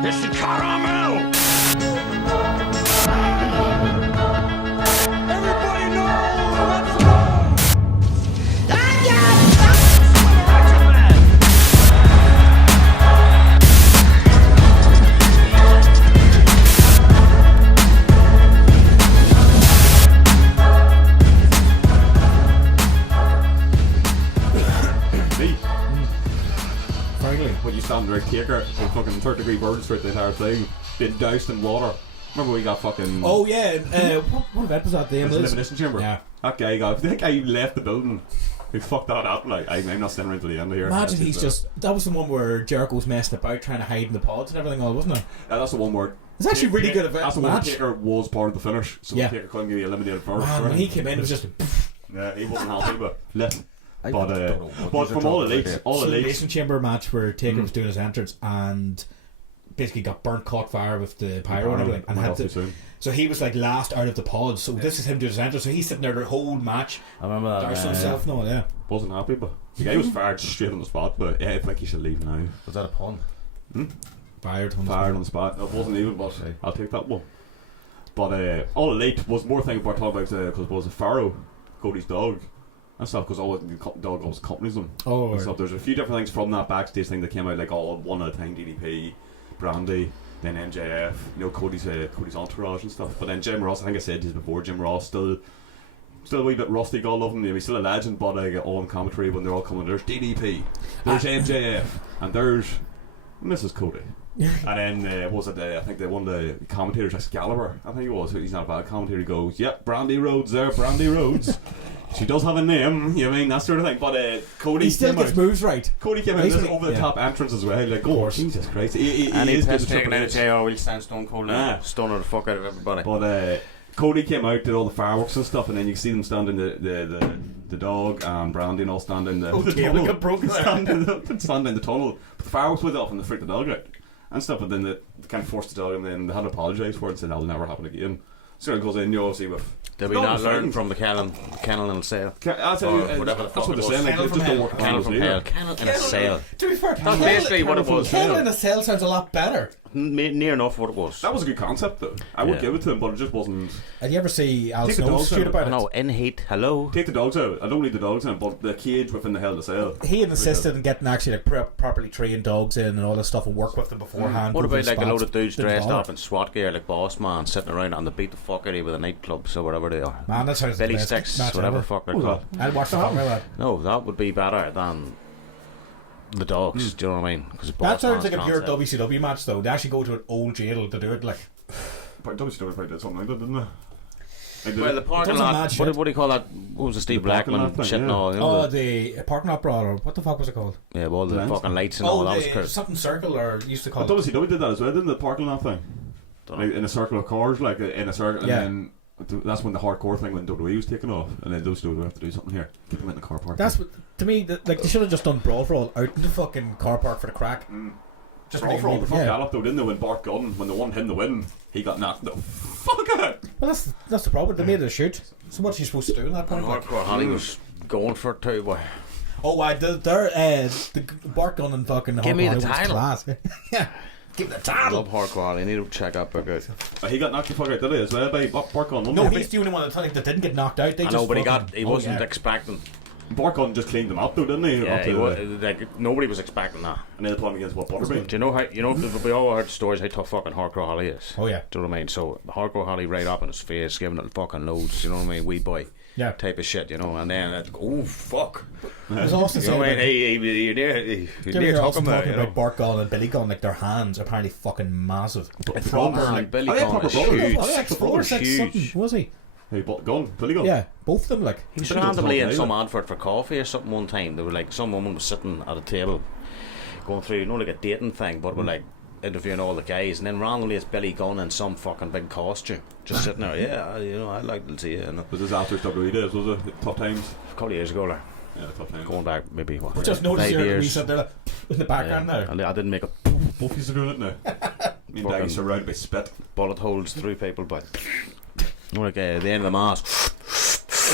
It's the caramel! Everybody know what's wrong! Finally, when you stand Red Acre, so fucking 3rd-degree burns throughout the entire thing, been doused in water. Remember we got fucking... Oh yeah, what event was that? The elimination chamber. Yeah. That guy left the building. He fucked that up. Like, I'm not standing around till the end of here. Imagine he's just... That was the one where Jericho's messed about trying to hide in the pods and everything all, wasn't it? Yeah, that's the one where... It's actually really good event. That's the one Taker was part of the finish. So yeah. Taker couldn't get eliminated first. Man, when he came in, it was just... Yeah, he wasn't happy, but left. But from all elites, elimination chamber match where Taker was doing his entrance and basically got burnt, caught fire with the pyro and everything, and had to. So he was like last out of the pods. So this is him doing his entrance. So he's sitting there the whole match. I remember that. Himself, no, yeah. Wasn't happy, but the guy was fired straight on the spot. But yeah, I think he should leave now. Was that a pun? Fired on the spot. It wasn't even, but I'll take that one. But all elite was more thing about talking about because it was a Pharaoh, Cody's dog. And stuff, because the dog always accompanies them. Oh, and stuff. There's a few different things from that backstage thing that came out, like all one at a time. DDP, Brandy, then MJF, Cody's entourage and stuff. But then Jim Ross, I think I said this before, Jim Ross still a wee bit rusty, God love him. He's still a legend, but all in commentary when they're all coming, there's DDP, there's MJF, and there's Mrs. Cody. And then was it I think one of the commentators, Excalibur, I think he was. He's not a bad commentator. He goes, "Yep, Brandy Rhodes there, Brandy Rhodes." She does have a name, you know what I mean, that sort of thing. But Cody he still gets moves right. Cody came in over the top entrance as well. Like, oh, Jesus Christ. He is good taking out of JR, we'll stand stone cold now. Stunner the fuck out of everybody. But Cody came out, did all the fireworks and stuff, and then you see them standing the dog and Brandy and all standing the tunnel. Got broken standing in the tunnel. But the fireworks went off and they freaked the dog out and stuff, and then they kind of forced the dog, and then they had to apologise for it and said that'll never happen again. So it goes in, obviously, with... Did we not learn from the Cannon and Sale? That's what they're saying. Like, just don't work Cannon from Hell. Cannon and a Sale. To be fair, that's basically what it was. Cannon and a Sale sounds a lot better. Near enough what it was. That was a good concept, though. I would give it to him, but it just wasn't. Did you ever see Al Snow shoot about it? No, in heat. Hello. Take the dogs out. I don't need the dogs in, but the cage within the Hell in a Cell. He had insisted on getting actually like properly trained dogs in and all this stuff and work with them beforehand. What about like a load of dudes dressed up in SWAT gear like Boss Man sitting around and they beat the fuck out of you with a nightclub, so whatever they are. Man, that sounds Billy Sticks, whatever the fuck they're called. I'd watch that. No, that would be better than the dogs. Do you know what I mean? That sounds like a pure WCW match, though. They actually go to an old jail to do it, like. But WCW probably did something like that, didn't they? Well, the parking lot. What do you call that? What was the Steve Blackman shit and all? Oh, the parking lot brawl, or what the fuck was it called? Yeah, well, the fucking lights and all that was crazy. Something circle, or used to call it. WCW did that as well, didn't the parking lot thing? Like in a circle of cars, like in a circle, and then. That's when the hardcore thing when WWE was taken off, and then those two would have to do something here. Get them in the car park. That's what, to me, like they should have just done Brawl for All out in the fucking car park for the crack. Just Brawl for All, the fuck that up though, didn't they? When Bart Gunn, when the one hit the win, he got knocked the fuck out. Well, that's the problem. They made it a shoot. So what's he supposed to do in that point? Hardcore Holly was going for it too, boy. Oh, why? The Bart Gunn and fucking give me the title. Class. Yeah. Give the title. I love hardcore. I need to check up a good. He got knocked the fuck out, did he? As well by Bart Gunn. No, he's the only one that didn't get knocked out. I know, but he wasn't expecting. Bart Gunn just cleaned them up though, didn't he? Yeah, like nobody was expecting that. And then they put him against Butterbean. Do you know how? We all heard stories how tough fucking Hardcore Holly is. Oh yeah. Do you know what I mean? So Hardcore Holly right up in his face, giving it fucking loads. You know what I mean? Wee boy. Yeah. Type of shit, you know, and then oh fuck. It was awesome. You know what I mean? You're near talking about Bart Gunn and Billy Gunn, like their hands are apparently fucking massive. Proper, like Billy Gunn is huge. Huge. Was he? Hey, Billy Gunn. Yeah, both of them. Like he was randomly in some advert for coffee or something one time. They were like, some woman was sitting at a table, going through, like a dating thing, but we're like interviewing all the guys, and then randomly it's Billy Gunn in some fucking big costume, just sitting there. Yeah, I'd like to see it. Was this after WWE days? Was it tough times? A couple of years ago, like. Yeah, tough times. Going back maybe what? Just noticed here, we sat there like, in the background now. I didn't make a. Both of you are doing it now. Me and Daggy surrounded by spit. Bullet holes through people, but like the end of the mask.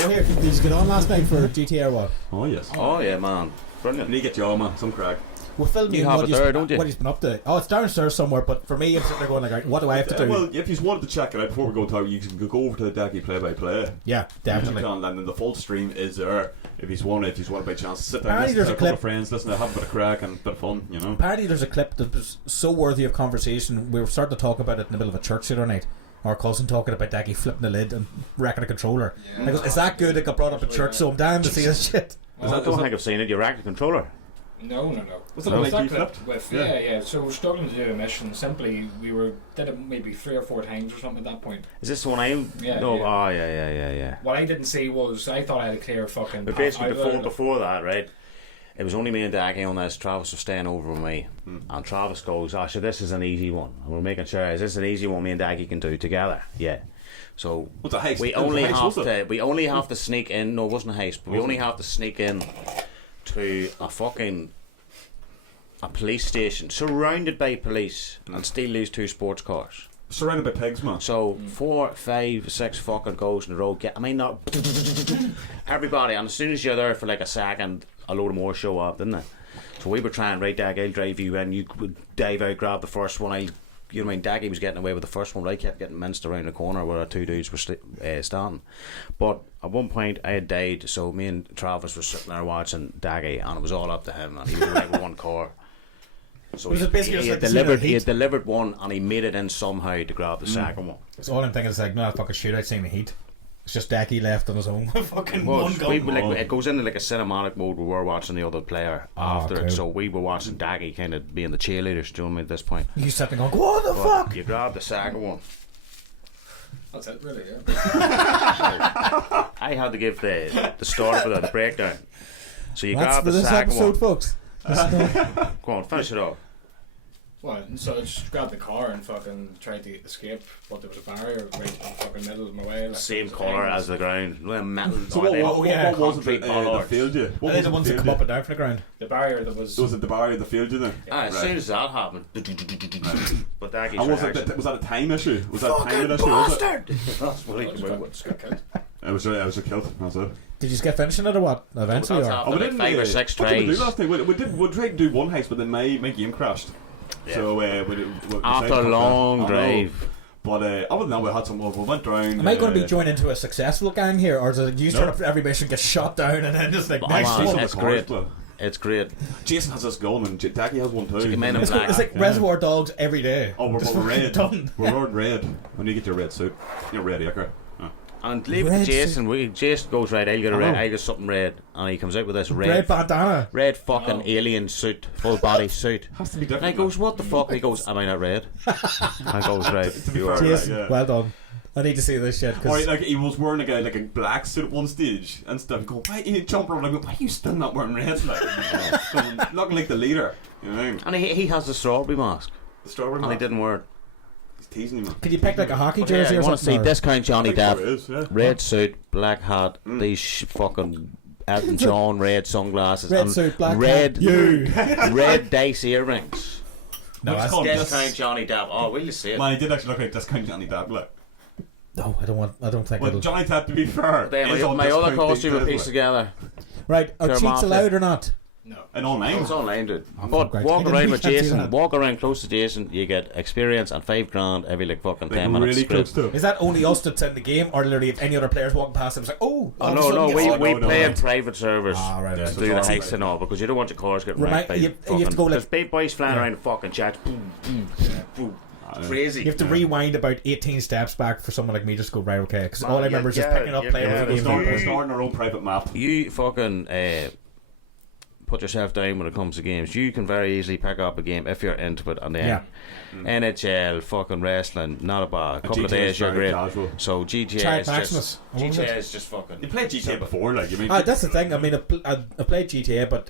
Oh, here, did you get on last night for GT or what? Oh yes. Oh yeah, man. brilliant. You need to get your man some crack. We're filming You have it there, don't you? what he's been up to. Oh, it's downstairs somewhere, but for me, I'm sitting there going, like, what do I have to do? Well, if you wanted to check it out before we go to you can go over to the Decky Play By. Yeah, definitely. You can, and then the full stream is there. If you want by chance, sit down, Apparently listen there's to a a couple clip. of friends, listen to have a bit of crack and a bit of fun, you know. Apparently there's a clip that was so worthy of conversation. We were starting to talk about it in the middle of a church the other night. Our cousin talking about Decky flipping the lid and wrecking a controller. I goes, is that good? It got brought up at church, so I'm down to see this shit. I don't think I've seen it. You racked the controller. No. Was it like you flipped? Yeah. So we're struggling to do a mission. Simply, did it maybe 3 or 4 times or something at that point. Is this the one I'm? Yeah. No. Yeah. Oh, yeah. What I didn't see was I thought I had a clear fucking. But basically, before that, right? It was only me and Decky on this. Travis was staying over with me, and Travis goes, "Oh, so this is an easy one." And we're making sure is this an easy one me and Decky can do together? Yeah. So What's a heist? we only have to sneak in. No, it wasn't a heist. But we only have to sneak in to a police station surrounded by police and steal these 2 sports cars. Surrounded by pigs, man. So 4, 5, 6 fucking goes in the road. Not everybody. And as soon as you're there for like a second, a load of more show up, didn't they? So we were trying, right, Dag, I'll drive you in. You would dive out, grab the first one. You know what I mean? Daggy was getting away with the first one, but I kept getting minced around the corner where our 2 dudes were standing. But at one point I had died, so me and Travis were sitting there watching Daggy, and it was all up to him, and he was away with 1 car. So Was it basically he just had like he had delivered one, and he made it in somehow to grab the second one. So all I'm thinking is like, no, fucking shootout scene the heat. It's just Decky left on his own. Fucking Well, one gun. it goes into like a cinematic mode where we're watching the other player after okay. it. So we were watching Daggy kind of being the cheerleaders, do you know what I mean, at this point. You sat there going, what the But fuck? you grab the second one. That's it, really. Yeah. I had to give the start of the breakdown. So you That's grab for the this second episode, one. folks. Go on, finish it off. Well, so I just grabbed the car and fucking tried to escape, but there was a barrier right in the fucking middle of my way. Like, Same colour as the ground. Metal. So what was it concrete that bollards. failed you? Are they the ones that come up and down from the ground? the barrier that was. Was it the barrier that failed you then? As soon as that happened. But Daggy's And was reaction. that a time issue? Was that a timing issue? Was it? That's what he I just got killed. I was a killed. That's it. Did you just get finishing it or what? Eventually, That's or? after like 5 or 6 What did we do tries. last night? We tried to do one heist, but then my game crashed. Yeah. So we After a long drive. But other than that, we had some. We went round. Am I going to be joined into a successful gang here, or is it you turn up for every mission, get shot down, and then just like Oh, next man, one? it's great. It's great. Jason has this gun, and Decky has one too. you Men in It's, Black. it's like Reservoir Dogs every day. Oh, we're Just red. done. We're wearing red. When you get your red suit, you're Red Acre. And leave it Red to Jason. Jason goes, right, I'll get a Oh. red. I get something red. And he comes out with this Red red bandana. fucking alien suit. Full body suit. Has to be different. And I goes, what the fuck? He goes, am I not red? I goes, right. To be You are. fair, Jason, yeah. well done. I need to see this shit. Or Cause like he was wearing like a black suit at one stage and stuff. Go, why you jump around? Like, why are you still not wearing red? Like, looking like the leader. You know what I mean? And he has the strawberry mask. The strawberry And he man. didn't wear it. He's teasing you, man. could you pick like a hockey But yeah, jersey you or want to see something? or- discount Johnny I think there Depp. is, yeah. Red suit, black hat, these fucking Elton John red sunglasses, Red and suit, black red hat. You. red dice earrings. No, What's that's, called Discount Johnny Depp. Oh, will you see it? Man, he did actually look like discount Johnny Depp. Like, no, I don't think well, it'll. Johnny Depp, to be fair, Then is on my other discount costume these will days, piece like. together. Right, are They're cheats market. allowed or not? No. And online. It's online, dude. Oh, But fuck, right. walk I didn't around think with I'd see Jason, that. walk around close to Jason, you get experience and $5,000 every like fucking Like, 10 minutes. really Great. close to. Is that only us that's in the game, or literally if any other players walking past, it's like, oh, Oh all of a no, sudden no, gets we on? no, play in right. private servers Ah, right, Yeah, right. to do the that's heist and all because you don't want your cars getting Remind- wrecked by you have to go like- there's big boys flying Yeah. around the fucking chats. Boom, boom, boom. Crazy. You have to rewind about 18 steps back for someone like me just to go, right, okay. Because all I remember is just yeah, picking up, yeah, playing yeah, with We're the starting, game. we're starting our own private map. You fucking put yourself down when it comes to games. You can very easily pick up a game if you're into it, and then Yeah. NHL, fucking wrestling, not a bad. A couple of GTA is days you're very great. casual. So GTA Try is Maximus. just GTA is just fucking. You played GTA before, like, you mean? That's the thing. I mean, I played GTA, but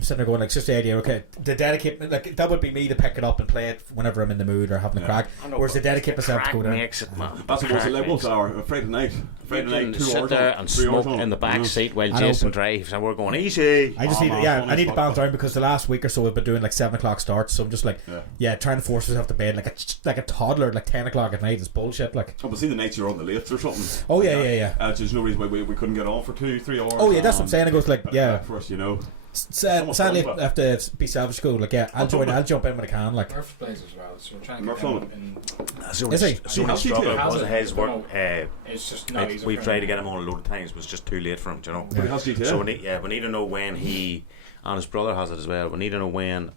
I'm sitting there going, like, it's just the idea, okay, the dedicate, like, that would be me to pick it up and play it whenever I'm in the mood or having a crack. Whereas the dedicate myself to go down. Makes it, man. That's what it was our Friday night. Friday night, 2 sit hours there on, and 3 hours smoke on. in the back seat while I know, Jason but- drives, and we're going easy. I just need, man, yeah, funny I need to fuck. balance down because the last week or so we've been doing like 7 o'clock starts, so I'm just like, trying to force myself to bed like a toddler, like 10 o'clock at night is bullshit. Like, Oh, but see the nights you're on the late or something. oh yeah. There's no reason why we couldn't get on for 2-3 hours. Oh yeah, that's what I'm saying. It goes like, yeah. For us, you know. Sadly, I have to be selfish. Go like, yeah, I'll jump in when I can. Like, Murph plays as well, so we're trying to Murph's get on him in. That's the Is he? the only Has he struggle too? wasn't his work. It's just no. He's a We've friend. tried to get him on a load of times, but it's just too late for him, do you know. But he has GTA. So we need to know when he, and his brother has it as well. We need to know when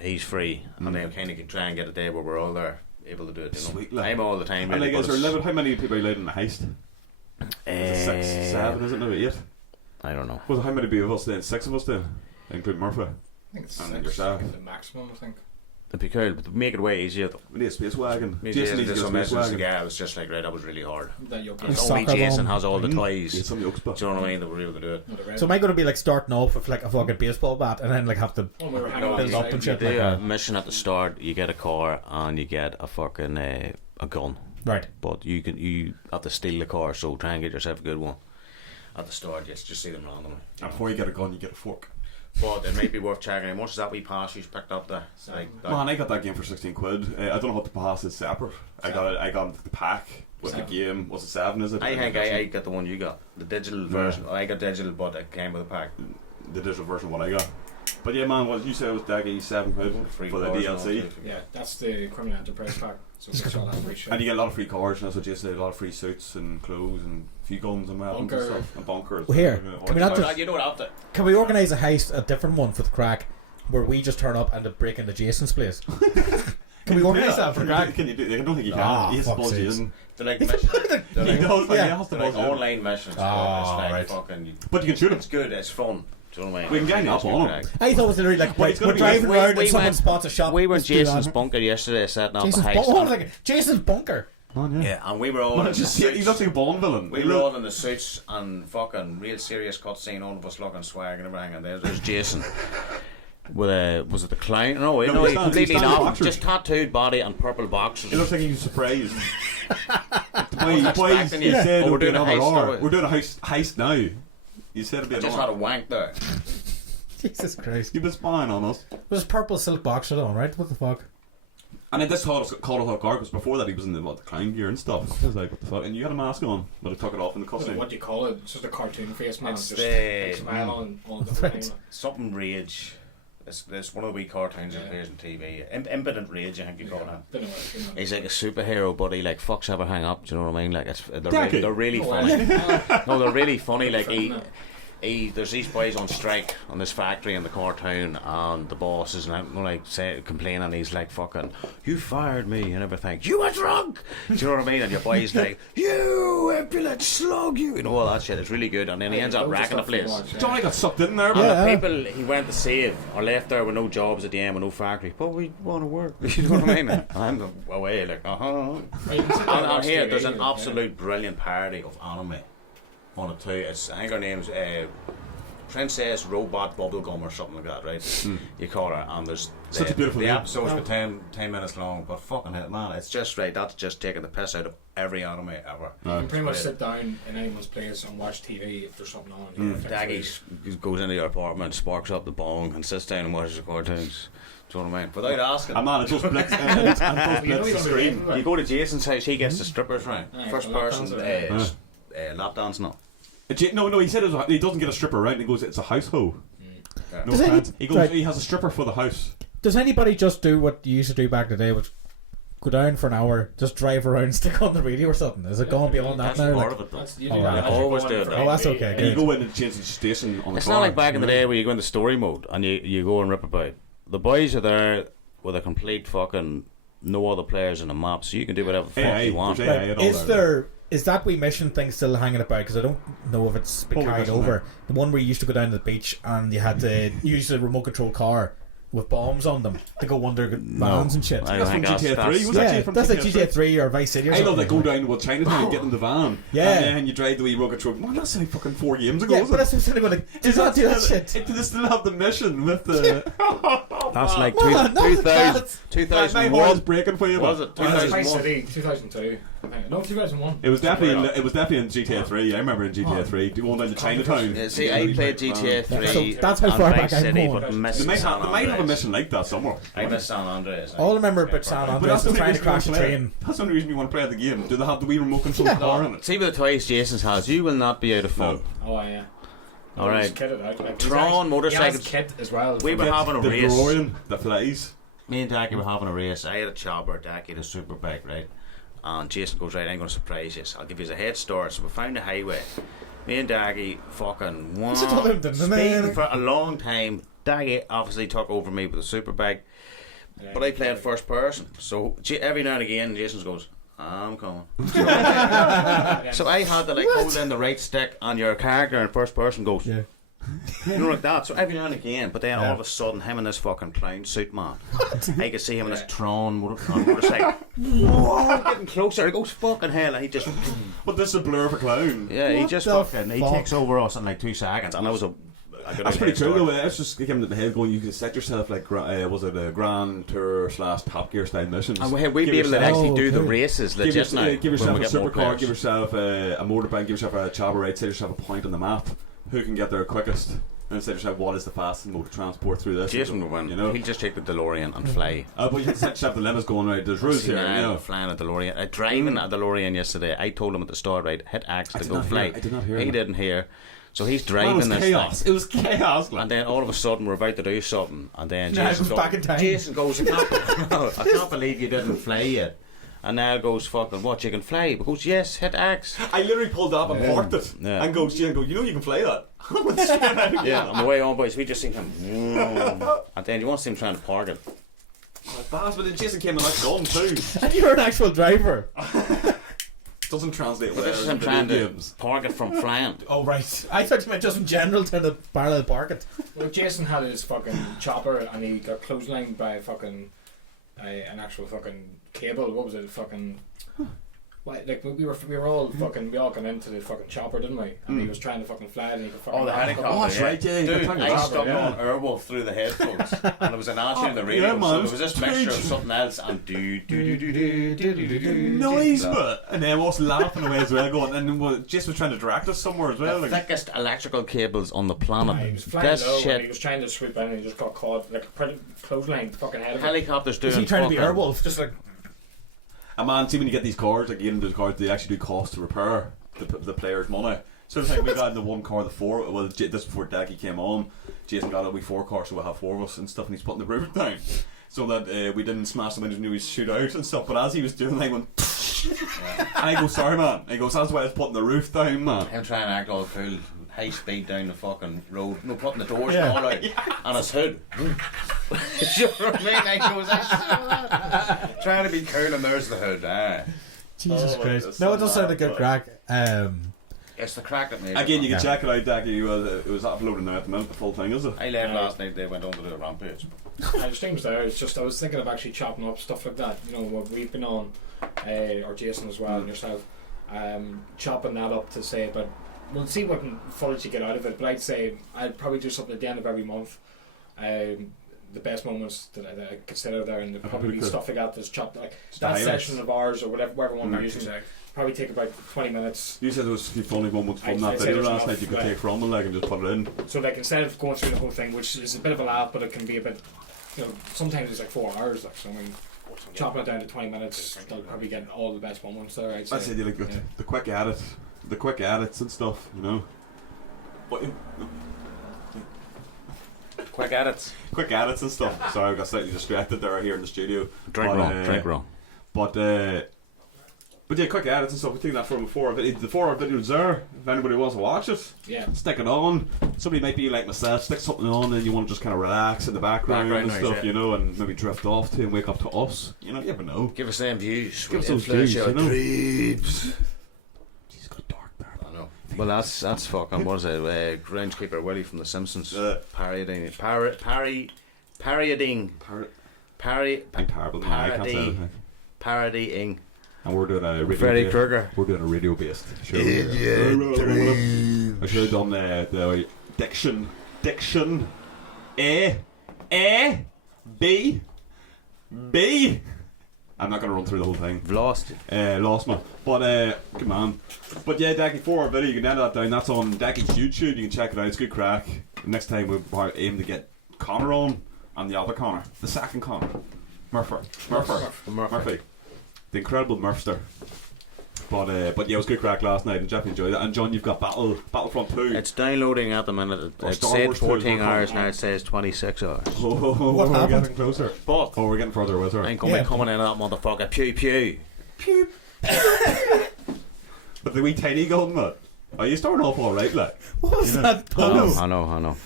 he's free, and then kind of try and get a day where we're all there, able to do it. You know, Sweet, like. I'm all the time. And Really, like, is but there a it's- limit? How many people are allowed in the heist? Is it 6, 7? Is it now 8? I don't know. Well, how many of us then? 6 of us then, including Murphy. I think it's And 6, yourself. the maximum. I think. It'd be cool, but make it way easier though. We need a space wagon. Me Jason and needs to Jason get a space messaged, wagon. yeah, it was just like, right, that was really hard. That you'll And get. Soccer only Jason ball. has all the Yeah, toys. some yokes, but Do you know what I mean? That we're able to do it. so am I going to be like starting off with like a fucking baseball bat and then like have to Oh, we were hanging No, on build the up side. and You shit do like a that? mission at the start. You get a car and you get a fucking a gun. Right. But you have to steal the car, so try and get yourself a good one at the start. Just see them randomly. And before you get a gun, you get a fork. But it might be worth checking. How much is that wee pass you picked up there? Like that? Man, I got that game for 16 quid. I don't know what the pass is separate. I got the pack with the 7. game. What's it, 7? Is it? I think I got the one you got, the digital version. I got digital, but it came with a pack. the digital version of what I got. But yeah, man, what you said was Decky 7 quid Free for the cars and all DLC. too. Yeah, that's the criminal enterprise pack. So it's got that free shit. And you get a lot of free cars, and that's what Jason said, a lot of free suits and clothes and a few guns and weapons Bunker. and stuff. And bunkers. Well, here, Yeah, can we not or- just- You don't have to. Can we organise a heist, a different one for the crack, where we just turn up and break into Jason's place? Can we organise that for the crack? Can you do? I don't think you can. Ah, He has to fuck's buzz you sakes. in. They're like missions. They're He like, does, like, yeah. he has to they're like buzz you in. online missions. Ah, It's like right. fucking. But you can shoot him. It's good. It's fun. Do you know what I mean? We can gang up on him. I thought it was literally like, Well, right, it's gonna we're be- driving we- around we and someone went- spots a shop. We were in let's do Jason's that. bunker yesterday, setting up Jason's a bunker. heist. Oh, like Jason's bunker. Man, Yeah, and we were all Man, in the just, he suits. looks like a Bond villain. We were all in the suits and fucking real serious cutscene, all of us looking swag and everything, and there's Jason. With a, was it the clown? No, No, he he's completely not in not. boxers. Just tattooed body and purple boxers. He looks like he was surprised. wasn't Boys, expecting you you. said Oh, we're doing another heist, hour. are we? We're doing a heist now. You said it'd be I an just had hour. a wank there. Jesus Christ. You've been spying on us. There's purple silk boxer on, right? What the fuck? And then this caught us off guard because before that he was in the clown gear and stuff. I was like, what the fuck? And you had a mask on, but I took it off in the What cutscene. do you call it? It's just a cartoon face, man. It's Just the- smile on all the Right. time. Something rage. It's one of the wee cartoons that appears on TV. Impotent rage, I think you call it. Don't know what, you know. He's like a superhero, but he like fucks ever hang up. Do you know what I mean? Like they're Decky. really Oh, funny. well. No, they're really funny. Like Different, there's these boys on strike on this factory in the cartoon, and the boss is like complaining. He's like, "Fucking, you fired me," and everything. You were drunk. Do you know what I mean? And your boy's like, "You impudent slug, you," all that shit. It's really good. And then he ends up Loads of racking the stuff to place. watch, yeah. Johnny got sucked in there, And but Yeah. the people he went to save are left there with no jobs at the end, with no factory. But we want to work. You know what I mean? And I'm away like, Well, you can sit there and And watch here, TV, there's an yeah. absolute brilliant parody of anime on it too. It's, I think her name's Princess Robot Bubblegum or something like that, right? You call her, and there's Such a beautiful the name. episode's got 10 minutes long, but fucking hell, man, it's just right. That's just taking the piss out of every anime ever. You can pretty much sit down in anyone's place and watch TV if there's something on. You know, Daggy goes into your apartment, sparks up the bong, and sits down and watches the cartoons. Do you know what I mean? Without asking. a man, it just blinks and it just You know blitz you the don't do screen. anything, right? You go to Jason's house, he gets the strippers round. Aye, First the lap person dancer. lap dance, no. No, he said he doesn't get a stripper, right? And he goes, it's a house hoe. No Does any- offense. He goes, right. he has a stripper for the house. Does anybody just do what you used to do back in the day, which go down for an hour, just drive around, stick on the radio or something? Is it gone beyond that That's now? part Like, of it, though. That's, you Oh, do right. that. I always You go do in it. for Oh, that's TV, okay, And you good. go in and change the station on the It's car. not like back in the you know? day where you go in the story mode and you go and rip about. The boys are there with a complete fucking no other players in the map, so you can do whatever the fuck AI, you want. there's AI Like, and all is that. is that wee mission thing still hanging about? Because I don't know if it's been What wee carried mission over. The one where you used to go down to the beach and you had to use a remote control car with bombs on them to go under vans and shit. That's from GTA 3. Was yeah, that's like GTA 3 or Vice City or I something. love that go down to Chinatown and get in the van. Yeah. And then you drive the wee rugged truck. Man, that's like fucking 4 games ago, Yeah, was but it? that's what I'm going to do. Not do that shit. Do they still have the mission with the... That's like Man, no, 2001. My heart is breaking for you. Was it? Vice 2001. City, 2002. No, 2001. It was definitely in GTA 3. I remember in GTA 3 going down to Chinatown. Yeah, see, I played GTA 3. So that's how far and back Vice I'm City, going. but They missed might San have a Andreas. mission like that somewhere. I missed San Andreas. All I remember about San Andreas was trying to crash a train. That's the only reason you want to play the game. Do they have the wee remote control car in it? See with the toys Jason's has, you will not be out of fun. No. Oh, yeah. All right. Tron motorcycles. Kit as well. We were having a The race. DeLorean that flies. Me and Decky were having a race. I had a chopper, Decky had a super bike, right? And Jason goes, right, I'm going to surprise you. I'll give you a head start. So we found the highway. Me and Decky fucking speeding for a long time. Decky obviously took over me with a super bike. But I played first person. So every now and again, Jason goes, I'm coming. So I had to like hold in the right stick on your character and first person goes. Yeah. You know, like that. So every now and again, but then all of a sudden, him in this fucking clown suit, man. I could see him in this Tron motorcycle. Whoa, getting closer. He goes, fucking hell. And he just. But this is a blur of a clown. Yeah, he just the fucking. He fuck? takes over us in like 2 seconds. And that was a. That's pretty cool though. That's just like him in the head going. You can set yourself like was it a Grand Tour / Top Gear style missions? And we'd be able to actually do the races legit now. Give yourself when we a get more supercar. players. Give yourself a motorbike. Give yourself a chopper. Right, set yourself a point on the map. Who can get there quickest? And set yourself what is the fastest mode of transport through this? Jason would win. You know. He'll just take the DeLorean and fly. But you have to set yourself the limits going right. There's rules here. You know. Flying a DeLorean, driving a DeLorean yesterday. I told him at the start, right, hit X to go fly. I did not hear. He that. didn't hear. So he's Man, driving it was this chaos. thing. It was chaos. Like. And then all of a sudden we're about to do something, and then Niall Jason goes back in time. Jason goes, I can't believe you didn't fly yet. And Niall goes, fucking what, you can fly? He goes, yes, hit X. I literally pulled up and parked it, Yeah. and goes, you know you can play that. Yeah, on the way on, boys, we just seen him. And then you want to see him trying to park it. But then Jason came in like gun too. And you're an actual driver. Doesn't translate But well. this is him in trying video to games. park it from flying. Oh, right. I thought you meant just in general to the parallel park it. Well, Jason had his fucking chopper and he got clotheslined by fucking an actual fucking cable. What was it? Fucking. Like we were all fucking, we all got into the fucking chopper, didn't we? And he was trying to fucking fly it and he could fucking. Oh, the helicopter. Oh, that's right, yeah. Dude, You're I talking stuck about on Airwolf through the headphones, and it was an answer in the radio. yeah, man, So it there was was this strange. mixture of something else and do. Noise, but and then us laughing away as well, going. And then Jason was trying to direct us somewhere as well. The Like, thickest electrical cables on the He planet. was flying This low and he shit. was trying to swoop in and he just got caught like clothesline fucking head of it. Helicopters doing. Is he trying to be fucking- Airwolf? Just like. a man, see when you get these cars, like you get into the cars, they actually do cost to repair the player's money. So it's like we got in the one car, the four. Well, this before Decky came on. Jason got a wee 4 car, so we'll have 4 of us and stuff, and he's putting the roof down so that we didn't smash the windows and we shoot out and stuff. But as he was doing, I went, and I go, sorry, man. And he goes, that's why I was putting the roof down, man. Him trying to act all cool, high speed down the fucking road, no putting the doors Yeah. and all out, on his hood. You know what I mean? I goes, trying to be cool, and there's the hood. Jesus Oh, Christ. that's No, so it does sound a mad, good but- crack. It's the crack that made Again, you it. can check it out, Decky. It was uploaded now at the minute, the full thing, is it? I left last night, they went on to do a rampage. The streams there. It's just I was thinking of actually chopping up stuff like that. You know what we've been on, or Jason as well, and yourself, chopping that up to say. But we'll see what footage you get out of it. But I'd say I'd probably do something at the end of every month. The best moments that I consider there, and there'll probably be cool. stuff like that that's chopped, like Just that the highlights. session of ours or whatever one we're using. Probably take about 20 minutes. You said there was a few funny moments from I'd that say video there's last enough, night you could like- take from and like and just put it in. So like instead of going through the whole thing, which is a bit of a laugh, but it can be a bit, you know, sometimes it's like 4 hours. Like so, I mean, chopping it down to 20 minutes, they'll probably get all the best moments there. I'd say. I said you like the quick edits and stuff, you know. But Quick edits. quick edits and stuff. Sorry, I got slightly distracted there here in the studio. Drink wrong. But yeah, quick edits and stuff. We've taken that from before. The 4-hour video's there. If anybody wants to watch it, Yeah. stick it on. Somebody might be like myself, stick something on and you want to just kind of relax in the background and Background noise, stuff, yeah. you know, and maybe drift off to and wake up to us. You know, you never know. Give us them views. Give us We'll those views, influence you know. dreams. He's got dark there. I know. Well, that's fucking, what is it? Groundskeeper Willie from The Simpsons. Parry parodying. I'm terrible. No, I can't say anything. Parodying. And we're doing a radio. Freddy Krueger. We're doing a radio based show. I should have done the diction. A, B. I'm not going to run through the whole thing. Lost me. But, come on. But yeah, Decky 4 video, you can edit that down. That's on Decky's YouTube. You can check it out. It's good crack. Next time we aim to get Conor on, and the other Conor. The second Conor. Murphy. The incredible Murphster. But yeah, it was good crack last night and Jeff enjoyed it. And John, you've got Battlefront 2. It's downloading at the minute. It said 14 hours, now it says 26 hours. What we're getting closer. But we're getting further with her. I'm coming in that motherfucker. Pew pew. But the wee tiny gun, mate. Oh, you starting off alright, like. What was that? I know.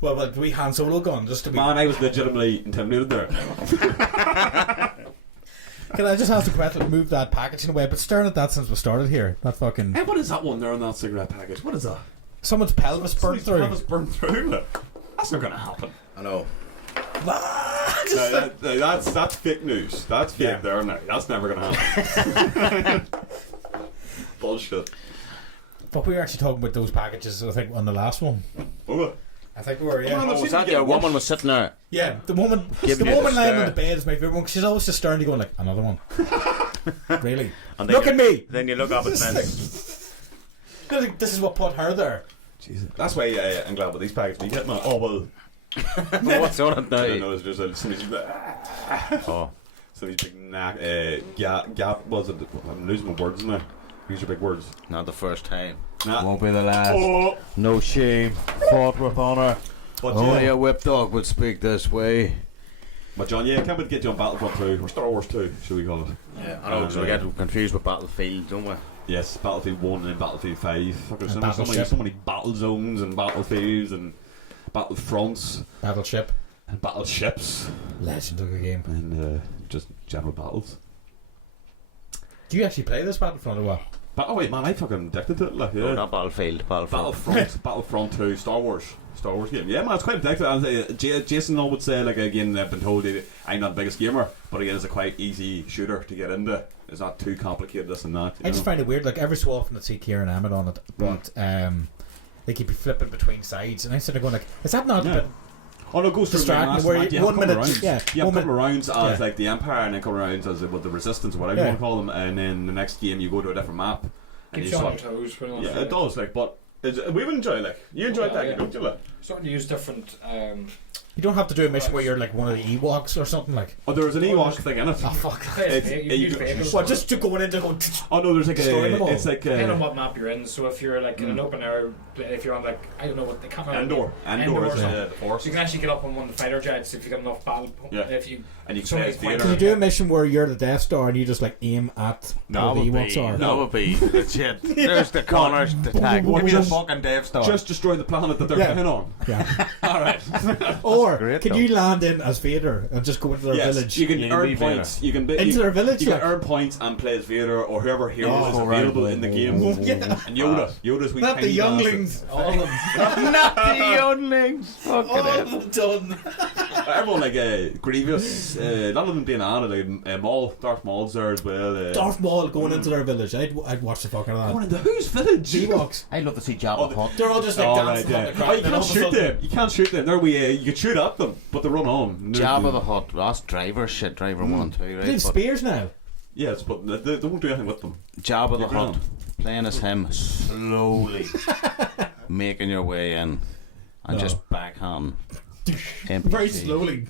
Well, the wee Han Solo gun, just to be... Man, I was legitimately intimidated there. Can I just ask the question, move that packaging away? But staring at that since we started here, that fucking... Hey, what is that one there on that cigarette package? What is that? Someone's pelvis burned through. Pelvis burned through, look. That's not going to happen. I know. That's fake news. That's fake there now. That's never going to happen. Bullshit. But we were actually talking about those packages, I think, on the last one. Oh, I think we were, yeah. Oh, was that your woman was sitting there? Yeah, the woman lying on the bed is my favourite one, because she's always just staring to going like, another one. Really? Look at me! Then you look up and then... This is what put her there. Jesus. That's why I'm glad with these packages we get, man. Oh, well. What's on it now? I don't know, there's some of these big gap, was it? I'm losing my words now. These are big words. Not the first time. Nah. Won't be the last. Oh. No shame. Fought with honour. Only a whip dog would speak this way. But John, yeah, I can't wait to get you on Battlefront 2 or Star Wars 2, should we call it? Yeah, I know, because we get confused with Battlefield, don't we? Yes, Battlefield 1 and Battlefield 5. Fuck, there's so many battle zones and battlefields and battlefronts. Battleship. And battleships. Legend of the game. And just general battles. Do you actually play this Battlefront or what? Oh wait, man, I fucking addicted to it. Like, yeah. No, not Battlefield. Battlefront 2, Star Wars game. Yeah, man, it's quite addictive. Jason I would say, like, again, I've been told I'm not the biggest gamer, but again, it's a quite easy shooter to get into. It's not too complicated, this and that. I just find it weird. Like every so often, I see Kieran Ahmed on it, but they keep flipping between sides, and I sort of going like, is that not a bit? Oh no, it goes through distracting. Where you 1 minute, you have a couple of rounds as like the Empire, and then a couple of rounds as the Resistance, or whatever you want to call them, and then the next game you go to a different map. Keeps you on toes, pretty much. Yeah, it does. Like, but we would enjoy. Like, you enjoyed that, don't you? Like, starting to use different. You don't have to do a mission where you're like one of the Ewoks or something like. Oh, there was an Ewok thing in it. Oh fuck! What, just to going into going? Oh no, there's like it's like depending on what map you're in. So if you're like in an open area, if you're on like I don't know what they can't remember. Andor is the Force. So you can actually get up on one of the fighter jets if you got enough battle. Yeah. If you and you can you do a mission where you're the Death Star and you just like aim at where the Ewoks are? That would be legit. There's the Connor's attack. Give me the fucking Death Star. Just destroy the planet that they're playing on. Yeah. All right. Or can you land in as Vader and just go into their village? You can earn points. You can into their village. You can earn points and play as Vader or whoever hero is available in the game. And Yoda's we not the younglings. All of them. Not the younglings. Fucking all of them done. Everyone like Grievous. None of them being on it. Like Maul, Darth Maul's there as well. Darth Maul going into their village. I'd watch the fuck out of that. Going into whose village? Ewoks. I'd love to see Jabba the Hutt. They're all just like dancing on the crowd. You can't shoot them. You can't shoot them. You can shoot at them, but they run on. Jabba the Hutt. That's Driver 1 and 2, right? They have spears now. Yes, but they won't do anything with them. Jabba the Hutt, playing as him, slowly making your way in, and just backhand. Very slowly.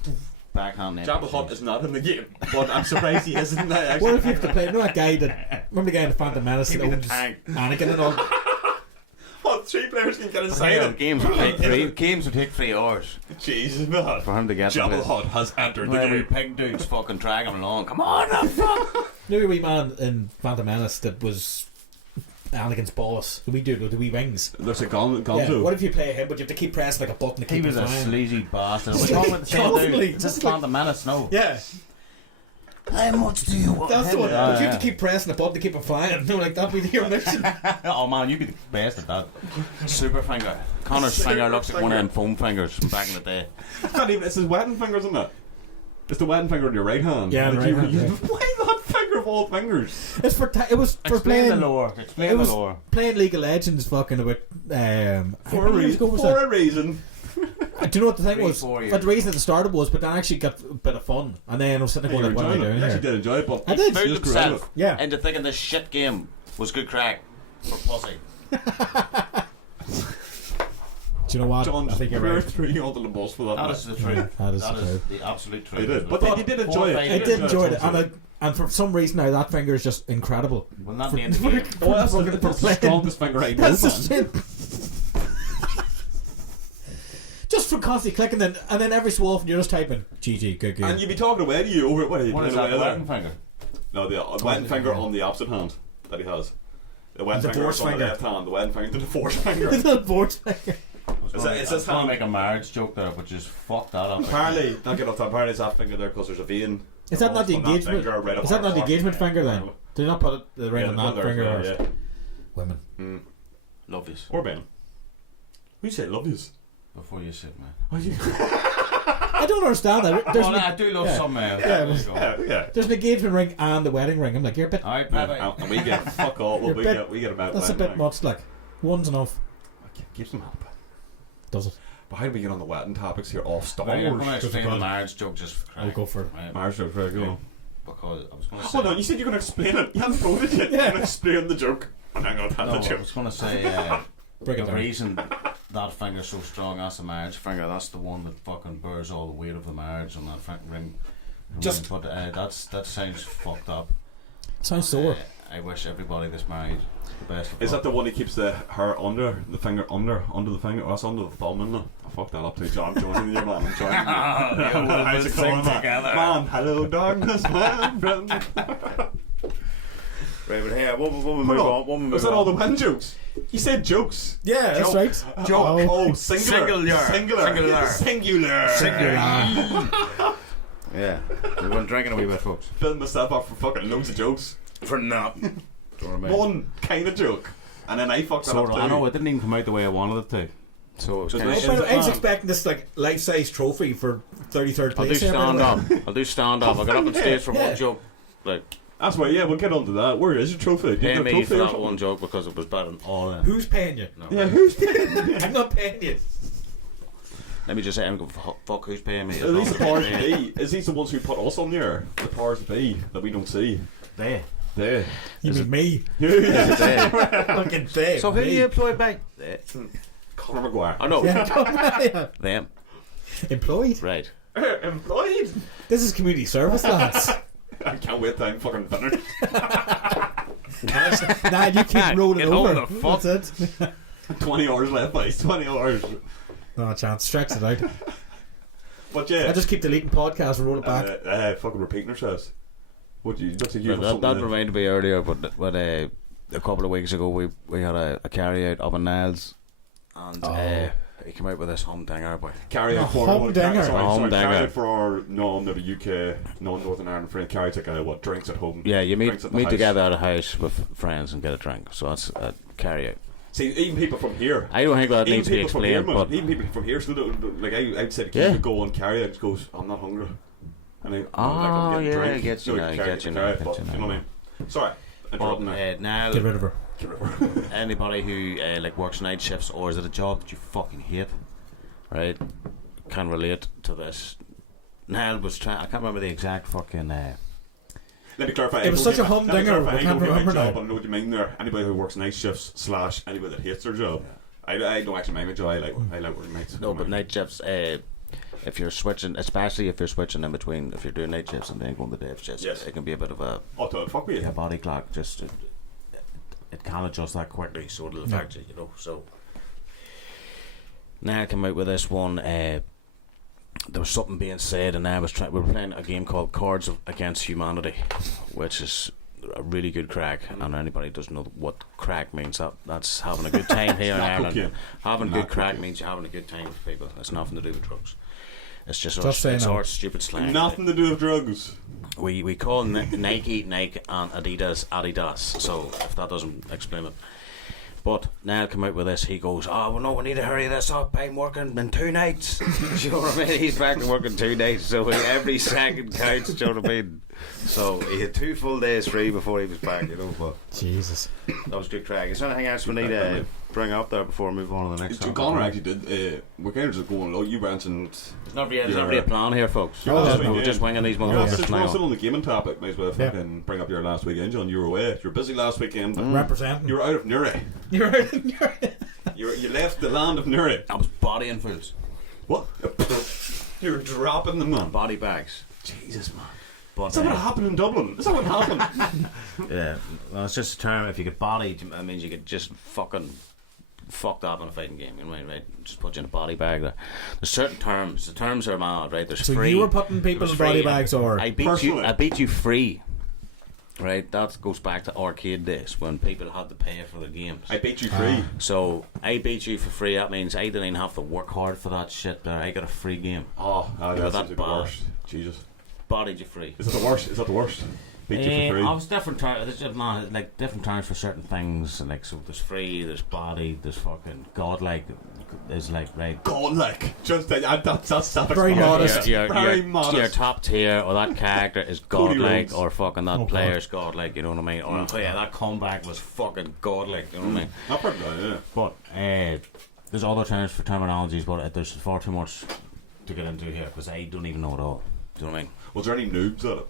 Backhand. Jabba the Hutt is not in the game, but I'm surprised he isn't. What if you have to play? You know that guy that? Remember the guy in the Phantom Menace that owns Anakin and all? What, 3 players can get inside him? Games would take 3 hours. Jesus, man. For him to get Jabba the Hutt has entered the game. Pig dudes fucking drag him along. Come on, fuck. Maybe a wee man in Phantom Menace that was Anakin's boss. Do we wings? There's a Gonzo. Yeah, what if you play him, but you have to keep pressing like a button to keep him flying? He was a sleazy bastard. We're talking about the same dude. This is Phantom Menace, no? Yeah. How much do you want? That's the one. But you have to keep pressing the button to keep it flying. No, like that'd be your mission. Oh man, you'd be the best at that. Super finger. Connor's finger looks like one of them foam fingers from back in the day. It's not even. It's his wedding finger, isn't it? It's the wedding finger in your right hand. Yeah, like the right hand. Yeah. Why that finger of all fingers? It's for it was for Explain playing the lore. Explain it the was lore. playing League of Legends, fucking with For a reason. For a reason. Do you know what the thing 3, was? 4 years. But the reason at the start was, but I actually got a bit of fun, and then I was sitting there going, like, "What am I doing You actually here?" did enjoy it, but I did. Fooled Just grew out of himself Yeah. into thinking this shit game was good crack for pussy. Do you know what? John I think you're we're right. through you onto the bus for that. That is the truth. That is That the is truth. the absolute truth. He did. But then you did enjoy it. I did enjoy it, and for some reason now that finger is just incredible. Well, not the end of the game. Oh, that's For the playing. strongest finger I know, That's the man. shit. Just for constantly clicking, and then every so often you're just typing GG, good game. And you'd be talking away to you over it. What What is that? The wedding finger. No, the wedding finger on the opposite hand that he has. The wedding The finger is divorce on the finger. left hand. The wedding finger, the divorce finger. The board finger. Is I this was going hand? to make a marriage joke there, but just fuck that up. Apparently, not get off that. Apparently, it's that finger there because there's a vein. Is that not the On that engagement? finger, right up Is that our not the heart. engagement finger then? Did they not put the ring Yeah, on the that mother, finger? Or yeah. women. Love yous. Or Ben. We say love yous. Before you sit, man. Oh, you? I don't understand that. There's, Oh, no, I do love yeah. some Yeah, Yeah. there's an engagement ring and the wedding ring. I'm like, you're a bit. Alright, Yeah, bye-bye. and we get fuck all. Well, You're we a bit- get we get about. That's a bit much. Like, one's enough. Keep some help. Does it? But how do we get on the wedding topics here? Off Star Right, I'm Wars. going to explain the Difficult. marriage joke just for crack. I'll go for it. Right, Marriage joke, very good. because I was going to say... Hold on, you said you're going to explain it. You haven't quoted it. You're going to explain the joke. And I'm going to have No, the I joke. was going to say Break it the down. reason that finger's so strong, that's the marriage finger. That's the one that fucking bears all the weight of the marriage on that ring. Just- But that sounds fucked up. Sounds sore. I wish everybody that's married the best. of Is luck. that the one that keeps the hair under the finger under the finger? Oh, that's under the thumb, isn't it? I fucked that up too, John. Joining you, man. I'm joining you. Yeah, we'll How's it sing going, man? together. Man, hello, darkness, man. Friend. Right, but here, we'll Hold move on. on. We'll move Was that on. all the wedding jokes? You said jokes. Yeah, that's Joke. right. Joke. Oh. Oh, singular. Singular. Yeah, we went drinking a wee bit, folks. Filling myself up for fucking loads of jokes. For nothing. One kind of joke. And then I fucked that up too. I know it didn't even come out the way I wanted it to. So it's Just kind like- of, Well, I was expecting this like life-size trophy for 33rd I'll do place. stand up. I'll do stand up. I got up on stage for Yeah. one joke. Like, That's why, yeah, we'll get on to that. Where is your trophy? You pay got a me trophy for or that something? one joke because it was better than all of them. Who's paying you? No. Yeah, who's I'm not paying you. Let me just say, I'm going fuck who's paying me. At least the powers that be. Is these the ones who put us on there? The powers that be that we don't see. There. They. You mean me? There. Fucking they. So who are me. you employed by? There. Conor McGuire. I know. Yeah. Them. Employed. Right. Employed. This is community service, lads. I can't wait till I'm fucking finished. Nah, you keep rolling Get over. on the fuck. That's it. 20 hours left, boys. 20 hours. No chance. Stretch it out. But yeah. I just keep deleting podcasts and roll it back. Fucking repeating ourselves. What you? That's a That reminded me earlier, but a couple of weeks ago we had a carry out up in Niall's, and he came out with this humdinger, boy. Carry out A for humdinger. Sorry, carry Humdinger. out for our non-UK, non-Northern Ireland friend. Carry out what drinks at home. Yeah, you Drinks at the meet house. together at a house with friends and get a drink. So that's a carry out. See, even people from here. I don't think that Even needs to be people from here, explained, man, but even people from here still don't. Like I'd say, Yeah. keep go on carry out. Just goes, I'm not hungry. And I'm Oh, getting yeah, drink. I get you So now, I carry get you out, now, carry I out, get but you you know now. what I mean? Sorry, interrupting now. now Get rid of her. anybody who like works night shifts or is it a job that you fucking hate, right, can relate to this. Niall was trying. I can't remember the exact fucking. Let me clarify. It was such a humdinger, I can't remember now. But I know what you mean there. Anybody who works night shifts / anybody that hates their job. I don't actually mind my job. I like working nights. No, but night shifts. If you're switching, especially if you're switching in between, if you're doing night shifts and then going to day shifts, Yes. it can be a bit of a Oh, fuck me. body clock. Just it can't adjust that quickly, so it'll affect you, So now I came out with this one. There was something being said, and we were playing a game called Cards Against Humanity, which is a really good crack. And anybody who doesn't know what crack means, that's having a good time here in Not Ireland. cocaine. Having Not good crack cocaine. means you're having a good time with people. It's nothing to do with drugs. It's just Just say it's no. our stupid slang. Nothing to do with drugs. We call Nike Nike and Adidas. So if that doesn't explain it. But Niall came out with this. He goes, "Oh, well, no, we need to hurry this up. I'm working in 2 nights." Do you know what I mean? He's back to working 2 nights, so every second counts. Do you know what I mean? So he had 2 full days free before he was back. You know, but Jesus, that was good crack. Is there anything else we need to bring up there before we move on to the next topic? Conor actually did. We're kind of just going low. You mentioned. There's not really a plan here, folks. Oh, we're just winging these Since motherfuckers we're now. still on the gaming topic, might as well fucking bring up your last weekend, John. You were away. You were busy last weekend. representing. You were out of Newry. You're out of Newry. You left the land of Newry. I was bodying fools. What? You were dropping them, man. Body bags. Jesus, man. But, Is that what happened in Dublin? Is that what happened? yeah, well, it's just a term. If you get body, it means you get just fucking fucked up in a fighting game. You know what I mean, right? Just put you in a body bag there. There's certain terms. The terms are mad, right? There's So free. you were putting people in body bags, or I beat you free. Right, that goes back to arcade days when people had to pay for the games. I beat you free. So I beat you for free. That means I didn't even have to work hard for that shit there. I got a free game. That's that the bad. worst. Jesus. Bodied you free. Is that the worst? Is that the worst? Beat you for free. I was different terms. Like different terms for certain things. Like so, there's free, there's body, there's fucking godlike. There's like right. Godlike. Just that's Very modest. Very modest. Your top tier or that character is godlike or fucking that player's godlike. You know what I mean? Or that comeback was fucking godlike. You know what I mean? I've heard that, yeah. But there's other terms for terminologies, but there's far too much to get into here because I don't even know it all. Do you know what I mean? Was there any noobs at it?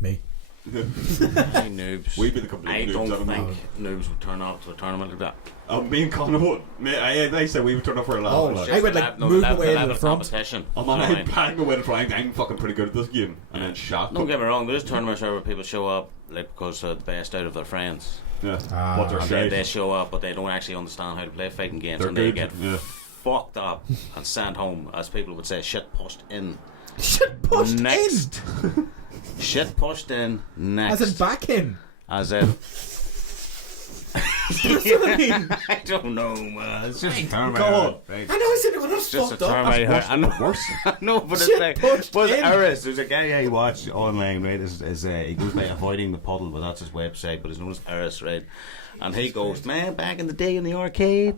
me. Any noobs? We'd be the couple of I noobs don't at it, think man. noobs would turn up to a tournament like that. Me and Conor would. I said we would turn up for a laugh. Oh, like. I would like move away to the front. Competition. Oh man, I'd bang away to front. I'm fucking pretty good at this game. And then shot. Don't get me wrong, there's tournaments where people show up like because they're the best out of their friends. Yeah. What they're And saying. they show up, but they don't actually understand how to play fighting games, They're and they good, get yeah. fucked up and sent home, as people would say, shit pushed in. Shit pushed Next. Shit pushed in next. As in back in. As in. That's what I mean. I don't know, man. It's just a term. God. Right? I know I said it was Just a fucked term up. I heard. I know. Worse. I know, but Shit it's like. pushed But in. Eris, there's a guy I watch online, right? He goes by Avoiding the Puddle, but that's his website. But he's known as Eris, right? And he goes, man, back in the day in the arcade,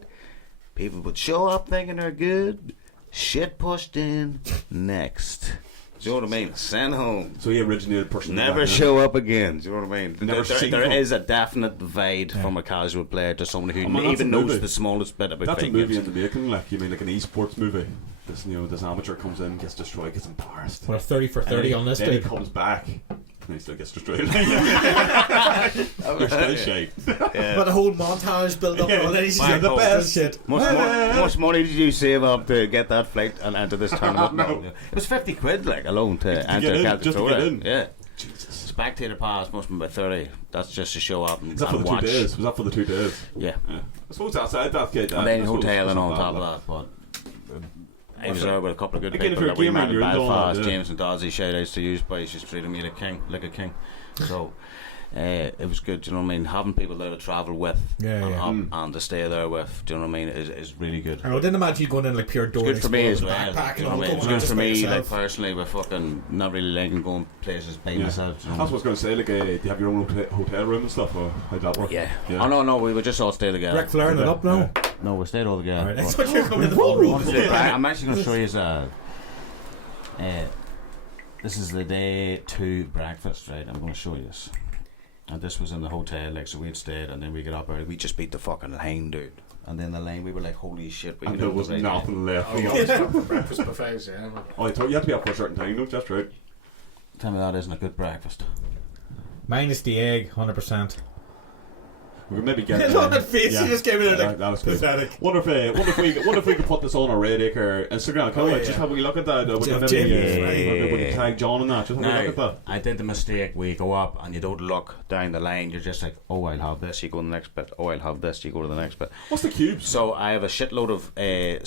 people would show up thinking they're good. Shit pushed in next. Do you know what I mean? Send home. So he originated person. Never show up again. Do you know what I mean? There them. is a definite divide from a casual player to someone who that's even a knows movie. the smallest bit about That's a fighting movie games. in the making. Like you mean like an esports movie? This amateur comes in, gets destroyed, gets embarrassed. We're 30 for 30 on this Then he day. comes back. And he still gets destroyed. You're still shite. But the whole montage build up and all that. He's just Why, like the oh, best shit. Much money did you save up to get that flight and enter this tournament? No. It was 50 quid like alone to enter get in, Celtic just to get Tour. in. Yeah. Jesus. Spectator pass must have been about 30. That's just to show up and, Is that for the watch. 2 days? Was that for the 2 days? Yeah. Yeah. I suppose that's good. And then hotel and on top of that. But I was there with a couple of good Again, if people you're a that we gamer, met in you're into all Belfast. that, yeah. James and Dodzy, shout outs to you boys. Just treated me like a king. So it was good. Do you know what I mean? Having people there to travel with and to stay there with, do you know what I mean, is really good. I didn't imagine you going in like pure door. It's good for me as well. Backpack You and know all. what I mean? It's going good just for by me, like yourself. personally, with fucking not really liking going places by myself. You know? That's what I was going to say. Like, do you have your own hotel room and stuff, or how'd that work? Yeah. Oh no, we would just all stay together. Rick flaring it up now. No, we stayed all together. Alright, that's what you're coming in the ballroom. I'm actually going to show you this is the day 2 breakfast, right? I'm going to show you this. And this was in the hotel, like, so we'd stayed, and then we get up early. We just beat the fucking line, dude. And then the line, we were like, holy shit. And there was nothing left. Breakfast buffets, yeah. Oh, I thought you had to be up for a certain time, no? That's right. Tell me that isn't a good breakfast. Minus the egg, 100%. We could maybe get. Look at that face, he just came in like that was good. pathetic. Wonder if we could put this on our Red Acre Instagram. Can we just have a look at that? We can maybe tag John on that. Just have a look at that. I did the mistake where you go up and you don't look down the line. You're just like, oh, I'll have this. You go to the next bit. Oh, I'll have this. You go to the next bit. What's the cubes? So I have a shitload of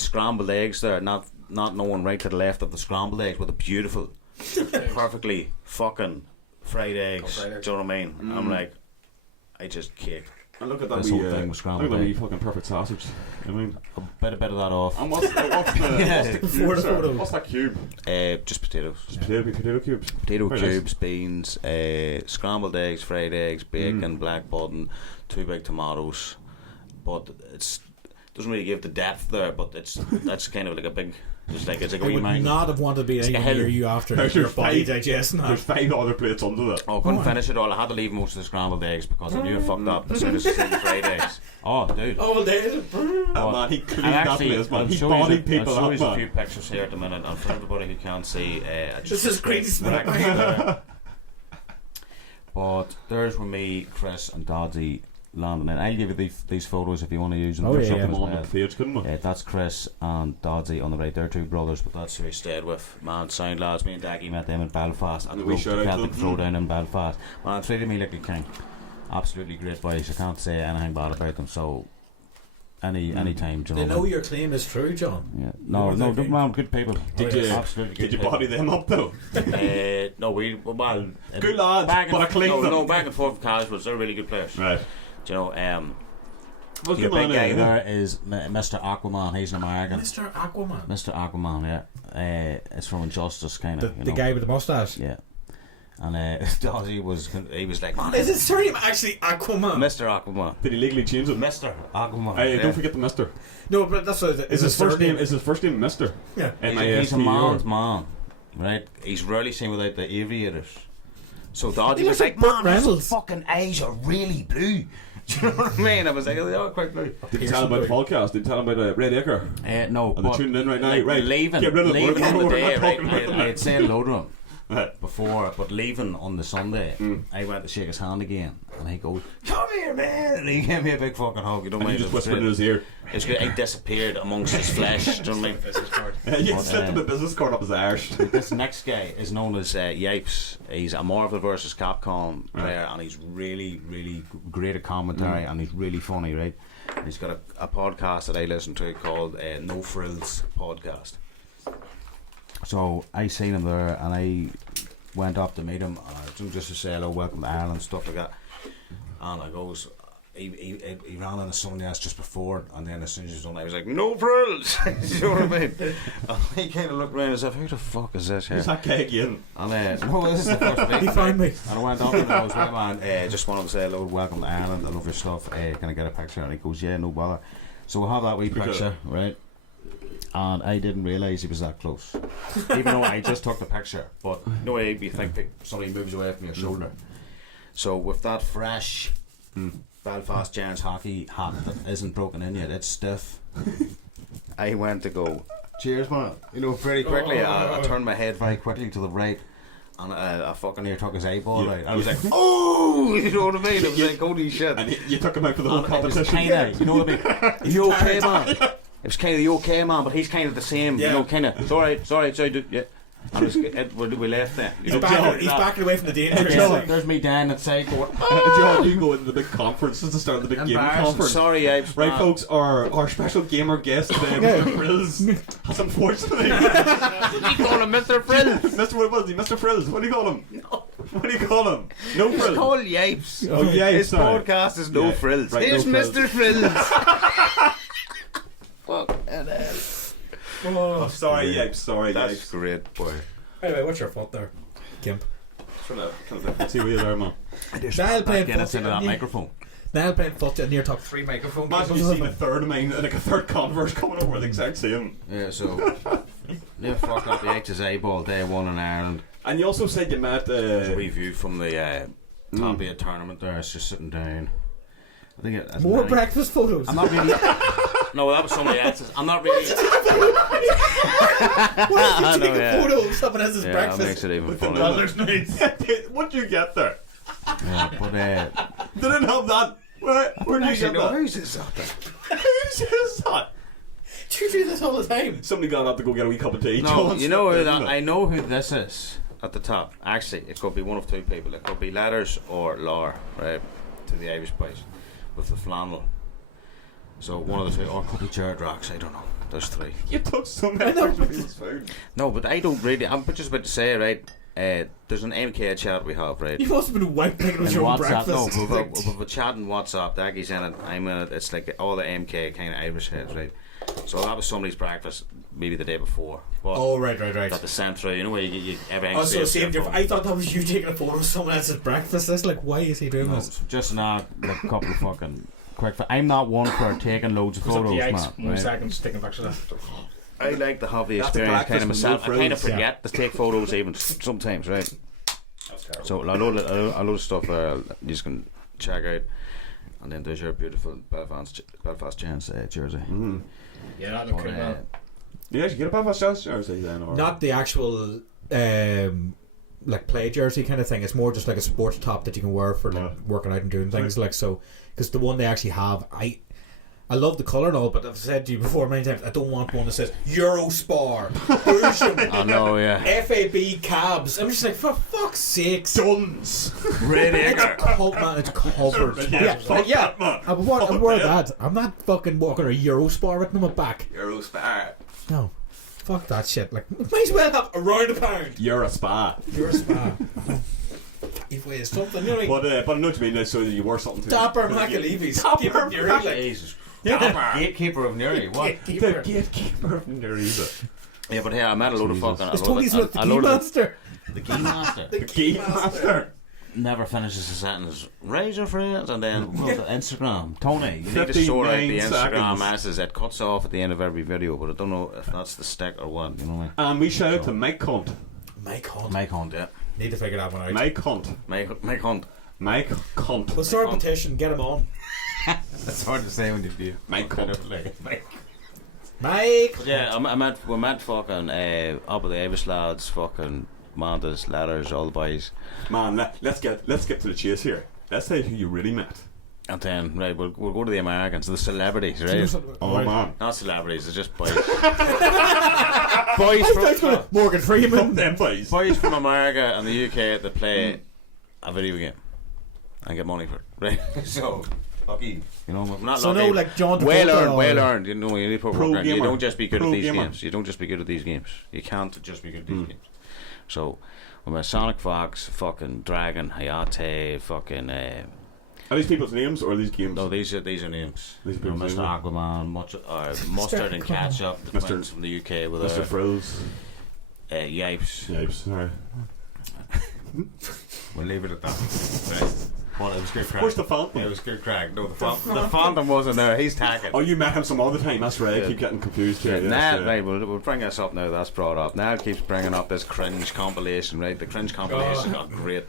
scrambled eggs there, not knowing right to the left of the scrambled eggs with a beautiful, perfectly fucking fried eggs. Do you know what I mean? I'm like, I just cake. And look at that this whole thing was scrambled look at that wee egg. fucking perfect sausage. I mean, A bit of that off. and what's the Before cube, the sir? photo. What's that cube? Just potatoes. Just potato cubes. Potato Very cubes, beans, scrambled eggs, fried eggs, bacon, black pudding, 2 big tomatoes. But it doesn't really give the depth there. But that's kind of like a big. It's like a I wee would mountain. not have wanted to be It's like a anywhere hill. near you after There's your body 5 digesting There's that. 5 other plates under that. Oh, I couldn't finish it all. I had to leave most of the scrambled eggs because I knew I fucked up as soon as I seen the fried eggs. Oh, dude. Oh, there's Oh, man, he cleaned And that actually, place, man. I'll He show bodied you people I'll show up, you a man. few pictures here at the minute, and for everybody who can't see, This is crazy smart. But there's where me, Chris, and Dodgy landing in. I'll give you these photos if you want to use them. Oh, for yeah, something Come as on well. the page, couldn't we? That's Chris and Dodgy on the right. They're 2 brothers, but that's who we stayed with. Man, sound lads. Me and Decky met them in Belfast, and And we we wrote shout the out to Celtic them. Throwdown in Belfast. Man, treated me like a king. Absolutely great boys. I can't say anything bad about them. So, any time, do you They know. know your claim is true, John. Yeah. No, They- man, good people. Did you- Absolutely good Did you people. body them up, though? No, well, Good lads, back and, but I cleaned them. No, back and forth casuals. They're really good players. Right. Do you know, Well, your good big man, guy eh? there is Mr. Aquaman. He's an American. Mr. Aquaman. Mr. Aquaman, yeah. It's from Injustice, kind The, of. the guy with the mustache. Yeah. And Dodgy was like, man, Is his surname actually Aquaman? Mr. Aquaman. Did he legally change it? Mr. Aquaman. Hey, yeah. don't forget the Mister. No, but that's what Is his first name? Is his first name Mister? Yeah. He's a man's man, right? He's rarely seen without the aviators. So Dodgy He was looks like, like Burt man, his Reynolds." fucking eyes are really blue. Do you know what I mean? I was like, oh, they are quite blue. Did you tell him about the podcast? Did you tell him about Red Acre? No, Are they tuning in right now? like, Right, leaving, get rid of it. leaving on the We're day, not right? talking about I had said hello to him Right. before, but leaving on the Sunday, I went to shake his hand again, and he goes, "Come here, man!" And he gave me a big fucking hug. You don't And mind? you just it was whispered in great. his ear. It's good. He disappeared amongst his flesh. Do you know what I mean? Business card. You But, slipped him a business card up his arse. This next guy is known as Yipes. He's a Marvel vs. Capcom player, and he's really, really great at commentary, and he's really funny, right? And he's got a podcast that I listen to called No Frills Podcast. So I seen him there, and I went up to meet him, just to say hello, welcome to Ireland, stuff like that. And I goes, he ran into somebody else just before, and then as soon as he was done, I was like, "No frills!" You know what I mean? And he kind of looked around and said, "Who the fuck is this here?" Who's that guy again? And no, this is the first week. He found me. And I went up and I was like, "Man, just wanted to say hello, welcome to Ireland. I love your stuff. Can I get a picture?" And he goes, "Yeah, no bother." So we'll have that wee picture, right? And I didn't realise he was that close, even though I just took the picture. But no way you think that somebody moves away from your shoulder. So with that fresh Belfast Giants hockey hat that isn't broken in yet, it's stiff. I went to go, "Cheers, man." You know, very quickly. I turned my head very quickly to the right, and I fucking near took his eyeball Yeah. right. I was like, "Oh," you know what I mean? It was like, holy shit. And you took him out for the whole And it was competition. kinda, you know what I mean? You okay, man? It was kind of the okay, man, but he's kind of the same. Yeah. You know, kind of. It's alright, dude. Yeah. And we left there. You He's, know, he's backing away from the danger. Yeah, there's me down at side going, John, you go into the big conferences to start the big gaming conference. sorry, I Right, folks, our special gamer guest today, Mr. Frills, has unfortunately. You call him Mr. Frills? Mr. What was he? Mr. Frills. What do you call him? No. What do you call him? No It's Frills. called Yipes. Oh, yeah, His sorry. podcast is No Yeah, Frills. right, Here's No Frills. Mr. Frills. Fucking hell. Oh, sorry, Yipes. Sorry, That's Yipes. great, boy. Anyway, what's your fault there, Gimp? Let's see where you are, man. Niall playing Get us foot. into that microphone. Niall playing foot and near top 3 microphone. Imagine you see the third of mine, like a third Converse coming over the exact same. Yeah, so they fucked up the H's eyeball day one in Ireland. And you also said you met. There's a review from the top 8 tournament there. It's just sitting down. I think it, More breakfast photos. I'm not really. No, that was somebody else's. I'm not really. Why did you take yeah. a photo of someone else's Yeah, that makes breakfast? it even the funnier. Weller's nights. What'd you get there? Yeah, but Didn't have that. Where'd you get that? who's this out there? Who's is that? Do you do this all the time? Somebody got up to go get a wee cup of tea. No, John. you know who that? I know who this is at the top. Actually, it could be one of 2 people. It could be Letters or Laura, right? To the Irish boys with the flannel. So one of the 2, or it could be Jared Rocks. I don't know. There's 3. You took so many I know, pictures of people's food. No, but I don't really. I'm just about to say, right? there's an MK chat we have, right? You must have been white picking with And your own WhatsApp, breakfast. we've a chat in WhatsApp. Decky's in it, I'm in it. It's like all the MK kind of Irish heads, right? So that was somebody's breakfast, maybe the day before. But Oh, right. got the sent through. You know where you everything. Oh, so saved your. I thought that was you taking a photo of someone else's breakfast. That's like, why is he doing this? Just not like a couple of fucking quick. I'm not one for taking loads of photos, man. 1 Right? second, sticking back to that. I like to have the That's the experience kind of breakfast with myself. no I kind of frills. forget to take photos even sometimes, right? So a load of stuff you just can check out, and then there's your beautiful Belfast Giants jersey. Yeah, that looked pretty well. You actually get a Belfast Giants jersey then, or Not the actual like play jersey kind of thing. It's more just like a sports top that you can wear for like working out and doing things like so. Because the one they actually have, I love the colour and all, but I've said to you before many times, I don't want one that says Eurospar, Bersham, I know, yeah. FAB cabs. I'm just like, for fuck's sake, Duns. Red it's Acre. it's covered. Yeah. I wear that. I'm not fucking walking a Eurospar written on my back. Eurospar. No, fuck that shit. Like, might as well have around a pound. Eurospa. Eurospar. If we had something, you know what I mean? But I know what you mean. So that you wore something to Dapper McAlevy's. Dapper Jesus. Gatekeeper of Newry. What? The gatekeeper of Nereza. Yeah, but here I met a load of fucking. It's Tony's with the key master. The key master. The game master. Never finishes a sentence. Raise your friends and then Instagram. Tony, you need to sort out the 59 Instagram seconds. masses. It cuts off at the end of every video, but I don't know if that's the stick or what. You know what I mean? We shout out to Mike Hunt. Mike Hunt. Mike Hunt, yeah. Need to figure that one out. Mike Hunt. Mike Hunt. Mike Hunt. We'll start a petition, get him on. That's hard to say when you do. Mike Hunt. Mike! Yeah, we met fucking up with the Irish lads, fucking Mandas, Ladders, all the boys. Man, let's get to the chase here. Let's say who you really met. And then, right, we'll go to the Americans, the celebrities, right? Oh man. Not celebrities, it's just boys. Boys Morgan Freeman. Them boys. Boys from America and the UK that play a video game and get money for it, right? So, lucky. You know, I'm not So lucky. no, like John well Travolta earned, or- well earned. You know, you need program. You gamer. don't just be good Pro at these gamer. games. You don't just be good at these games. You can't just be good at these games. So, we met Sonic Fox, fucking Dragon, Hayate, fucking. Are these people's names or are these games? No, these are names. These You know, people's Mr. names. Aquaman, Mustard and Ketchup, the Mr. twins from the UK with Mr. Frills. Yipes. Yipes. Alright. We'll leave it at that. Right. Well, it was good crack. Where's the Phantom? It was good crack. No, the Phantom wasn't there. He's tagging. Oh, you met him some other time. That's right. I Yeah. keep getting confused here. Yeah, Yes, Niall, right, we'll bring this up now. That's brought up. Niall keeps bringing up this cringe compilation, right? The cringe compilation got great,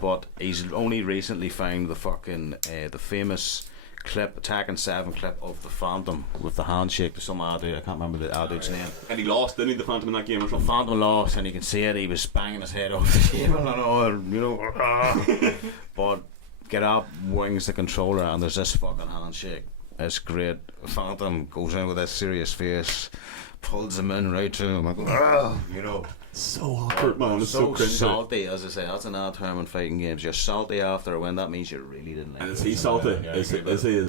but he's only recently found the fucking the famous clip, Attack 7 clip of the Phantom with the handshake to some ad dude. I can't remember the ad dude's name. And he lost, didn't he, the Phantom in that game or The something? Phantom lost, and you can see it. He was banging his head off the table and all, you know. But get up, wings the controller, and there's this fucking handshake. It's great. Phantom goes in with this serious face, pulls him in right to him. I go, you know. So awkward, man. It's so cringy. salty, as I say. That's an odd term in fighting games. You're salty after a win. That means you really didn't like And it. is he salty? Yeah,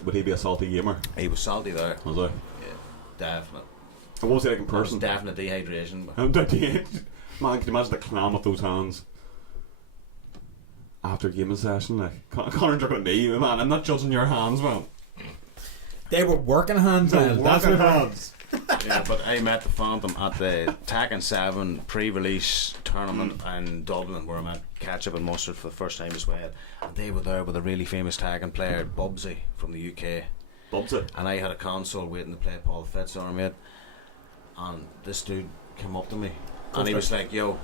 Would he be a salty gamer? He was salty there. Was he? Yeah, definite. And what was he like in That was person? definite dehydration. Man, can you imagine the clam of those hands after a gaming session? Like, Conor looking at me, man. I'm not judging your hands, man. They were working hands, man. That's what hands. Yeah, but I met the Phantom at the Tekken 7 pre-release tournament in Dublin, where I met Ketchup and Mustard for the first time as well. And they were there with a really famous Tekken player, Bubsy, from the UK. Bubsy. And I had a console waiting to play Paul Fitz on it. And this dude came up to me, and he was like, "Yo,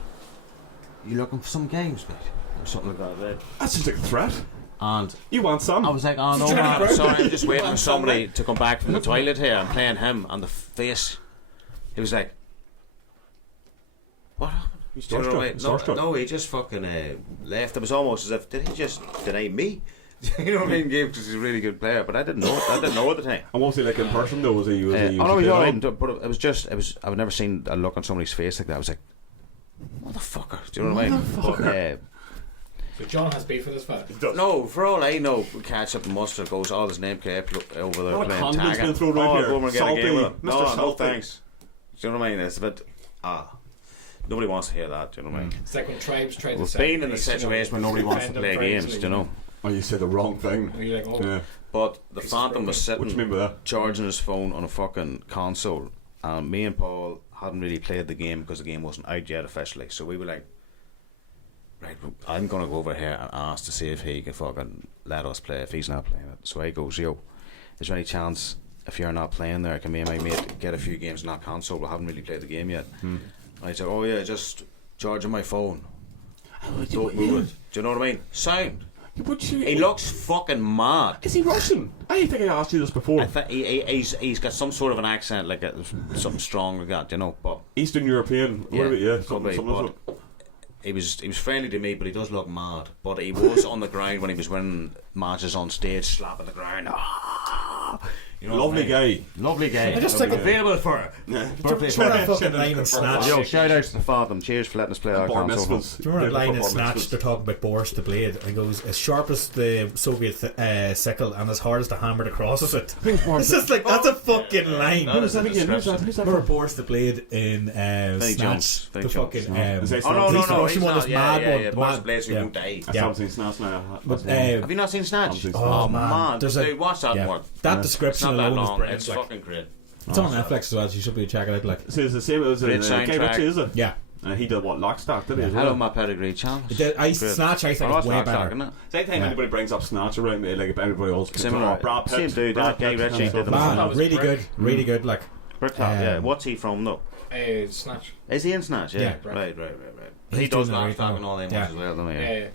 you looking for some games, mate?" Or something like that, right? That seems like a threat. And You want some? I was like, "Oh no, Johnny man, Brown. sorry, I'm just waiting for somebody to come back from the toilet here. I'm playing him." And the face, he was like, "What happened?" He's Do you know what I mean? starstruck. No, he just fucking left. It was almost as if, did he just deny me? You know what I mean? Because he's a really good player, but I didn't know. I didn't know at the time. And what was he like in person though? Was he? Oh no, he he's alright. good? But it was just, I've never seen a look on somebody's face like that. I was like, motherfucker. Do you know what I mean? But, So John has beef with this fella. no, for all I know, Ketchup and Mustard goes, all his name kept over there No, playing condiments tag. been thrown right I'll here. go over and get a Salty, game with him. Mr. No, no Salty. thanks. Do you know what I mean? It's a bit, Nobody wants to hear that, do you know what I mean? It's like when tribes try to We've separate, been in a situation where nobody wants to play games, do you know? Oh, you said the wrong thing. And you're like, oh, Yeah. But the Phantom was What do you sitting mean by that? charging his phone on a fucking console, and me and Paul hadn't really played the game because the game wasn't out yet officially. So we were like, right, I'm gonna go over here and ask to see if he can fucking let us play if he's not playing it. So he goes, yo, is there any chance if you're not playing there, can me and my mate get a few games on that console? We haven't really played the game yet. And I said, oh yeah, just charging my phone. Don't move it. Do you know what I mean? Sound. He looks fucking mad. Is he Russian? I think I asked you this before. I think he's got some sort of an accent, like something strong like that, you know. But Eastern European. Yeah, What about, yeah, could be, something but he was friendly to me, but he does look mad. But he was on the ground when he was winning matches on stage, slapping the ground. You know Lovely guy. Lovely guy. I just think available for birthday Remember that party. fucking line in Snatch? Yo, shout out to the Phantom. Cheers for letting us play our Bar console. mitzvahs. Do you remember that line in Bar Snatch? mitzvahs. They're talking about Boris the Blade. And he goes, as sharp as the Soviet sickle and as hard as the hammer that crosses it. It's just like, that's a fucking line. That is a description. Remember Boris the Blade in Vinnie Snatch? Jones. The Vinnie fucking. Jones. Is that Oh no, He's the Russian one, not. this mad one. Yeah. Boris Mad- the Blade, so he yeah. won't die. I haven't seen Snatch now. But, Have you not seen Snatch? Haven't seen oh, Oh man. man, There's dude, watch that yeah. one. That It's description not that alone is long. brilliant. It's Like, fucking great. it's on Netflix as well, so you should be checking it out. Like, So it's the same as Great Gay soundtrack. Ritchie, is it? yeah. He did what? Lockstock, did he? as Hello, well? my pedigree channel. Snatch, I think, is way better. Same time Yeah. anybody brings up Snatch around me, like if everybody else comes Similar. up, Brad Pitt, Same dude, Brad Gay Pitt Ritchie and did stuff. them. Man, That was really brick. good, really good. Like, Yeah, Um, what's he from though? Snatch. Is he in Snatch? Yeah, Yeah. right. He's He does doing Lockstock everything. and all them Yeah. ones as well, doesn't he? Yeah.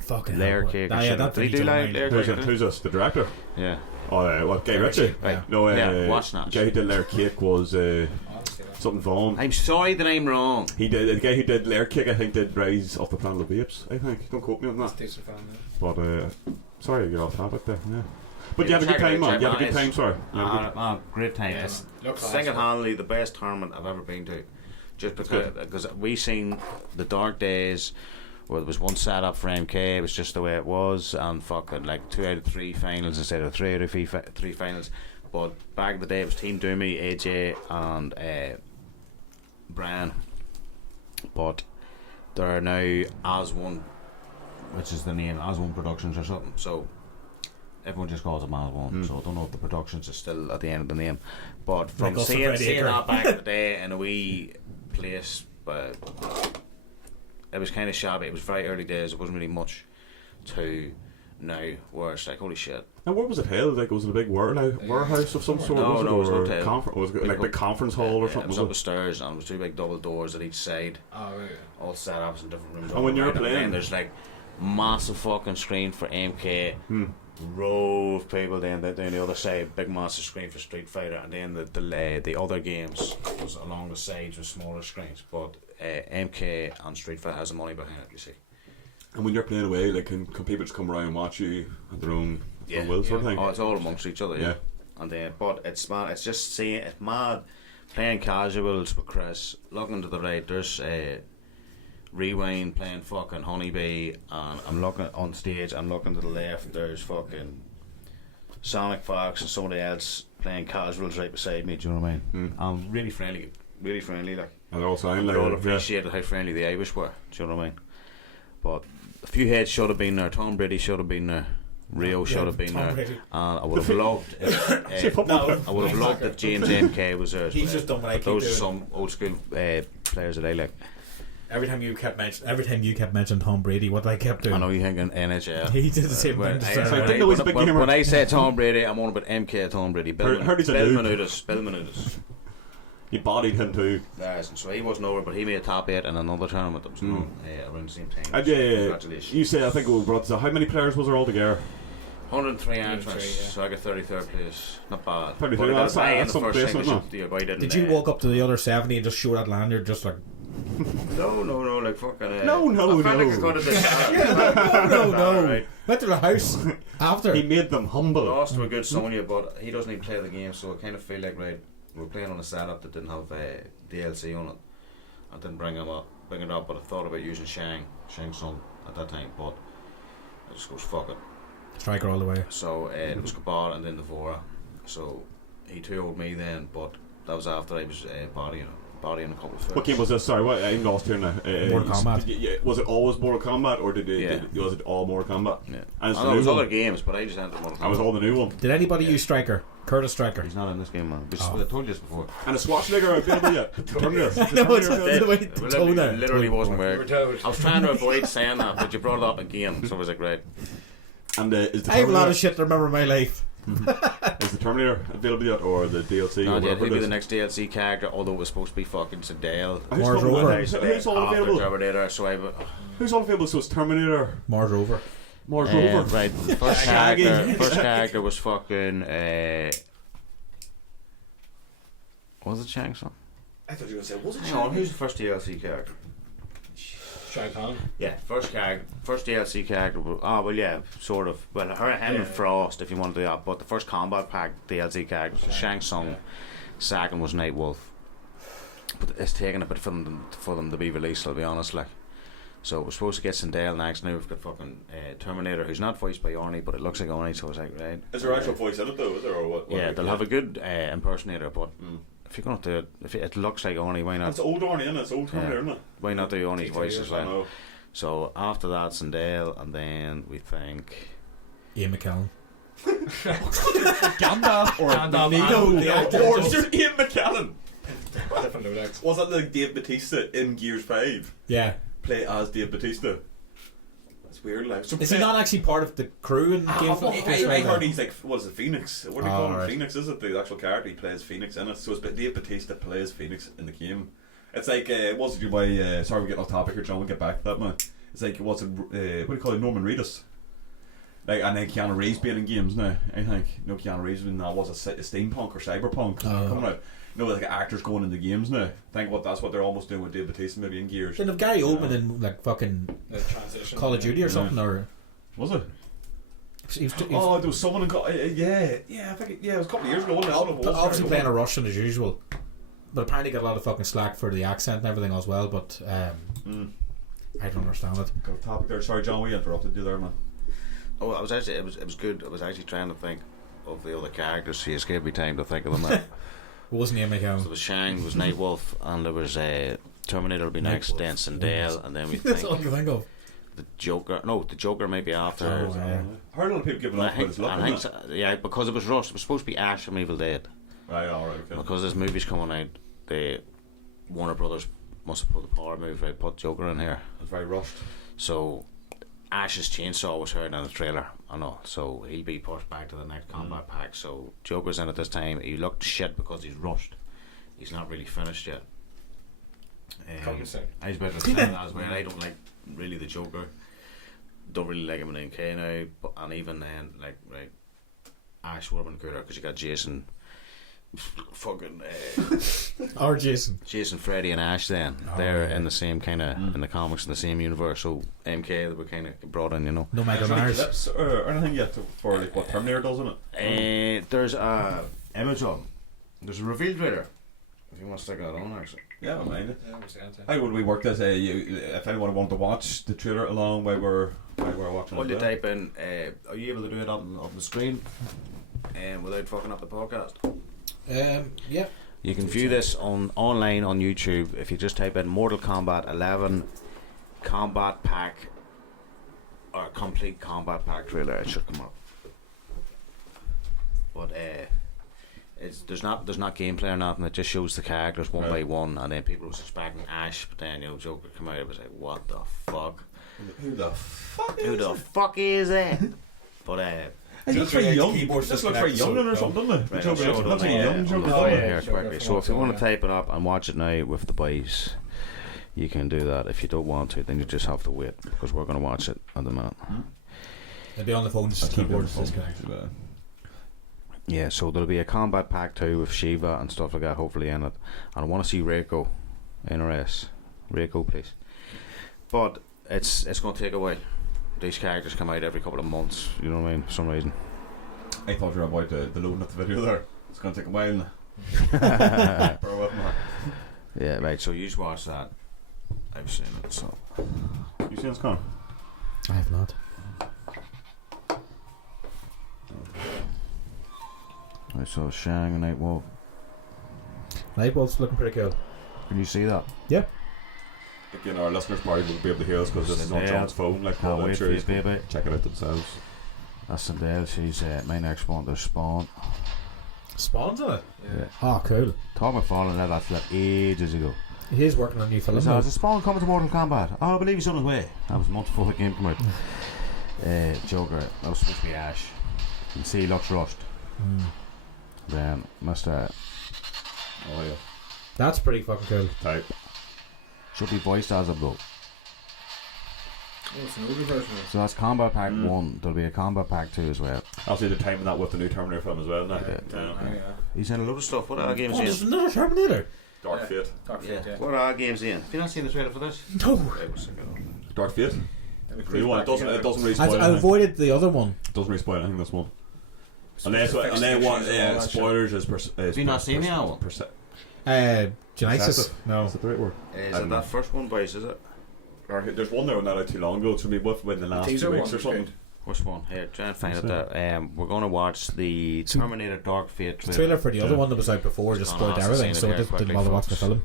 fucking Layer hell, cake. boy. or Yeah, shit. that Did he do Layer Who's Cake? who's us? The director? Yeah. Oh, what? Gay Ritchie? Yeah. No, Yeah, watch Snatch. The guy who did Layer Cake was something Vaughan. I'm sorry that I'm wrong. He did. The guy who did Layer Cake, I think, did Rise of the Planet of the Apes. I think. Don't quote me on that. Decent fan, yeah. But sorry, you're off topic there. Yeah. But Yeah, you had a good check it time, out, man. You had a check good it out. time. Sorry. You had a good- Great time. Yeah, It's look class, single-handedly the best tournament I've ever been to. Just because we seen the dark days where there was one set up for MK, it was just the way it was, and fucking like 2 out of 3 finals instead of 3 out of 3 finals. But back in the day, it was Team Doomy, AJ, and Brian. But they're now As One, which is the name, As One Productions or something. So everyone just calls them As One. So I don't know if the Productions is still at the end of the name. But from Like us at seeing Red Acre. that back in the day in a wee place, but it was kind of shabby. It was very early days. It wasn't really much to now where it's like, holy shit. And where was it held? Like, was it a big warehouse of some sort? No, was it, no, it was or hotel. was it like a big conference hall or It something? was Was up the it? stairs, and it was 2 big double doors at each side, Oh, right. all set up in different rooms. And when you're Right, playing- then there's like massive fucking screen for MK, row of people down the other side, big massive screen for Street Fighter, and then the other games was along the sides with smaller screens. But MK and Street Fighter has the money behind it, you see. And when you're playing away, like, can people just come around and watch you at their own will sort of thing? Oh, it's all amongst each other, yeah. Yeah. And then, but it's mad. It's just seeing it's mad playing casuals with Chris. Looking to the right, there's Rewind playing fucking Honeybee, and I'm looking on stage. I'm looking to the left. There's fucking Sonic Fox and somebody else playing casuals right beside me. Do you know what I mean? I'm really friendly, like. And they're all sound We like all yeah. appreciated how friendly the Irish were. Do you know what I mean? But a few heads should have been there. Tom Brady should have been there. Rio should have been Tom there. Brady. And I would have loved if, I would have loved if James MK was there. He's just done what I But keep those are doing. some old school players that I like. Every time you kept mentioning Tom Brady, what I kept doing. I know you're thinking NHL. He did the same When thing. I- to I Sarah. didn't know he's a big gamer. when I say Tom Brady, I'm on about MK Tom Brady. Bill Heard he's a Bill noob. Menudas. You bodied him too. Yes, so he wasn't over, but he made top 8 in another tournament that was around the same time. And So yeah, congratulations. you say I think we brought. So how many players was there altogether? 103 103, entrants, yeah. so I got 33rd place. Not bad. 33, But I got that's- a bye in that's the some first place, time isn't of the year, but I didn't. Did you walk up to the other 70 and just show that lanyard just like No, like fucking. No, I felt like I no. could have done that. no Right. went to the house after He made them humble. Lost to a good Sonya, but he doesn't even play the game, so I kind of feel like, right, we're playing on a setup that didn't have DLC on it. I didn't bring it up, but I thought about using Shang Tsung at that time, but I just goes, fuck it. striker all the way. So it was Cabal and then Navora. So he 2-0'd me then, but that was after I was bodying body in a couple of films. What game was this? Sorry, what? I'm lost here now. Mortal Kombat. Was it always Mortal Kombat, or was it all Mortal Kombat? Yeah. And there was other games, but I just entered Mortal Kombat. That was all the new one. Did anybody use Striker? Curtis Striker? He's not in this game, man. I told you this before. And a Schwarzenegger available yet? Literally wasn't We were weird. told. I was trying to avoid saying that, but you brought it up again, so I was like, right. And is the I have a lot of shit to remember in my life. Is the Terminator available yet, or the DLC? No, or yeah, whatever he'll it be is? the next DLC character, although it was supposed to be fucking Sindel. Mars Rover. Who's all After available? Terminator, so I... Who's all available? So it's Terminator, Mars Rover. Mars Rover. Right, the first character was fucking... was it Shang Tsung? I thought you were going to say, was it? Hang on, who's the first DLC character? Shao Kahn. Yeah, first DLC character. Sort of. Well, him and Frost, if you want to do that. But the first Combat Pack DLC character was Shang Tsung. Second was Nightwolf. But it's taken a bit for them to be released, I'll be honest, like. So we're supposed to get Sindel next. Now we've got fucking Terminator, who's not voiced by Arnie, but it looks like Arnie, so it's like, right. Is there actual voice in it though? Is there, or what? Yeah, they'll have a good impersonator, but if you're going to do it, if it looks like Arnie, why not? It's old Arnie, isn't it? It's old Terminator, isn't it? Why not do Arnie's voice as I well? know. So after that, Sindel, and then we think... Ian McKellen. Gandalf or Gandalf Magneto, and- the actor. Or just Ian McKellen. Different lyrics. Was that like Dave Bautista in Gears 5? Yeah. Play as Dave Bautista. That's weird, like. So Is he not actually part of the crew in Game of I heard he's like, what is it, Phoenix? What do you call him? Right. Phoenix, is it? The actual character, he plays Phoenix in it. So it's Dave Bautista plays Phoenix in the game. It's like, was it you by, sorry we're getting off topic here, John, we'll get back to that, man. It's like, what's it, what do you call it, Norman Reedus? Like, and then Keanu Reeves being in games now, I think. You know, Keanu Reeves when that was a steampunk or cyberpunk coming out. You know, like actors going into games now. Think what that's what they're almost doing with Dave Bautista maybe in Gears. Didn't have Gary Oldman in like fucking The transition. Call of Duty or something, or Was it? he was Oh, there was someone in I think it was a couple of years ago, wasn't it? I don't know, obviously playing a Russian as usual, but apparently got a lot of fucking slack for the accent and everything as well. But I don't understand it. Got a topic there. Sorry, John, we interrupted you there, man. Oh, it was good. I was actually trying to think of the other characters. So you just gave me time to think of them. Now. It wasn't Ian So McKellen. there was Shang, there was Nightwolf, and there was Terminator will be next, then Sindel, and then we That's all I think can think of. the Joker. No, the Joker may be after. Oh, yeah. I heard a lot of people giving I up about his look. think so, yeah, because it was rushed. It was supposed to be Ash from Evil Dead. Right, alright, okay. Because this movie's coming out, the Warner Brothers must have put the power move out, put Joker in here. It's very rushed. So Ash's chainsaw was heard in the trailer, I know. So he'll be pushed back to the next combat pack. So Joker's in at this time. He looked shit because he's rushed. He's not really finished yet. I was better saying that as well. I don't like really the Joker. Don't really like him in NK now. But and even then, like right, Ash would have been cooler because you got Jason. Fucking Or Jason, Freddy and Ash then they're in the same kind of in the comics in the same universe, so MK they were kind of brought in, you know. no Michael Is there any Myers. clips or anything yet for like what Terminator does in it? There's a image on. There's a reveal trailer. If you want to stick that on, actually. Yeah, I don't mind it. Yeah, we'll see that. How would we work this? If anyone wanted to watch the trailer along while we're watching While it, you type in, are you able to do it on the screen, without fucking up the podcast? Yeah. You can view this online on YouTube if you just type in Mortal Kombat 11 Combat Pack or Complete Combat Pack trailer. It should come up. But there's not gameplay or nothing. It just shows the characters one by one, and then people was expecting Ash, but then Joker come out. It was like, what the fuck? Who the fuck? Who the fuck is that? But It looks very young. This looks very young or something, doesn't it? Right, Joker, I'll show it it looks on like a the- young Joker. Oh, yeah. here Joker quickly. from So if you Oxford, want yeah. to type it up and watch it now with the boys, you can do that. If you don't want to, then you just have to wait because we're going to watch it at the minute. They'll be on the phone, just keyboard disconnected. Yeah, so there'll be a combat pack too with Shiva and stuff like that, hopefully in it. And I want to see Reiko, NRS, Reiko, please. But it's going to take a while. These characters come out every couple of months. You know what I mean? For some reason. I thought you were about the loading of the video there. It's going to take a while now. Bear with me. Yeah, right. So you just watch that. I've seen it. So You seen this, Conor? I have not. I saw Shang and Nightwolf. Nightwolf's looking pretty cool. Can you see that? Yep. Again, our listeners probably won't be able to hear us because this is on Yeah. John's phone. Like, Can't I'm wait sure for you, he's gonna baby. check it out themselves. That's Sindel. She's my next one. There's Spawn. Spawn's in it. Yeah. Oh, cool. Tom McFarlane had that flip ages ago. He's working on a new film. So is Spawn coming to Mortal Kombat? Oh, I believe he's on his way. That was months before the game came out. Joker. That was supposed to be Ash. You can see he looks rushed. Then Mr. Oh yeah, That's pretty fucking cool. type. Should be voiced as him though. Oh, it's an older version of it. So that's Combat Pack 1. There'll be a Combat Pack 2 as well. I'll see the time of that with the new Terminator film as well. Now. Yeah. He's in a lot of stuff. What other games Oh, he there's in? another Terminator. Dark Yeah. Fate. Dark Fate, yeah. What other games he in? Have you not seen the trailer for this? No. Dark Fate. And it New one. It doesn't really I spoil anything. avoided the other one. It doesn't really spoil anything. This one. So Unless it's one, all that shit. spoilers is. Have you not seen the album? Genesis. No. Is that the right word? Is I it don't that know. first one, boys? Is it? Or there's one there not out too long ago. It's going to be within the last teaser 2 weeks one or was something. good. Which one? Here, try and find it What's there. We're going to watch the Terminator Dark Fate The trailer for the other Yeah. one that was out before just Oh, spoiled no, I've everything, seen it so I here just didn't quickly, bother watching the folks.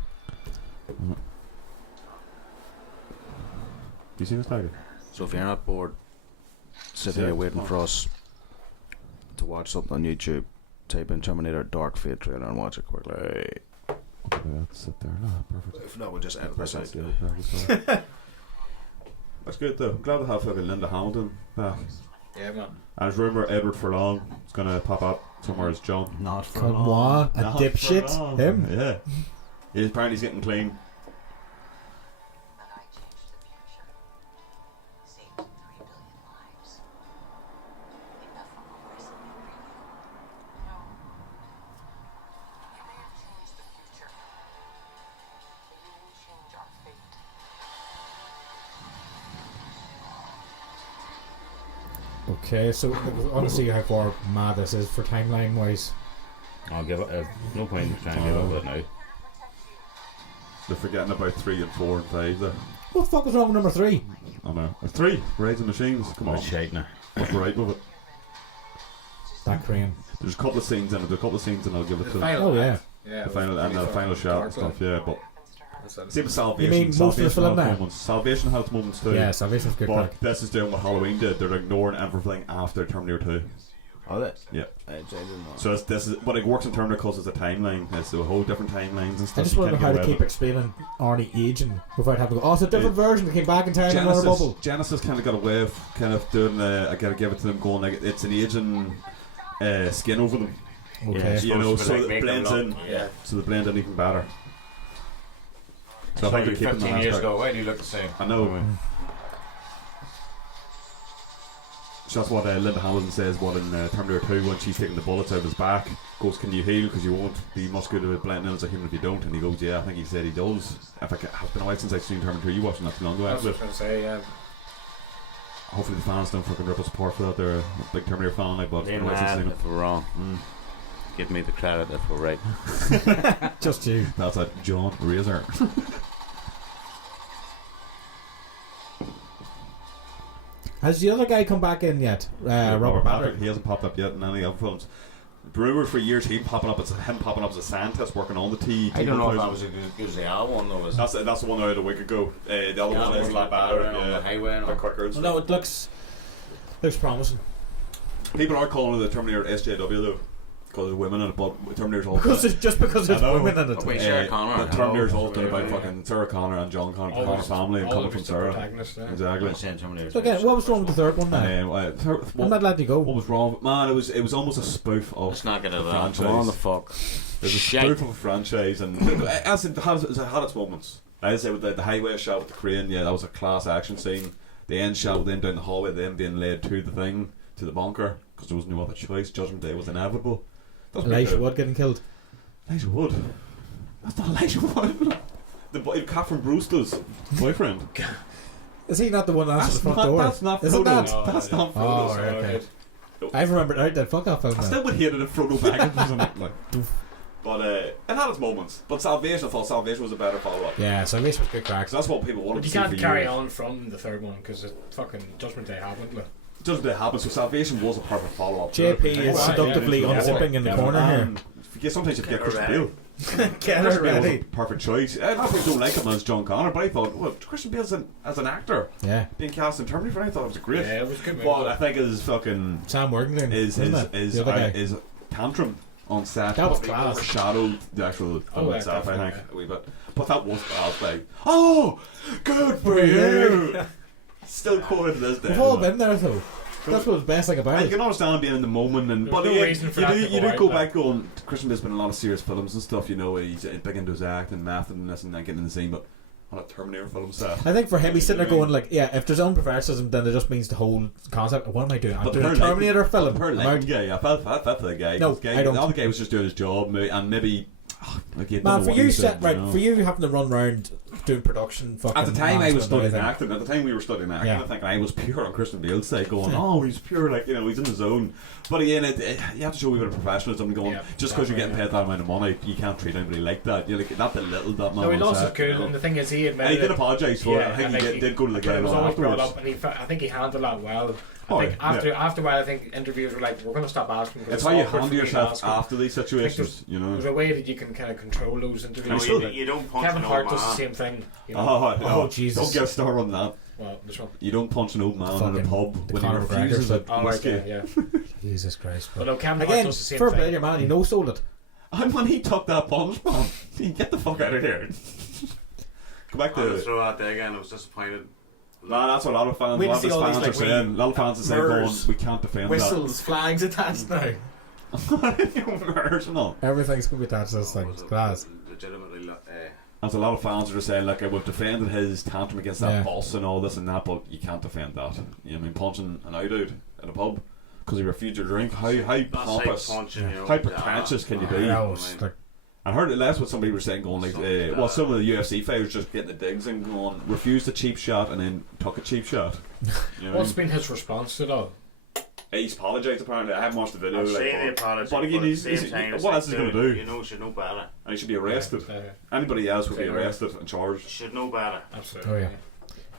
film. You seen this, Tiger? So if you're not bored, sitting Yeah, here waiting come for us to watch something on YouTube, type in Terminator Dark Fate trailer and watch it quickly. Okay, that's sit there. No, perfect. If not, we'll just edit this out. That's the other part as well. That's good though. I'm glad to have fucking Linda Hamilton back. Yeah, man. And there's rumour Edward Furlong is going to pop up somewhere as John. Not for Come long. on, a Not dipshit. Furlong. Him. Yeah. Apparently he's getting clean. And I changed the future. Saved 3 billion lives. Enough from a wrestling preview. No. You may have changed the future. But you didn't change our fate. Okay, so I want to see how far mad this is for timeline wise. I'll give it. No point in trying to give over it now. They're forgetting about 3 and 4 and 5 there. What the fuck is wrong with number 3? I know. 3, Raids and Machines. Come on. Shite now. What's right with it? That crane. There's a couple of scenes in it. There's a couple of scenes and I'll give it The to them. final Oh, yeah. act. Yeah. The it final was and the pretty final fucking shot and dark, stuff, like. yeah. But That's it. same with Salvation. You mean most of the Salvation film has now? moments. Salvation has moments too. Yeah, Salvation's good But crack. this is doing what Halloween did. They're ignoring everything after Terminator 2. Oh, that? Yeah. I didn't know. So this is what it works in Terminator because it's a timeline. It's a whole different timelines and stuff. I just You wonder can't how get to away keep with it. explaining Arnie aging without having to go, oh, it's a different version that came back in time in another bubble. Genesis kind of got away with kind of doing I gotta give it to them going like it's an aging skin over them. Okay. You know, supposed to so be it like blends making in. them Yeah. So they blend in even better. So I So think you they're keeping 15 that years aspect. ago, why do you look the same? I know. So that's what Linda Hamilton says. What in Terminator 2 when she's taking the bullets out of his back, goes, "Can you heal? Because you won't be muscular with blending in as a human if you don't." And he goes, "Yeah, I think he said he does." In fact, it has been a while since I've seen Terminator 2. You watching that too long ago? That's what Actually, I was going to say, yeah. hopefully the fans don't fucking rip us apart for that. They're a big Terminator fan, like, but it's Hey been a while since I've man, seen it. if we're wrong, give me the credit if we're right. Just you. That's a John Razor. Has the other guy come back in yet? Robert Patrick. He hasn't popped up yet in any other films. Rumour for years him popping up as a scientist working on the T. I don't know if that T-1000. was as good as the other one though. That's the one out a week ago. The other one is a lot better. on the highway and a bit quicker. and Well, stuff. no, it looks promising. People are calling it the Terminator SJW though, because there's women in it. But Terminator's all Because it's just because I there's know. women in it. Oh, wait, Sarah Connor. The Terminator's all done Yeah, about yeah. fucking Sarah Connor and John Connor, All Connor's of family, and all coming of from us the Sarah. protagonists, yeah. Exactly. So again, what was wrong with the third one now? I'm not letting you What go. was wrong? Man, it was almost a spoof of Let's not get into the that. franchise. Come on the fuck. It was a Shite. spoof of a franchise, and as it had its moments. I say with the highway shot with the crane, yeah, that was a class action scene. The end shot with them down the hallway, them being led to the thing, to the bunker, because there was no other choice. Judgment Day was inevitable. That's Elijah Wood getting killed. Elijah Wood. That's not Elijah Wood. The boy, Catherine Brewster's boyfriend. Is he not the one that answers the front not, door? That's not Is it Frodo. not? That's not Oh, Frodo. right, okay. I remembered out that fuck off film. I now. still would hate it if Frodo Baggins was in it. Like. But it had its moments. But Salvation, I thought Salvation was a better follow-up. Yeah, so this was good crack. Because that's what people wanted But to you see can't for carry years. on from the third one because fucking Judgment Day happened. Like. Judgment Day happened, so Salvation was a perfect follow-up. JP is Yeah, seductively yeah, unzipping in the corner here. Yeah, sometimes you forget Christian Bale. Get her ready. Perfect choice. A lot of people don't like him as John Connor, but I thought, well, Christian Bale as an actor, being cast in Terminator, I thought it was great. Yeah, it was good. But I think his fucking Sam Worthington is tantrum on set. That was class. Overshadowed the actual film itself, I think, a wee bit. But that was class. Like, oh, good for you. Still quoted to this day. We've all been there though. That's what's best thing about it. You can understand being in the moment, and but no reason for you do go back going. Christian Bale's been in a lot of serious films and stuff. You know, he's big into his act and math and this and that, getting in the scene. But on a Terminator film set, I think for him, he's sitting there going like, yeah, if there's unprofessionalism, then it just means the whole concept. What am I doing? I'm doing a Terminator film. I felt for the guy. No, I don't. The other guy was just doing his job, and maybe. Man, for you, for you having to run around doing production. At the time, I was studying acting. At the time, we were studying acting. I think I was pure on Christian Bale's side, going, "Oh, he's pure, like he's in the zone." But again, you have to show a wee bit of professionalism. Going just because you're getting paid that amount of money, you can't treat anybody like that. You not belittle that man. No, he lost his cool, and the thing is, he admitted. And he did apologise for it. I think he did go to the guy. It was always brought up, and I think he handled that well. I think after a while, I think interviewers were like, "We're going to stop asking." It's how you handle yourself after these situations. There's a way that you can kind of control those interviews. You don't punch Kevin an Hart old does the man. same thing. Oh Jesus! Don't get a star on that. Well, this one. You don't punch an old man in a pub when he Conor refuses a whiskey. Yeah. Jesus Christ! But no, Kevin Hart Again, does the same for thing. player man, he no sold it. And when he took that punch, man, get the fuck out of here. Go back I to. throw out there again. I was disappointed. No, that's what a lot of fans. We A lot of see all fans these, are saying. A lot of fans are saying, mirrors, "Going, we can't defend Whistles, flags attached now. that." Mirrors and all. Everything's gonna be attached to this thing. It's class. Legitimately, As a lot of fans are saying, like, we've defended his tantrum against that boss and all this and that, but you can't defend that. You know, I mean, punching an out dude in a pub because he refused your drink. How pompous, how pretentious can you be? I heard that's what somebody was saying, going like, some of the UFC fighters just getting the digs and going, refused a cheap shot and then took a cheap shot. You know What's been his response to that? He's apologised apparently. I haven't watched the video. I've seen the apology, but again, what else is he going to do? You know, should know better. And he should be arrested. Anybody else would be arrested and charged. Should know better. Absolutely. Oh yeah.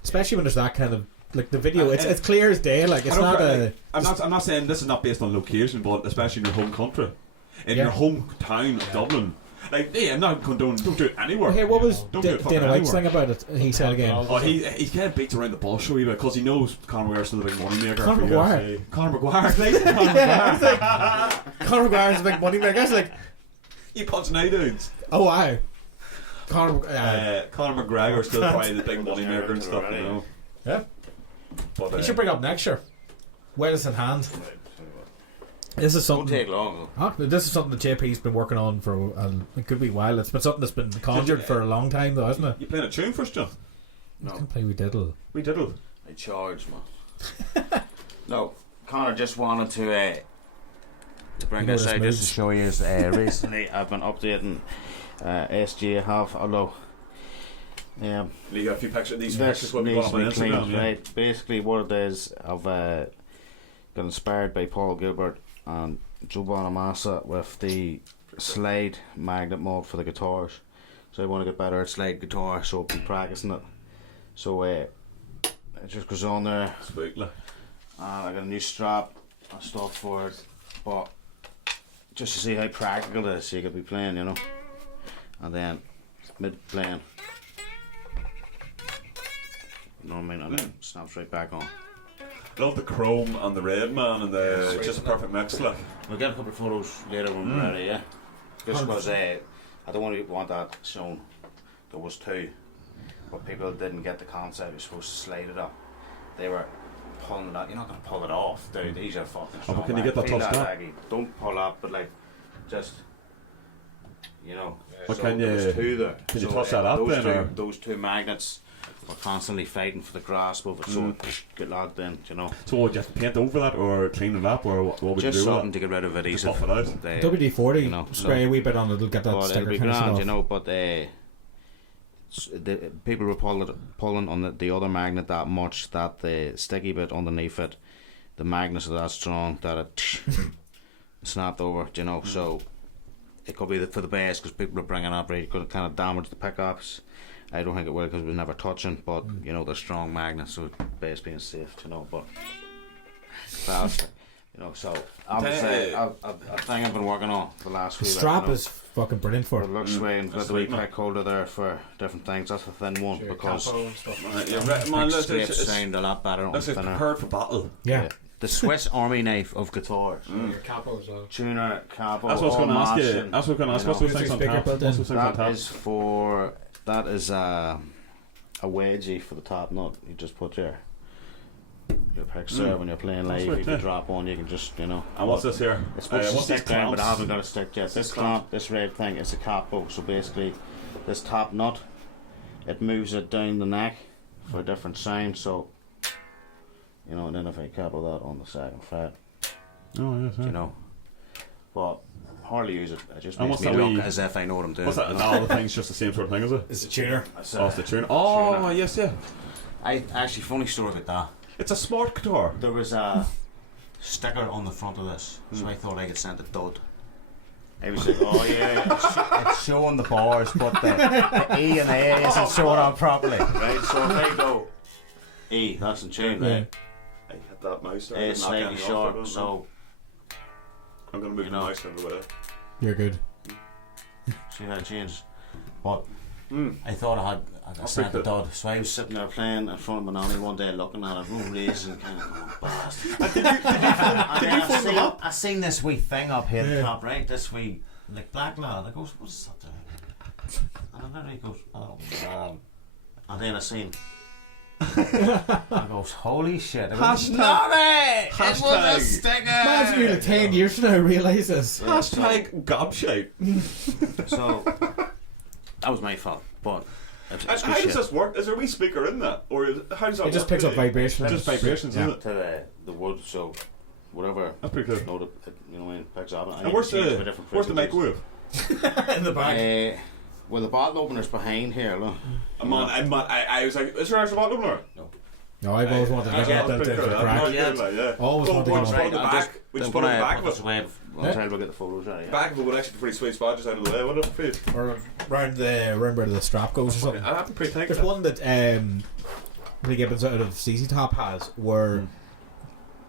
Especially when there's that kind of like the video. It's clear as day. Like it's not a. I'm not saying this is not based on location, but especially in your home country, in your hometown of Dublin. Like, I'm not condoning. Don't do it anywhere. Okay, what was Dana White's thing about it? He said again. Oh, he kind of beats around the bush a wee bit because he knows Conor McGuire's still the big money maker. Conor McGuire. Conor McGuire. Conor McGuire's a big money maker. It's like you punch now dudes. Oh wow. Conor McGregor's still probably the big money maker and stuff. You know. Yeah. But he should bring up next year. Well in hand. This is something. Won't take long. This is something that JP's been working on for a good wee while. It's been something that's been conjured for a long time, though, hasn't it? You playing a tune for us, John? No. You can play We Diddle. We Diddle. I charge, man. No, Conor just wanted to bring this out just to show you. Recently, I've been updating SG have, although. You got a few pictures of these pictures what we got on Instagram, right? Basically, what it is, I've got inspired by Paul Gilbert and Joe Bonamassa with the slide magnet mod for the guitars. So I want to get better at slide guitar, so I'll be practicing it. So it just goes on there. Spookly. I got a new strap and stuff for it, but just to see how practical it is, so you could be playing, you know. And then mid playing, you know what I mean, and then snaps right back on. Love the chrome and the red, man, and the just a perfect mix, like. We'll get a couple of photos later when we're ready, yeah. Just because I don't want that shown. There was two, but people didn't get the concept. You're supposed to slide it up. They were pulling it out. You're not gonna pull it off, dude. These are fucking strong. But can you get that touched up? Don't pull up, but like, just, you know. But so can you? there was two there. Can you touch that up then? Those two magnets were constantly fighting for the grasp of it, so it get locked in, you know. So would you have to paint over that or clean it up, or what would just you do? Just something to get rid of it easily. Buff it out. WD-40, you know, spray a wee bit on it, it'll get that sticker. It'll be grand, you know, but the people were pulling on the other magnet that much that the sticky bit underneath it, the magnets are that strong that it snapped over, you know. So it could be for the bass because people are bringing up, right, could kind of damage the pickups. I don't think it will because we're never touching, but you know, they're strong magnets, so bass being safe, you know. But You know, so obviously a thing I've been working on the last week. Strap is fucking brilliant for it. it. Looks way and got the wee pick holder there for different things. That's a thin one because it's sound a lot better on it's prepared for battle. Yeah. The Swiss Army knife of guitars. Your capo as well. Tuner, capo. That's what I was going to ask you. That's what I was going to ask. What's those things on top? That is a wedgie for the top nut. You just put your pick serve when you're playing live. If you drop one, you can just, you know. And what's this here? It's supposed to stick down, but I haven't got a stick yet. This clamp, this red thing, is a capo. So basically, this top nut, it moves it down the neck for a different sound. So, you know, and then if I capo that on the second fret, you know, but hardly use it. It just makes me look as if I know what I'm doing. What's that? All the things just the same sort of thing, is it? It's a tuner. It's the tuner. Oh, yes, yeah. Actually, funny story about that. It's a smart guitar. There was a sticker on the front of this, so I thought I could send a dud. I was like, oh yeah, it's showing the bars, but the E and the A isn't showing on properly. Right, so if I go E, that's in tune, right? I hit that mouse there. A is slightly short, so I'm going to move the mouse out of the way. You're good. See how it changes. But I thought I sent a dud, so I was sitting there playing in front of my nanny one day, looking at it, raising, kind of going, bastard. Did you phone them up? I seen this wee thing up here at the top, right? This wee, like, black lad. I goes, what's that doing? And then he goes, oh man. And then I seen. I goes, holy shit. Hashtag. It was a sticker. Imagine you like 10 years from now realise this. Hashtag gobshite. So, that was my fault, but. How does this work? Is there a wee speaker in that? Or how does that work? It just picks up vibrations. Just vibrations, isn't it? To the wood, so whatever. That's pretty cool. You know what I mean? Picks up. And where's the microwave? In the back. Well, the bottle opener's behind here, look. I was like, is there an extra bottle opener? No, I've always wanted to get that to crack. Always wanted to go right the back. We just put it on the back of it. I'll try to get the photos out. Back of it would actually be pretty sweet spot just out of the way, wouldn't it, for you? Or around where the strap goes or something. I'd be pretty thankful. There's one that Lee Gibbons out of ZZ Top has where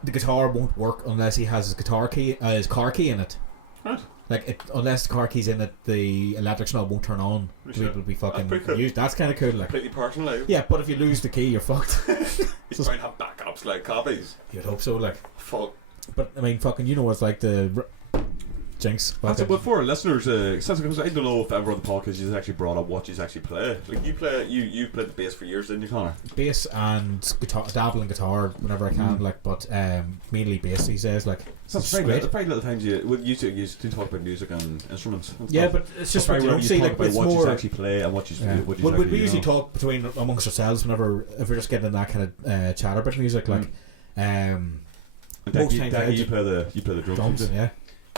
the guitar won't work unless he has his car key in it. Right. Like unless the car key's in it, the electric knob won't turn on. It will be fucking used. That's kind of cool. Like completely personal. Like. Yeah, but if you lose the key, you're fucked. You might have backups like copies. You'd hope so. Like fuck. But I mean, fucking, you know what it's like the Jinx. That's it. But for our listeners, I don't know if ever on the podcast you actually brought up what you actually play. Like you played the bass for years, didn't you, Conor? Bass and guitar, dabble in guitar whenever I can, like, but mainly bass these days. Like, that's very little times you two talk about music and instruments. And yeah, stuff. but it's just what you don't you see. Talk Like, about it's what more you actually play and what you we usually talk between amongst ourselves whenever if we're just getting in that kind of chatter about music, like. Most times you play the drums, yeah.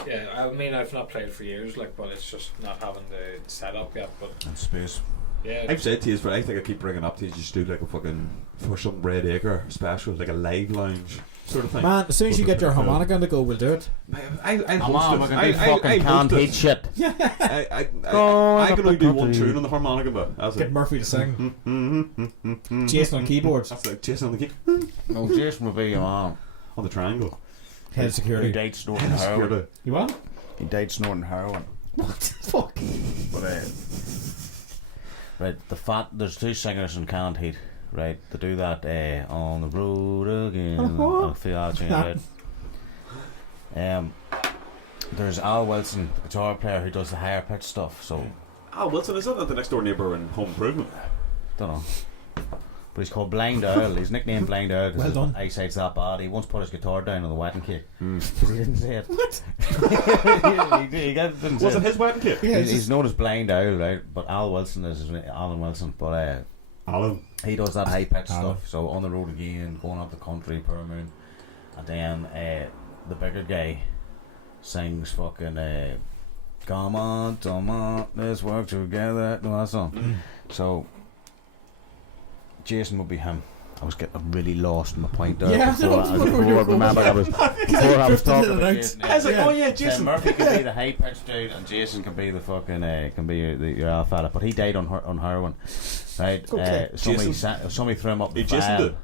Yeah, I mean, I've not played for years, like, but it's just not having the setup yet. But and space. Yeah, I've said to you, but I think I keep bringing up to you, just do like a fucking for some Red Acre special, like a live lounge sort of thing. Man, as soon as you get your harmonica on the go, we'll do it. I can't hate shit. I can only do one tune on the harmonica, but get Murphy to sing. Jason on keyboards. That's like Jason on the keyboard. No, Jason will be your arm on the triangle. Head of security. He died snorting heroin. You what? He died snorting heroin. What the fuck? But right, there's two singers in Can't Heat, right? They do that on the road again. Right? There's Al Wilson, the guitar player who does the higher pitch stuff. So Al Wilson, is that the next door neighbour in Home Improvement? Don't know. But he's called Blind Earl. He's nicknamed Blind Earl because well his eyesight's that bad. He once put his guitar down on the wedding cake because he didn't say it. What? he didn't say Was it his wedding cake? Yeah, he's known as Blind Earl, right? But Al Wilson is Alan Wilson. But Alan, he does that high pitch stuff. So on the road again, going up the country, Pearl Moon, and then the bigger guy sings fucking "Come on, let's work together." No, that song. So. Jason would be him. I was getting really lost in my point there. Yeah, before I was talking about Jason. I was like, oh yeah, Jason. Murphy can be the high pitched dude, and Jason can be the fucking your alpha fella. But he died on heroin, right? Okay. Somebody threw him up the vial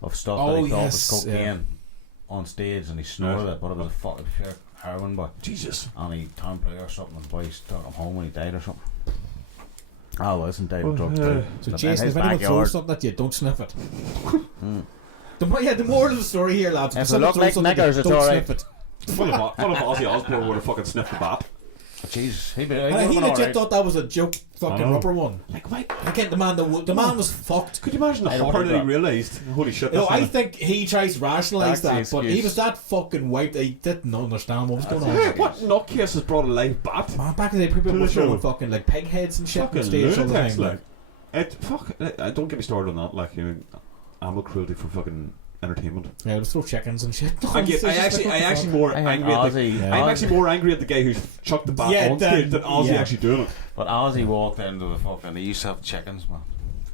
of stuff that he thought was cocaine. on stage and he snorted it, but it was a fucking pure heroin boy. Jesus. And he turned play or something, and the boys took him home when he died or something. Oh, well, isn't died of drugs too. So But Jason, in if his anyone throws backyard, something at you, don't sniff it. The moral of the story here, lads. If If it someone look throws like something at you, niggers, it's don't alright. sniff it. What if Ozzy Osbourne would have fucking sniffed the bat? Jesus, he And he legit thought that was a joke fucking rubber one. Like, why? Again, the man was fucked. Could you imagine the I don't horror think that he that. realised? Holy shit. You know, that's I not- think he tries to rationalise That's the that, but he excuse. was that fucking wiped. He didn't understand what was going on. What nutcase has brought a live bat? Man, back in the day, people To were the throwing show. fucking like peg heads and shit on Fucking stage all the lunatics, time. like. Don't get me started on that. Like, you know, animal cruelty for fucking entertainment. Yeah, let's throw chickens and shit. I'm actually more angry at I'm actually more angry at the guy who's chucked the bat on stage than Ozzy actually doing it. But Ozzy walked into the fucking. He used to have chickens, man.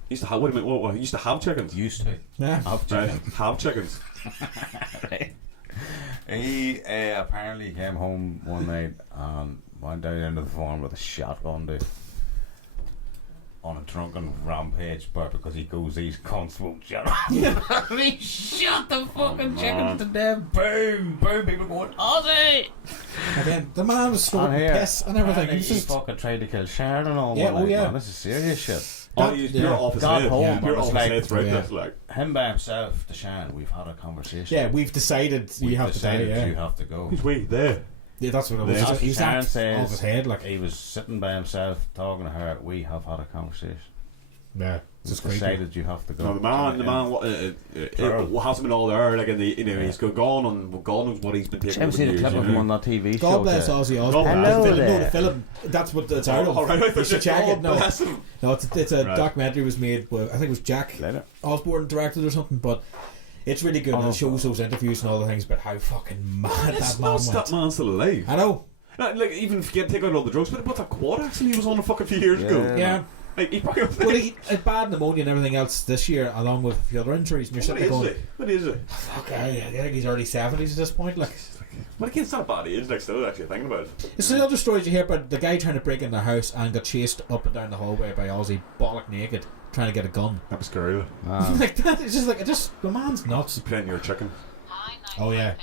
He used to have, wait a minute, what, he used to have chickens? Used to. Yeah. Have Right, chickens. have chickens. Right. He apparently came home one night and went down into the farm with a shotgun, dude. On a drunken rampage, but because he goes, these cunts won't shut up. And he shot the fucking chickens to death. Boom, boom. People going, Ozzy! Again, the man was snorting piss and everything. And He's he just fucking tried to kill Sharon and all. Yeah, that, oh yeah. man, this is serious shit. Oh, you're off his God head. home, You're but off it's his like- head right yeah. there. Like, Him by himself to Sharon, we've had a conversation. yeah. We've decided you We've have to die. decided Yeah, you have to go. who's we? There. yeah, that's what it was. Yeah. He was Sharon that off his head, like he was sitting by himself talking to her. We have had a conversation. yeah, it's We've just creepy. decided you have to go. No, what hasn't been all there, like in the, you know, he's gone and God knows what he's been taking Ever over seen the the years. clip of You him on know. that TV show? God bless Ozzy Osbourne. Hello The film, no, there. the film. That's what it's out of. All right, You should check it. No, bless him. no, it's a Right. documentary was made. With, I think it was Jack Later. Osbourne directed or something, but it's really good. And it shows those interviews and all the things about how fucking mad It's that man nuts went. that man's still alive. I know. Like, even if you take out all the drugs, but that quad accident he was on a fucking few years ago. Yeah. Like, he probably Well, he had bad pneumonia and everything else this year, along with a few other injuries. And you're What sitting is there it? What is it? going, "Fuck, I think he's early 70s at this point." Like, But again, it's not a bad age, like, still actually thinking about it. it's the other stories you hear about the guy trying to break in the house and got chased up and down the hallway by Ozzy, bollock naked, trying to get a gun. That was scary. Like that, it's just like the man's nuts. Playing your chicken. Hi, Oh, yeah. fans.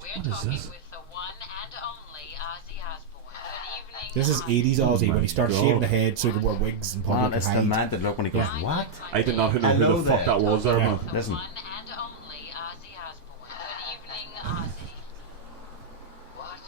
We're What is talking this? with the one and only Ozzy Osbourne. Good evening. This is 80s Ozzy my when he started God. shaving the head so he could wear wigs and Man, public it's and the hide. man that look when he goes, Yeah. what? I did not know Hello who the fuck there. that was there, Yeah. man. The Listen. one and only Ozzy Osbourne. Good evening, Ozzy. What?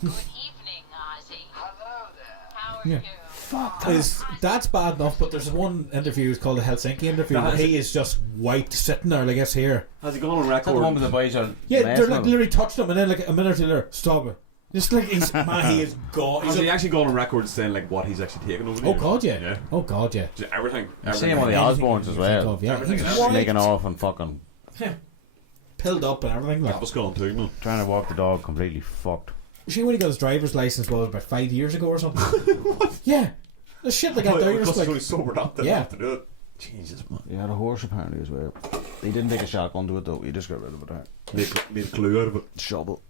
Good evening, Ozzy. Hello there. How are Yeah. you? That's bad enough, but there's one interview, it's called the Helsinki interview, That where is- he is just wiped sitting there, like it's here. Has he gone on Is that the one record? with the boys are Yeah, they're messing like with him? literally touched him, and then like a minute later, stop it. Just like he's man, he is gone. Has He's he a, actually gone on record saying like what he's actually taken over the oh years? god, yeah. Yeah. Oh god, yeah. Just everything. Same Everything. with the Anything Osbournes you as think well. of, yeah. Everything He's else. wiped, Sneaking off and fucking pilled up and everything. Like, That was gone too, man. trying to walk the dog completely fucked. see when he got his driver's license was about 5 years ago or something. Yeah, the shit they got there. You're Because just he's only like, sobered up, didn't Yeah. have to do it. Jesus, man. He had a horse apparently as well. He didn't take a shotgun to it though. He just got rid of it. Made a clue out of it. Shovel.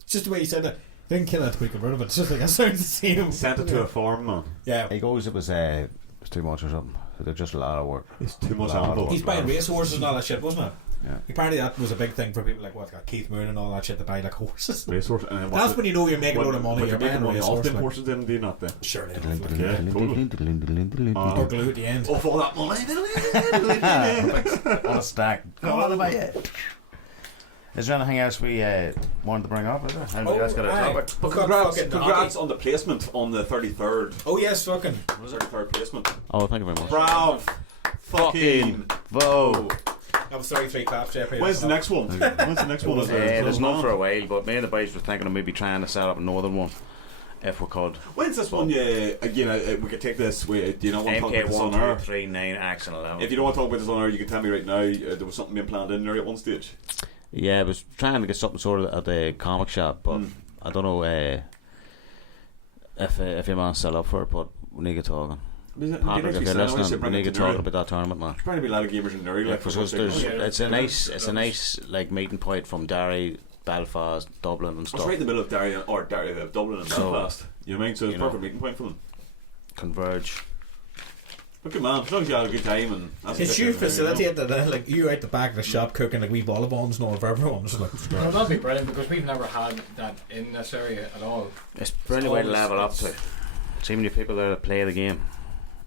it's just the way he said it. They didn't kill it to be rid of it. It's just like I sounds the same. Sent it to a farm, man. Yeah, He goes, it was too much or something. They're just a lot of work. It's too much Wow. animal. he's buying racehorses and all that shit, wasn't it? Yeah. Apparently that was a big thing for people like Keith Moon and all that shit to buy like horses. Racehorse. And then That's when you know you're making a load of money. But You're you're making making money a off racehorse. them Like, horses, then, do you not? Then. sure, they Yeah, or glue at the end. Off all that money. On a stack. What about it? Is there anything else we wanted to bring up? Is there? Anybody else got a aye. topic? But Congrats congrats on the placement on the 33rd. Oh yes, fucking. 33rd placement. Oh, thank you very much. Brav. Fucking. Vogue. That was 33 claps, Jeffrey. When's the next one? When's the next one? There's none for a while, but me and the boys were thinking of maybe trying to set up another one if we could. When's this one? Yeah, again, we could take this. Do you not want to talk about this on air? MK1239 Action 11. If you don't want to talk about this on air, you can tell me right now. There was something being planned in there at one stage. Yeah, I was trying to get something sorted at the comic shop, but I don't know if your man's still up for it, but we need to get talking. Patrick, if you're listening, we need to get talking about that tournament, man. There's probably be a lot of gamers in Newry. Like, for Because God's sake. it's a nice like meeting point from Derry, Belfast, Dublin and It's stuff. right in the middle of Dublin and So, Belfast. You know what I mean? So it's a you know. perfect meeting point for them. Converge. Okay, man. As long as you had a good time and that's It's you facilitate that, like you out the back of the shop cooking like wee volley bombs and all for everyone. It's like, Well, that'd be brilliant because we've never had that in this area at all. It's brilliant way to level up to. See many people there that play the game.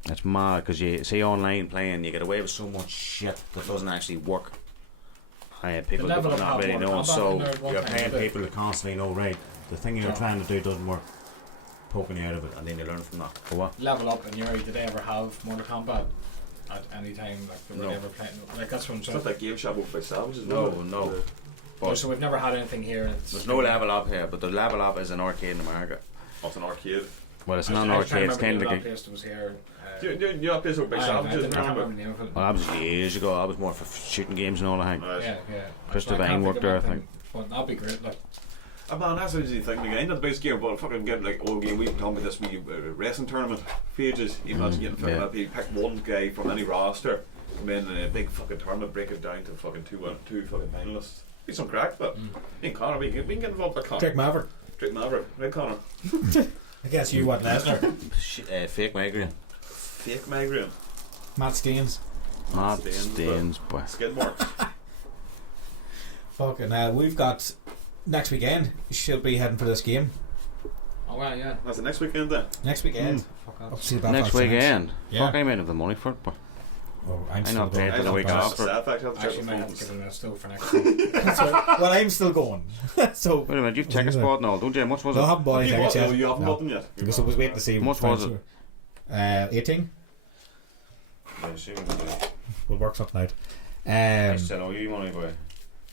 It's mad because you see online playing, you get away with so much shit that doesn't actually work. People The level not up really have know, one so combat in there, one you're kind paying of it. people to constantly know, right, the thing you're trying to do doesn't work, poking you out of it, and then you learn from that. For what? Level up in your area, did they ever have Mortal Kombat at any time? Like, were No. they ever playing? Like, that's what I'm It's saying. not like Game Shop over by Savages. No. But So we've never had anything here. And it's there's no level up here, but the level up is an arcade in America. It's an arcade. Well, it's not an arcade, it's kind of like a... place that was here. You that place over by I Savages, can't remember remember? the name of it. Well, that was years ago, that was more for shooting games and all that. Right. Yeah. Christopher So I can't Vine think worked of there, I anything, think. But that'd be great. Like, Man, that's an easy thing. Again, not the best game, but fucking get like old game. We've talking about this wee wrestling tournament pages. You imagine getting fucking yeah. up. You pick one guy from any roster, come in a big fucking tournament, break it down to fucking two fucking finalists. Be some crack, but me and Conor, we can get involved with Conor. Drake Maverick. Drake Maverick, right, Conor? I guess you want Lesnar. Fake migraine. Fake migraine. Matt Staines. Mad Stains, stains, boy. Skid marks. Fucking we've got next weekend. You should be heading for this game. oh well, yeah. That's the next weekend then. Next weekend. Fuck Up off. to the Belfast Next Saints. weekend. Yeah. Fuck, I made the money for it, but Oh, I'm I still not going. paid the week Belfast. after. Sad fact, I have to check Actually, the might have to phones. give it a still for next week. That's right. Well, I'm still going. So wait a minute, you've ticket spot and all, don't you? How much was no, I it? haven't bought any You tickets bought- yet. no, you haven't No. bought them yet. Because I was waiting to see. How much was it? 18. Yeah, see, We'll work something out. I said, oh, you money, boy.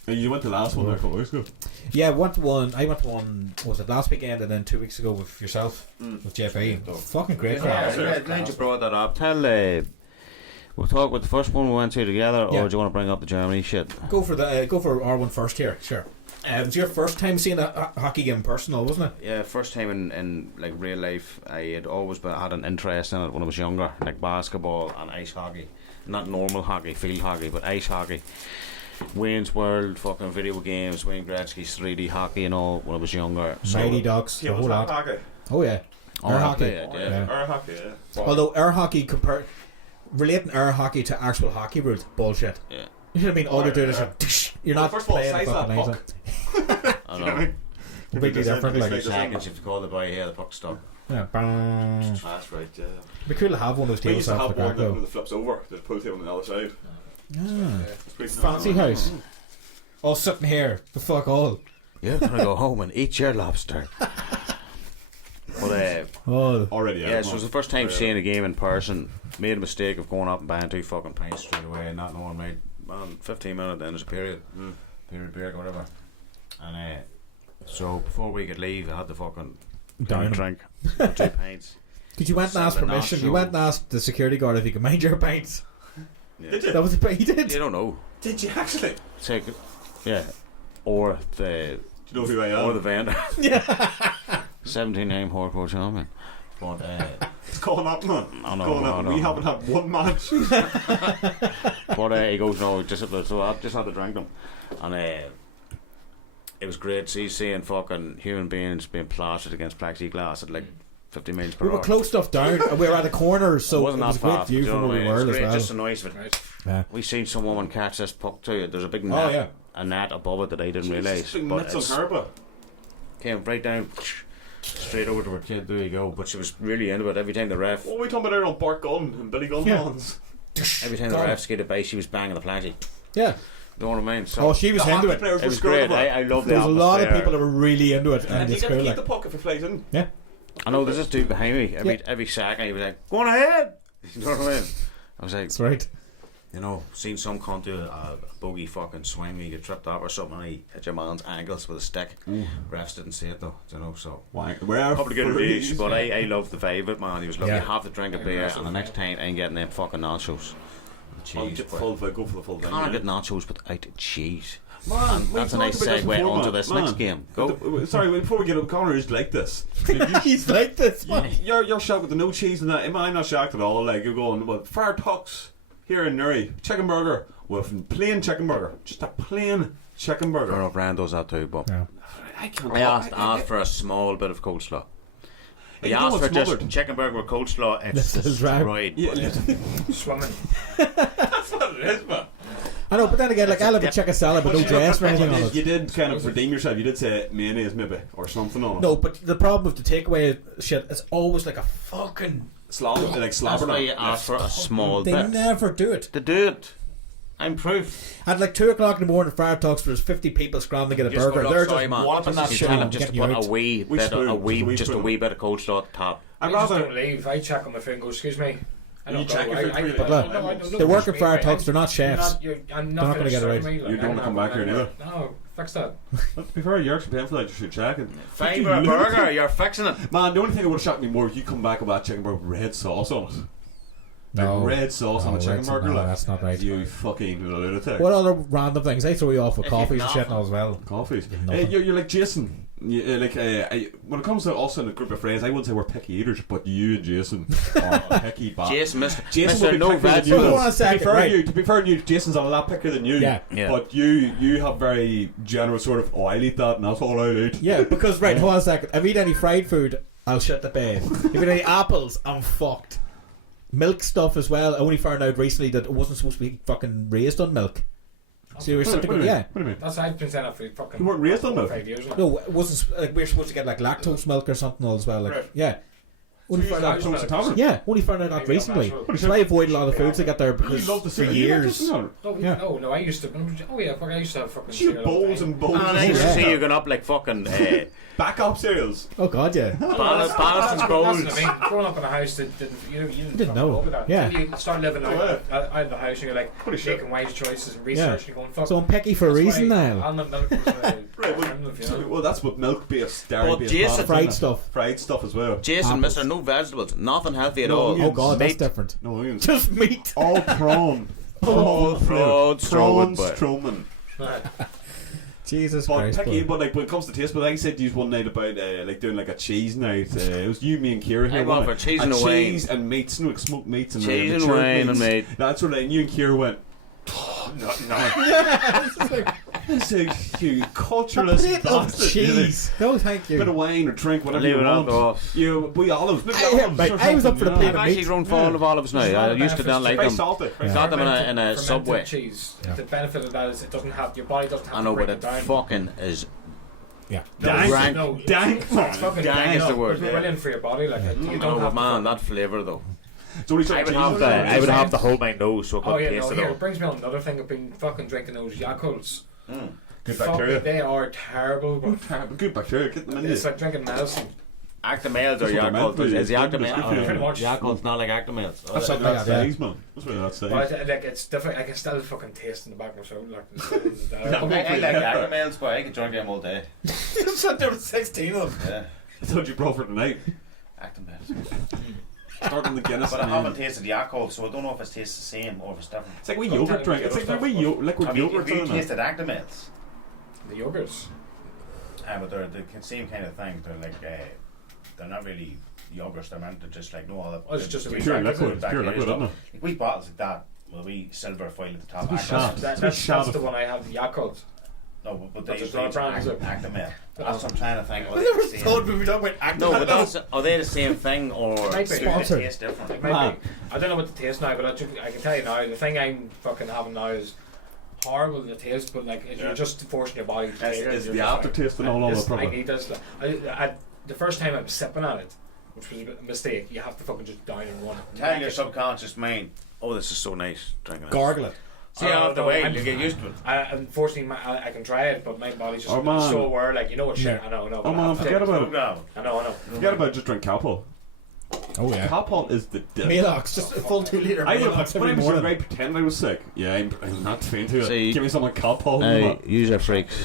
You went to the last one there a couple of weeks ago. Yeah, I went to one. Was it last weekend and then 2 weeks ago with yourself with JFE? Fucking great crowd. Glad you brought that up. Tell, we'll talk about the first one we went to together, Yeah. or do you want to bring up the Germany shit? Go for R1 first here. Sure. It was your first time seeing a hockey game personal, wasn't it? Yeah, first time in like real life. I had always had an interest in it when I was younger, like basketball and ice hockey. Not normal hockey, field hockey, but ice hockey. Wayne's World, fucking video games, Wayne Gretzky's 3D hockey and all when I was younger. Mighty Ducks, the whole lot. hockey. Oh yeah. Oh, Air I hockey. played it, yeah. Air hockey, yeah. Although air hockey relating air hocky to actual hockey rules, bullshit. Yeah. You know what I mean? All they're doing is you're Well, not first of all, playing size fucking that anything. I You know what I know. mean? Completely different. Like, Seconds if you call the boy here, the puck stop. yeah, bang. That's right, yeah. It'd be cool to have one of those We tables used to off the have crack one though. that flips over. There's a pool table on the other side. Ah, It's pretty fancy house. All sitting here. The fuck all. You're gonna go home and eat your lobster. But Oh, Already, yeah, so it was the first time seeing a game in person. Made a mistake of going up and buying 2 fucking pints straight away and not knowing, mate. Man, 15 minutes then there's a period. Period break or whatever. And so before we could leave, I had to fucking Down 'em. drink 2 pints. because you went and asked Something permission. not You so- went and asked the security guard if he could mind your pints. Yeah. Did you? That was the he did. You don't know. Did you actually? Take, yeah, or the Do you know who I am? or the vendor. Yeah. 17-name hardcore champion. But It's going up, man. I know, Going up. I know. We haven't had one match. but he goes, no, so I just had to drink them, and it was great seeing fucking human beings being plastered against plexiglass at like 50 miles per We were hour. close stuff down. And we were at the corner, so It it wasn't was a that great fast. view you know from what where I we mean? were It's as great, well. just the noise of it. Right. Yeah. We seen some woman catch this puck too. There's a big net, Oh yeah. a net above it that I didn't realise. Big But mitts on it's Harbour. came right down, straight over to her kid. There you go. But she was really into it. Every time the ref, What were we talking about there on Bart Gunn and Billy Gunn Yeah. ones? every time the God. ref skated by, she was banging the flagy. Yeah. You know what I mean? So Oh, she was The into hockey it. players it were was scared great. of it. I love the There was a lot of atmosphere. people that were really into it, and And you it's get to cool. keep Like, the puck if it flies in. yeah. I know there's this dude behind me. Every second he was like, "Go on ahead." You know what I mean? I was like, That's right. you know, seen some cunt do a bogey fucking swing, you get tripped up or something, and he hit your man's ankles with a stick. Refs didn't see it though, you know. So Where probably good reviews, but I love the vibe of it, man. He was lovely. Yeah. You have to drink a beer, and the next time I ain't getting them fucking nachos. Cheese. Go for the full thing. Can't get nachos without cheese. Man, And we that's a talked nice about this segue before, onto man. this Man. next game. Go. Sorry, before we get up, Conor is like this. He's like this, man. You're shocked with the no cheese and that. I'm not shocked at all. Like you're going, well, Fire Tucks here in Newry, chicken burger with plain chicken burger, just a plain chicken I don't know burger. if Rand does that too, but Yeah. I can't. I asked for a small bit of coleslaw. You You asked know for it's just smothered. chicken burger with coleslaw. It's That's right. destroyed. Yeah, Swimming. that's what it is, man. I know, but then again, like I'll have a chicken salad but no dress or anything on You it. did kind of redeem yourself. You did say mayonnaise maybe or something on it. No, but the problem with the takeaway shit, it's always like a fucking. Slobber, like slobber. That's why you ask for a small They bit. never do it. To do it. I'm proof. At like 2 o'clock in the morning, Fire Talks, there's 50 people scrambling to get a Just burger. go, They're "Look, sorry, just man." walloping that You shit tell on, them just to getting you put out. a wee Which bit, spoon? a wee, Just just a spoon. wee bit of coleslaw at the top. I'd I just rather. don't leave. I check on my phone and go, excuse me. I don't You go. check your phone I for don't look, know, I don't know they work what in you Fire mean, Talks, they're not chefs. I'm They're not gonna get it right. serving me, like, You don't I'm wanna come not back here gonna- neither. No, fix that. Before you're actually paying for that, you should check it. Five a burger, you're fixing it. Man, the only thing that would have shocked me more if you come back with that chicken burger with red sauce on it. No. Like red sauce on a No, chicken red sauce- burger. no, like, that's not right. You fucking lunatic. What other random things? They throw you off with If coffees you've and shit nothing. as well. Coffees. Nothing. You're like Jason. When it comes to us in a group of friends, I wouldn't say we're picky eaters, but you and Jason are picky. Jason, Mr. Jason Mr. would be No pickier than Veg. you. Hold though. on a second, to be fair, right. to be fair to you, Jason's a lot pickier than you. Yeah. Yeah. But you have very general sort of, I'll eat that and that's all I'll eat. Yeah, because, right, hold on a second. If I eat any fried food, I'll shit the bed. If I eat any apples, I'm fucked. Milk stuff as well. I only found out recently that it wasn't supposed to be fucking raised on milk. So you were What supposed do to you go, mean? yeah. What do you mean? That's I've been saying that for fucking. You weren't raised on milk? 5 years now. No, it wasn't. Like, we were supposed to get like lactose milk or something as well. Like, Right. yeah. Only So you found use out. lactose intolerant? Yeah, only found out that Maybe recently. not natural. So I avoid a lot of foods I got there You because love the for cereal. years. No, Yeah. no, I used to. Oh yeah, fuck, I used to have fucking. You cereal all the bowls time. and bowls And I of used to Yeah. see you going up like fucking backup cereals. Oh god, yeah. ballast and That's bowls. what I mean. Growing up in a house that didn't, you Didn't fucking know. over that. Yeah. Then you start living Oh, out of the house and you're like Holy shit. making wise choices and researching and going, fuck. So I'm picky for a that's reason why now. almond milk was Right, primitive, you know? well, that's what milk-based, dairy-based Jason- products, Fried isn't it? stuff. Fried stuff as well. Jason, Apples. Mr. No Vegetables. Nothing healthy at No, all. Oh god, that's Meat. different. No onions. Just meat. All prawn. All prawn, prawn Strowman, Strowman. Jesus But Christ. picky, boy. but like when it comes to taste, but I said you one night about like doing like a cheese night. It was you, me, and Kira here. I'm wasn't all it? for cheese and a cheese and meats, no, like smoked meats and Cheese and matured wine and meats. meat. That's what and you and Kira went. Oh, no. This is you A cultureless plate of bastard. cheese. No, thank Bit of you. wine or drink, whatever Leave you it on want. the off. You, we olives. Maybe I- olives right, or I was up for the something, plate I've of actually meat. grown fond of olives now. I used to not like Very them. salty. Very Got them in a Fermented Subway. cheese. Yeah. The benefit of that is it doesn't have your body doesn't have I to know, break but it it down. fucking is. Yeah. Dank. Rank. No, Dank. it's fucking Dank dank. is the word, It's yeah. brilliant for your body. Like you I don't know, have but man, to that flavour though. It's only some I would cheese have as to. well. I would have to hold my nose so I Oh couldn't yeah, taste no, it here all. it brings me on another thing. I've been fucking drinking those Yakults. Good Fuck bacteria. it, they are terrible. But Good bacteria. Get them in it's you. like drinking medicine. Actimales or That's what they're meant Yakult? to be. Is Pretty much. Yakult's not like Actimales? That's That's something like that, yeah. things, man. That's what that's But like it's different. I can still fucking taste in the back of my throat. Like I like Actimales, but I could drink them all day. There were 16 of them. Yeah, I thought you brought for tonight. Actimales. Starting the Guinness. But I and haven't then- tasted Yakult, so I don't know if it tastes the same or if it's different. It's like wee Don't yogurt tell drink. me It's the like other wee stuff. liquid Have you yogurt. tasted isn't it? Actimales? the yogurts. But they're the same kind of thing. They're like they're not really yogurts. They're meant to just like no other. Oh, it's just a wee Pure pack, liquid. isn't it? Pure liquid, isn't it? Like wee bottles like that with a wee silver foil at the top. It's a wee Actimales. shot. That's the one I have. The Yakult. No, but they That's use a brand, is it? Actimel. That's what I'm trying to think. I never thought we were talking about acting. No, but that's are they the same thing or Might do be. they Sponsored. taste different? It might be. I don't know what the taste now, but I can tell you now. The thing I'm fucking having now is horrible in the taste, but like you're just forcing your body to take it. It's You're the just like, aftertaste and all of this- it, I probably. need this. The first time I was sipping at it, which was a mistake. You have to fucking just down in one. Tell your subconscious mind, oh, this is so nice drinking it. Gargle it. See, after a no, while, I'm- you get used to it. Unfortunately, I can try it, but my body's just Oh, man. so aware. Like you know what shit. Yeah. I know. Oh but I man, have to forget take it. about it. Program. I know. Forget about it, just drink Calpol. Oh yeah. Calpol is the dip. Malox, just a full 2 litre I would Malox when I every was young, I morning. pretend I was sick. Yeah, I'm not into it. See- Give me some like Calpol. user freaks.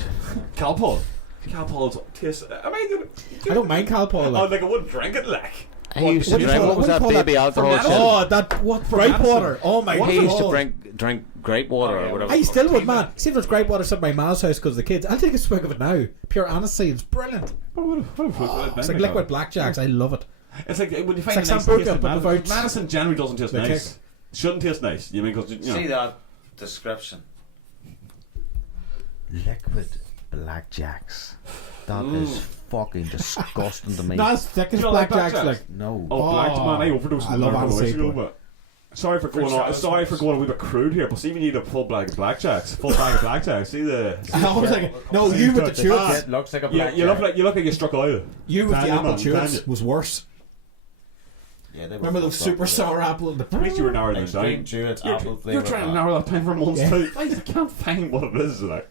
Calpol. Calpol's tastes. I mean, I don't mind Calpol. Oh, Like. like I wouldn't drink it. Like He used to what do you drink, call what it? was What that do you call baby that? alcohol Fermented. shit? Oh, that what grape Madison. water. Oh my He used to god. drink grape water Oh, yeah. or whatever. I still would, man. See if there's grape water at my mom's house because of the kids. I'll take a swig of it now. Pure aniseed. It's brilliant. It's like liquid blackjacks. I love it. It's like when you find It's a like nice Sambuca, taste of but Madison. without Madison generally doesn't taste the nice. Shouldn't taste nice. You mean because you See know. that description? Liquid blackjacks. That is fucking disgusting to me. Not as thick as You don't like blackjacks, blackjacks? like. No. Oh, black man, I overdosed I on love that a Alice couple weeks ago, Acorn. but sorry for going on. Sorry for going a wee bit crude here, but see, we need a full bag of blackjacks. Full bag of blackjacks. See the. I was like, no, you with the chewits. It looks like a Yeah, black you look like you struck oil. You with the Daniel, apple man, chewits Daniel. was worse. Yeah, they were Remember those fucked up, super sour apple? At least you were narrowing this Extreme down. chewits, You're, apple you're flavour. trying to narrow that down for months Yeah. too. I can't find what it is. Like,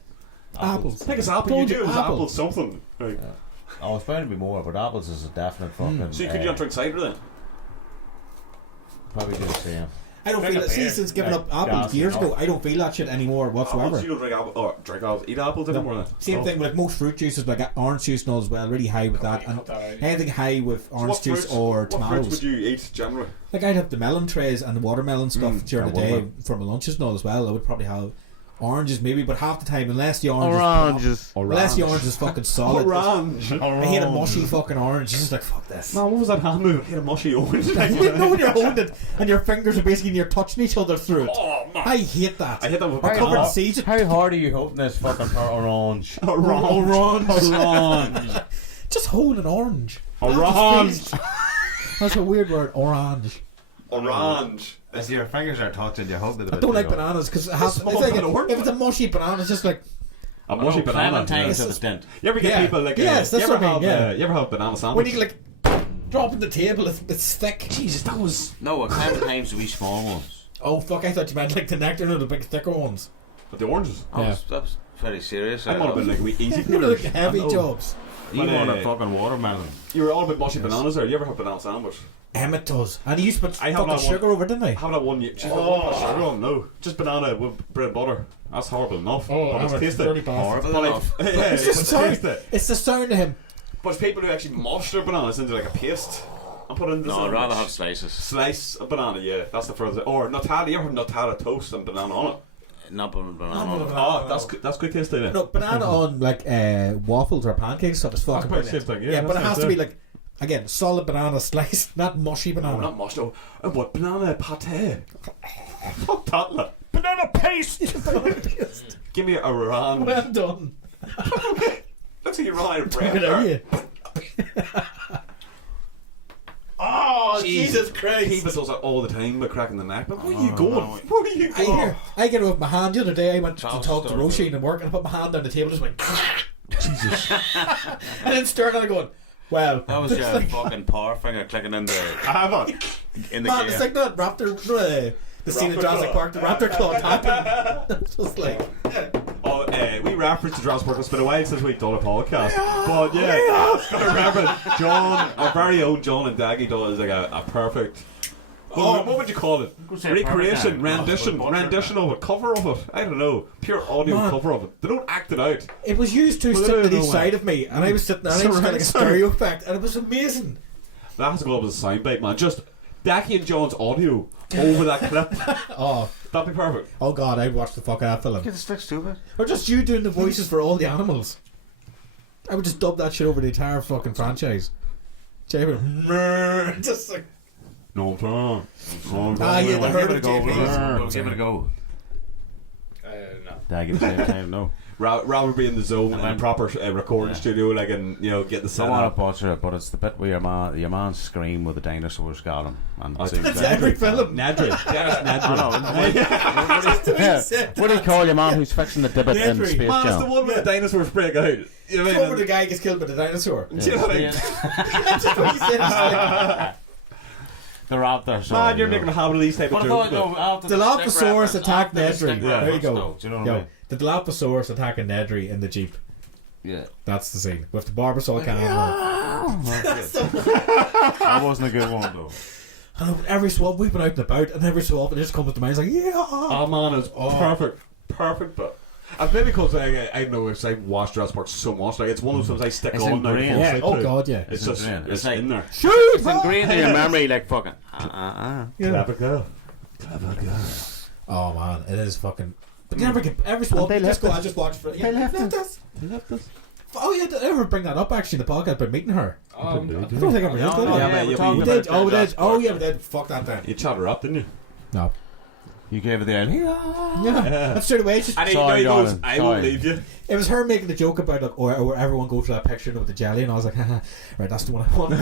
Apples. I think it's apple. Told You you, do. It's apple. apple something. Like, Oh, it's bound to be more, but apples is a definite fucking. so you could not drink cider then? Probably do the same. I don't Drink feel a it. See, beer. since giving Like up apples gas years and ago, I don't feel that shit anymore whatsoever. Apples, you don't drink apple or drink apples, eat apples anymore then? Same Oh. thing with like most fruit juices, like orange juice and all as well, really high with that. And anything high with So orange what juice fruits- or What fruits tomatoes. would you eat generally? Like I'd have the melon trays and the watermelon stuff during the day watermelon. for my lunches and all as well. I would probably have oranges maybe, but half the time, unless the orange unless the orange is fucking solid. Orange. I hate a mushy fucking orange. It's just like, fuck this. Man, what was that hand move? I hate a mushy orange. You know when you're holding it and your fingers are basically you're touching each other through it. Oh, man. I hate that. I hate that with Or covered in banana. seeds. How hard are you holding this fucking orange? Orange. Just hold an orange. Orange. That's a weird word. Orange. Orange. As your fingers are touching, you hold it a bit. I don't like too bananas because It's small bit of work. if it's a mushy banana, it's just like A mushy banana. Clementines Yeah. to the stint. You ever get Yeah. people like Yes, you that's ever what I have mean, yeah. you ever have banana when sandwich? you like drop on the table, it's thick. Jesus, that was No, a clementines to be small ones. Oh fuck! I thought you meant like the nectarine or the big thicker ones. the oranges. That was very serious. I'm all about like we easy You know, like peelers. heavy I know. jobs. You But, want uh, a fucking watermelon. You were all about mushy bananas there. You ever have banana sandwich? Emmett does, and he used to put I have fucking that one. sugar over, didn't I? Have that one. She's got one put sugar on. No, just banana with bread and butter. That's horrible enough. but it's tasty. Horrible But enough. like, yeah, It's just it's sound. tasty. It's the sound of him. But it's people who actually mash their bananas into like a paste and put it into No, I'd sandwich. rather have slices. Slice a banana, yeah, that's the furthest. Or Nutella, you ever have Nutella toast and banana on it? Not banana. Oh, that's good tasty, yeah. No, banana on like waffles or pancakes stuff is fucking That's brilliant. pretty simple, yeah, but it that's has it, to be yeah. like again solid banana slice, not mushy No, banana. not mashed though. And what, banana pate? Fuck that, lad. Banana paste! Give me a round. Well done. Looks like you ran out of bread. Good there. idea. Oh, Jesus Christ. People does that all the time by cracking the neck. But where are you going? Where are you I going? hear. I get it with my hand. The other day I went to Charles talk to Sturridge. Roisin and work, and I put my hand on the table, just went. Jesus. And then stared at it, going, "Well, That was it's your like, fucking power finger clicking in the I haven't. in the man, gear. it's like that Raptor. The scene in Raptor Jurassic claw. Park, the Raptor claw happened. It's just like, Oh, we referenced to Jurassic Park. It's been a while since we've done a podcast. But yeah, I remember John, our very own John and Decky does like a perfect. What would you call it? say Recreation, perfect, rendition of it, cover of it. I don't know, pure audio Man. cover of it. They don't act it out. it was used to Well, sitting I at don't each know side of me, and I was sitting there, and I just had like a Surround stereo effect, and it was amazing. That has to go up as a soundbite, man. Just Decky and John's audio over that clip. Oh, That'd be perfect. oh God, I'd watch the fuck out of that film. Get the stick stupid. Or just you doing the voices for all the animals. I would just dub that shit over the entire fucking franchise. JP, just like No time. yeah, the herd of Give it a go. JPs. Give it a go. No. Dag at the same time, no. Rather be in the zone in a proper recording Yeah. studio, like, and get the I sound. want to butcher it, but it's the bit where your man scream with the dinosaurs got him. And Oh, it seems That's like- every film. Nedry. Dennis I know. Nedry. Yeah. What do you call your man who's fixing the divot in Nedry. Space Man, it's the Jam? one where the dinosaurs break out. You know what I Over mean? the guy gets killed by the dinosaur. Do you know what I mean? That's just what he said. It's like, They're out there. Man, you're making a habit of these type of jokes. but- the Dilophosaurus attacked Nedry. Yeah. There you go. Do you know what I Yo, mean? the Dilophosaurus attacking Nedry in the Jeep. Yeah. That's the scene. With the Barbasol can. That wasn't a good one though. And every so often, we've been out and about, and every so often it just comes to mind. It's like, yeah. Oh man, it's perfect. Perfect, but. And maybe because I don't know if I watched Jurassic Park so much, like it's one of those things I stick It's on now. ingrained. before I Yeah. sleep Oh through. God, yeah. It's just ingrained. it's It's like- in there. Shoot! It's ingrained in your memory like fucking. Yeah. Clever girl. Clever girl. Oh man, it is fucking. But you never get every so often. Just go. I just watch for. Yeah, They left us. They left us. Oh yeah, did I ever bring that up actually in the podcast by meeting her? Oh, I don't think I ever did. yeah, I? we We talked did. Oh, we did. Oh yeah, we did. Fuck that then. You chat her up, didn't you? No. You gave it the end. Yeah, that's straight away. It's just, And he Sorry, goes, darling, I sorry. won't leave you. it was her making the joke about like, or everyone go for that picture with the jelly, and I was like, haha, right, that's the one I want.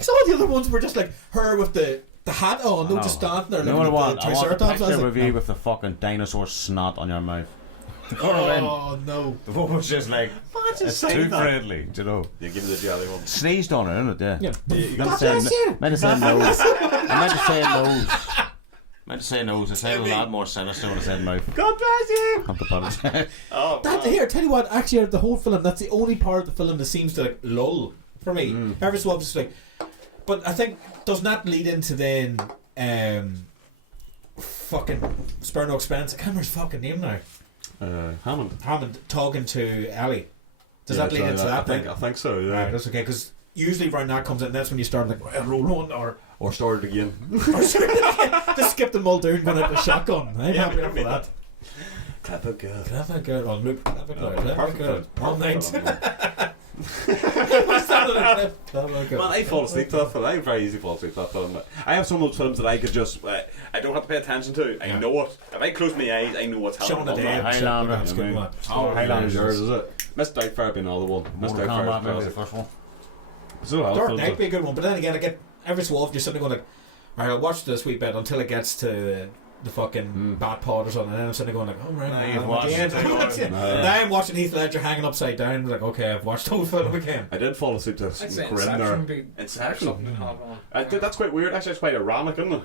So all the other ones were just like her with the hat on, no, just standing there You know what I looking want? at the I want a Triceratops. I was picture like, of you no. with the fucking dinosaur snot on your mouth. You know what I mean? Oh no! The one was just like, Imagine it's saying too that. friendly, do you know? You give me the jelly one. Sneezed on it, isn't it? Yeah. Yeah. Meant to God say bless you. meant to say nose. I meant to say nose. Meant to say nose. I said a lot more sinister when I said mouth. God bless you. Have to apologize. Oh, That here, tell you what. Actually, the whole film. That's the only part of the film that seems to like lull for me. Every so often, it's like. But I think doesn't that lead into then fucking Spare No Expense? I can't remember his fucking name now. Hammond talking to Ellie. Does that lead into that? I think so. Yeah. Right, that's okay. Because usually around that comes in, that's when you start like roll on Or start it again. just skip the Muldoon going out with a shotgun. I'm happy enough with that. Clever girl. Clever girl on loop. Clever girl. Clever Perfect girl. film. All night. Clever girl. Man, I fall asleep to that film. I very easily fall asleep to that film. I have some of those films that I could just, I don't have to pay attention to. I know it. If I close my eyes, I know what's Shaun happening. of the Dead. Highlander. That's a good one. Oh, Highlander's yours, is it? Miss Doubtfire being another one. Miss Mortal Kombat, maybe the Doubtfire. first one. So Dark Knight be a good one, but then again, I get every so often you're sitting there going like, alright, I'll watch this wee bit until it gets to the fucking Bat Pod or something, and then I'm sitting there going like, oh right, Now now you've watched it. Now I'm watching Heath Ledger hanging upside down, like, okay, I've watched the whole film again. I did fall asleep to I'd say Corinne Inception there. would be Inception. something to have on. That's quite weird. Actually, it's quite ironic, isn't it?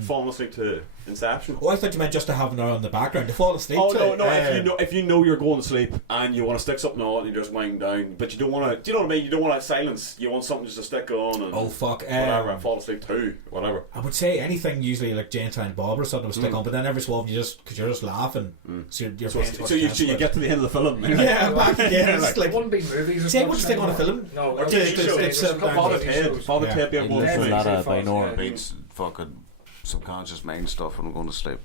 Falling asleep to Inception. Oh, I thought you meant just to have an hour on the background to fall asleep Oh to. no! If you know you're going to sleep and you want to stick something on and you're just winding down, but you don't want to. Do you know what I mean? You don't want to silence. You want something just to stick on and Oh fuck! whatever. And fall asleep too. Whatever. I would say anything usually like Jane and Bob or something would stick on, but then every so often you just because you're just laughing, so you're So, paying too much you attention. get to the end of the film. Yeah, back again. It's It like wouldn't be movies. as say, much wouldn't stick on a anymore. film. No, Or no, TV it's show. it's It's a couple Father of Ted. shows. Father Yeah. Ted being one There's a thing. lot of Falls, binaural yeah. beats, fucking subconscious mind stuff when I'm going to sleep.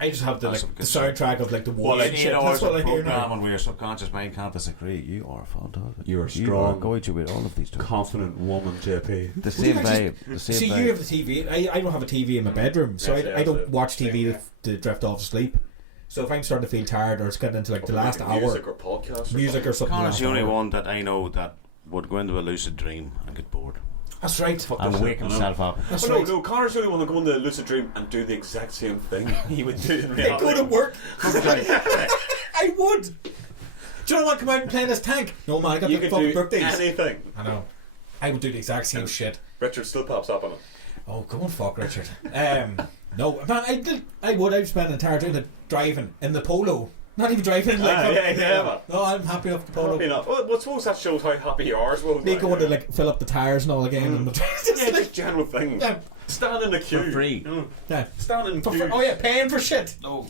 I just have the That's like some the good stuff. soundtrack of like the war Well, and you shit. know, That's it's what a I hear now. program where your subconscious mind can't disagree. You are fantastic. You are You strong. are going to with all of these. Confident woman, JP. The same Well, you vibe. The same See, vibe. you have the TV. I don't have a TV in my bedroom, so Yes, I don't yes, watch TV yeah. to drift off to sleep. So if I'm starting to feel tired or it's getting into like the last hour, Music or podcast. music or something. Connor's last the only hour. one that I know that would go into a lucid dream and get bored That's right. and wake himself up. That's Oh, right. no, Connor's the only one that go into a lucid dream and do the exact same thing he would do in I reality. go to work. I would. Do you know what? Come out and play this tank. No man, I got You the could fucking do birthdays. anything. I know. I would do the exact same shit. Richard still pops up on it. Oh, go on, fuck Richard. No, man, I would spend an entire day driving in the Polo. Not even driving like man. No, I'm happy enough the Polo. Happy enough. Well, I suppose that shows how happy you are as well. Me going to like fill up the tires and all again. And yeah, just general things. Yeah. Stand in the queue. For free. Yeah. Stand in For- queues. oh yeah, paying for shit. No.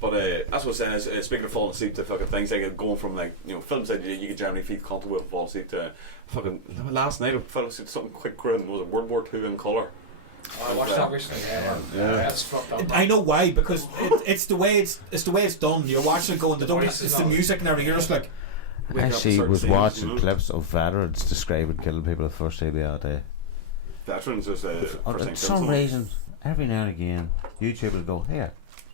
But that's what I'm saying. Speaking of falling asleep to fucking things, like going from like films that you could generally feel comfortable with and fall asleep to fucking last night I fell asleep to something quick grin. Was it World War II in colour? Oh, I watched that recently. Yeah, that's fucked up. I know why, because it's the way it's done. You're watching it going, it's the music and everything. You're just like, I Wake up actually certain was scenes, watching you know? clips of veterans describing killing people the first day the other day. Veterans is For some reason, every now and again, YouTube will go, here,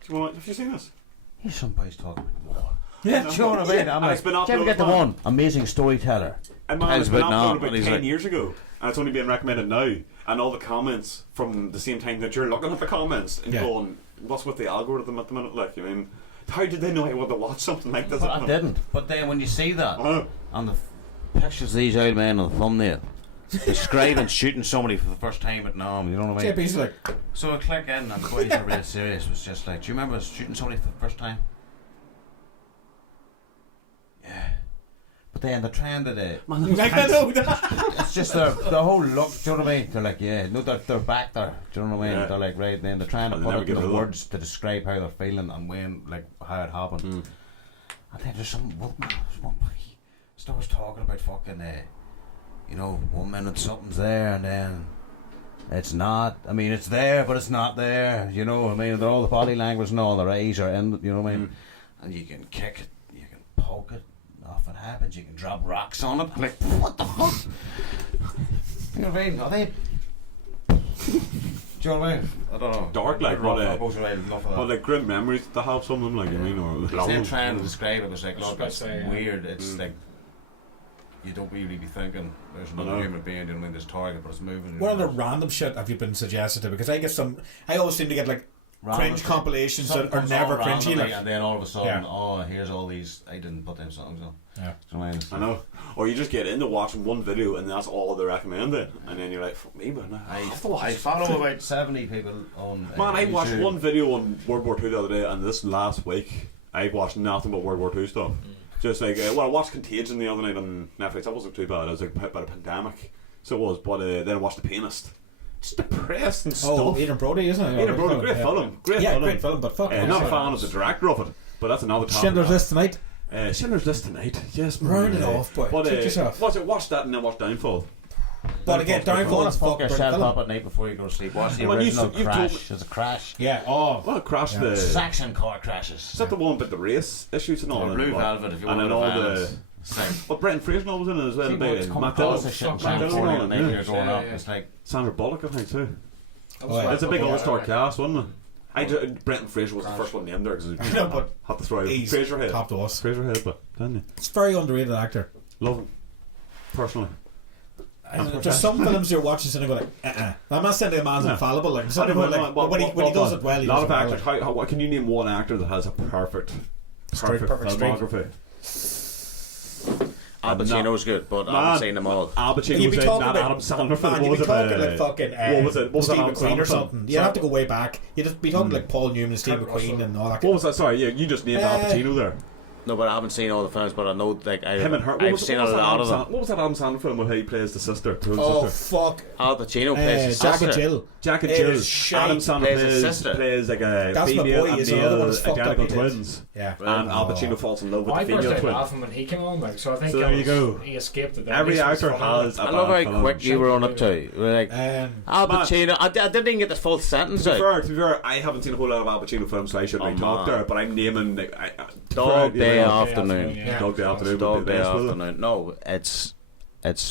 Have you seen this? here's somebody's talking about war. yeah, No. Do you know what I mean? I'm And like, it's been do you ever uploaded, get the man. one? Amazing storyteller. And man, Tells it's been about now, uploaded and about he's 10 like- years ago, and it's only being recommended now. And all the comments from the same time that you're looking at the comments and Yeah. going, "What's with the algorithm at the minute?" Like, I mean, how did they know I want to watch something like this? But at I the minute? didn't. But then when you see that, Oh. on the pictures of these old men on the thumbnail, describing shooting somebody for the first time at Nam, you know what I mean? JP's like, So I click in and the boys are real serious. It was just like, do you remember shooting somebody for the first time? Yeah. But then they're trying to like I know that. it's just their whole look, do you know what I mean? They're like, yeah, no, they're back there, do you know what I mean? Yeah. They're like, right, then they're trying to And put they it never get into rid of it. words to describe how they're feeling and when, like, how it happened. And then there's one he starts talking about fucking, 1 minute something's there and then it's not. I mean, it's there, but it's not there. You know what I mean? All the body language and all their eyes are in. You know what I mean? And you can kick it, you can poke it. Nothing happens. You can drop rocks on it. Like, what the fuck? You know what I mean? Are they? Do you know what I mean? I don't know. Dark, like, but like grim memories to have some of them, like, you mean, or like, they're trying to describe it as like, look, it's say, weird. It's like you don't really be thinking there's another human being doing this target, but it's moving. What other random shit have you been suggested to? Because I get some. I always seem to get like cringe compilations that are never cringy, like, and then all of a sudden, oh, here's all these. I didn't put them songs on. Yeah, you know what I mean? I know. Or you just get into watching one video and that's all they recommend it, and then you're like, fuck me, but I follow about 70 people on. Man, I YouTube. watched one video on World War II the other day, and this last week I watched nothing but World War II stuff. Just like, well, I watched Contagion the other night on Netflix. That wasn't too bad. It was like about a pandemic, so it was. But then I watched The Pianist. Just depressed and stuff. Oh, Adrian Brody, isn't it? Adrian Brody, great film. Great film, but fuck. Not a fan of the director of it, but that's another topic. Schindler's List tonight. Schindler's List tonight. Yes, round it off, boy. But treat yourself. Watch that and then watch Downfall. But again, Downfall is fuck fucking yourself up at night before you go to sleep. Watch the original Crash. It's a crash. Yeah. Oh. Well, Crash the Saxon car crashes. Is that the one about the race issues and all? The Blue Velvet. If you want and then all the. But Brendan Fraser was in it as well. Matt Dillon. It's like Sandra Bullock, I think too. Yeah. It's a big all-star cast, wasn't it? Brendan Fraser was the first one named there because I know, but had to throw he's Fraser head. top to us. Fraser head, but didn't he? It's a very underrated actor. Love him personally. There's some films you're watching and you go like, I'm not saying the man's infallible, like, when he does it well, he a lot does of it actors. well. How can you name one actor that has a perfect filmography? Al Pacino's good, but I haven't seen them all. Al Pacino was not Adam Sandler for the you'd be talking like fucking what was Steve Adam McQueen or Sandler something. You'd have to go way back. You'd just be talking like Paul Newman, Steve McQueen, and all that. What was that? Sorry, you just named Al Pacino there. No, but I haven't seen all the films, but I know like him and her. I've seen a lot of them. What was that Adam Sandler film where he plays the sister? Oh sister? fuck! Al Pacino plays his Jack sister. and Jill. Jack and Jill. Adam Sandler plays like a that's female my boy, and male identical twins. Yeah. And Al Pacino falls in love with I the female twin. laughing when he came on, like, so I think there you go. He escaped it. Every actor has a I love how quick you were on it too. We're like Al Pacino. I didn't even get the full sentence out. To be fair, I haven't seen a whole lot of Al Pacino films, so I shouldn't talk there. But I'm naming Dog Day Afternoon. Dog Day Afternoon. Dog Day Afternoon. No, it's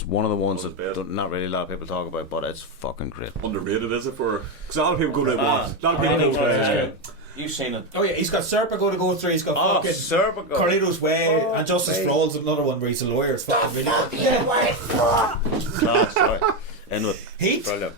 one of the ones that not really a lot of people talk about, but it's fucking great. Underrated, is it? For because a lot of people go to watch. A lot of people go to. You've seen it. Oh yeah, he's got Serpico to go through. He's got fucking Serpico. Carlito's Way, and Justice for All's another one where he's a lawyer. It's fucking really Sorry. In with Heat. Brilliant.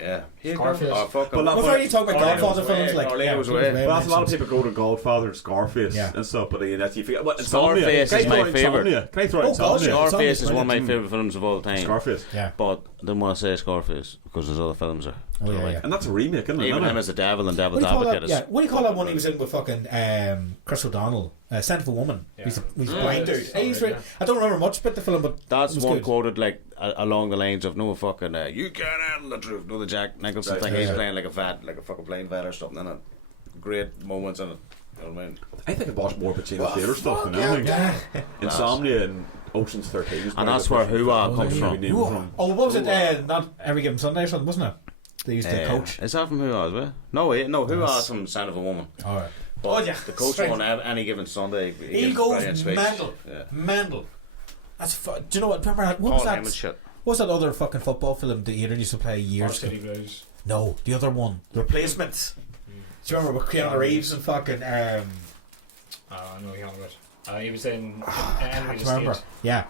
Yeah. Scarface. We've already talked about Godfather films, like Carlito's Way. Well, that's a lot of people go to Godfather, Scarface, and stuff. But that's you forget. Scarface is my favourite. Can I throw Insomnia? Scarface is one of my favourite films of all time. Scarface. Yeah. But I didn't want to say Scarface because there's other films there. Oh yeah. And that's a remake, isn't it? Even him as the devil and Devil's What do you call Advocate that? Yeah. What do you call that one he was in with fucking Chris O'Donnell? Scent of a Woman. Yeah. He's a blind dude. I don't remember much about the film, but that's it was one good. quoted like along the lines of no fucking you can't handle the truth. No, the Jack Nicholson thing. He's playing like a fucking plane vet or something in it. Great moments in it. You know what I mean? I think I've watched more Pacino theatre stuff than anything. Insomnia and Ocean's 13. And that's where Hoo-Ah comes from. Oh, what was it? Not Every Given Sunday or something, wasn't it? They used to coach. Is that from Hoo-Ah as well? No, Hoo-Ah's from Son of a Woman. Alright. But the coach on Any Given Sunday. He goes mental. Mental. That's do you know what? Remember what was that? What was that other fucking football film that Adrian used to play years ago? Blues. No, the other one. The Replacements. Do you remember with Keanu Reeves and fucking I know you're on it. He was in Enemy of the remember? State. Yeah.